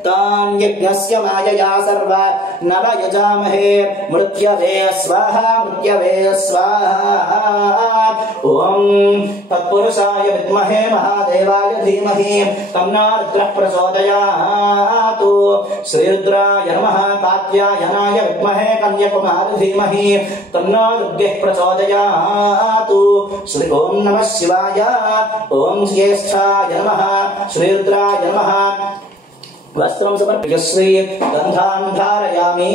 तान् यज्ञस्य मायया सर्वा नव यजामहे मृत्यवे स्वाहा ॐ तत्पुरुषाय विद्महे महादेवाय धीमहि तन्नो रुद्रः प्रचोदयात् श्रीरुद्राय नमः कात्यायनाय विद्महे कन्याकुमारी धीमहि तन्नो दुर्गः प्रचोदयात् श्री ओम नमः शिवाय ओम ज्येष्ठाय नमः श्रीरुद्राय नमः वस्त्रं समर्प्य श्री गन्धान् धारयामि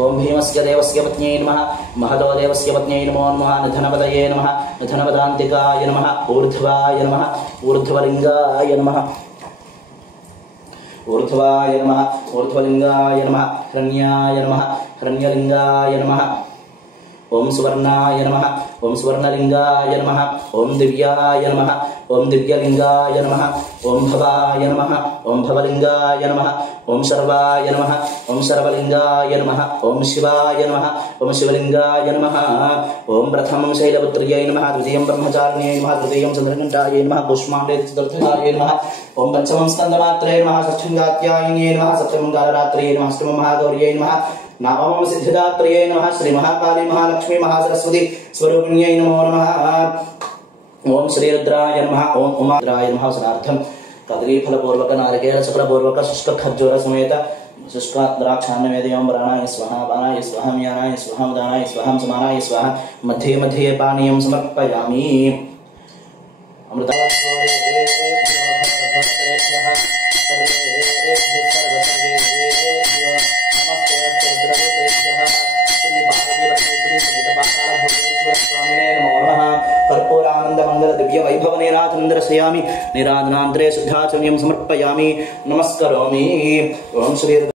ओम भीमस्य देवस्य पत्न्यै नमः महतो देवस्य पत्न्यै नमो नमः निधनपतये नमः निधनपदान्तिकाय नमः ऊर्ध्वाय नमः ऊर्ध्वलिंगाय नमः ऊर्ध्वाय नमः ऊर्ध्वलिंगाय नमः हिरण्याय नमः हिरण्यलिंगाय नमः ओम सुवर्णाय नमः ओम सुवर्णलिंगाय नमः ओम दिव्याय नमः ओम दिव्यलिंगाय नमः ओम भवाय नमः ओम भवलिंगाय नमः ओम सर्वाय नमः ओम सर्वलिंगाय नमः ओम शिवाय नमः ओम शिवलिंगाय नमः ओम प्रथमं शैलपुत्र्यै नमः द्वितीयं ब्रह्मचारिण्यै नमः तृतीयं चन्द्रघण्टायै नमः कूष्माण्डे चतुर्थकार्यै नमः ओम पंचमं स्कन्दमात्रे नमः षष्ठं कात्यायन्यै नमः सप्तमं कालरात्र्यै नमः अष्टमं महागौर्यै नमः नवमं सिद्धिदात्र्यै नमः श्री महाकाली महालक्ष्मी महासरस्वती स्वरूपिण्यै नमो नमः ओम श्रीरुद्राय नमः ओम उमारुद्राय नमः सनार्थं कदलीफलपूर्वक नारिकेल चक्रपूर्वक शुष्क खज्जूर समेत शुष्क द्राक्षान्नवेदयं वराणाय स्वाहा पानाय स्वाहा म्यानाय स्वाहा उदानाय स्वाहा समानाय स्वाहा मध्ये मध्ये पानीयं समर्पयामि कर्पूरानंदमंगल दिव्य वैभव निराधनंदरसयामि निराधनांतरे शुद्धाचम्यं समर्पयामि नमस्करोमि ओम श्री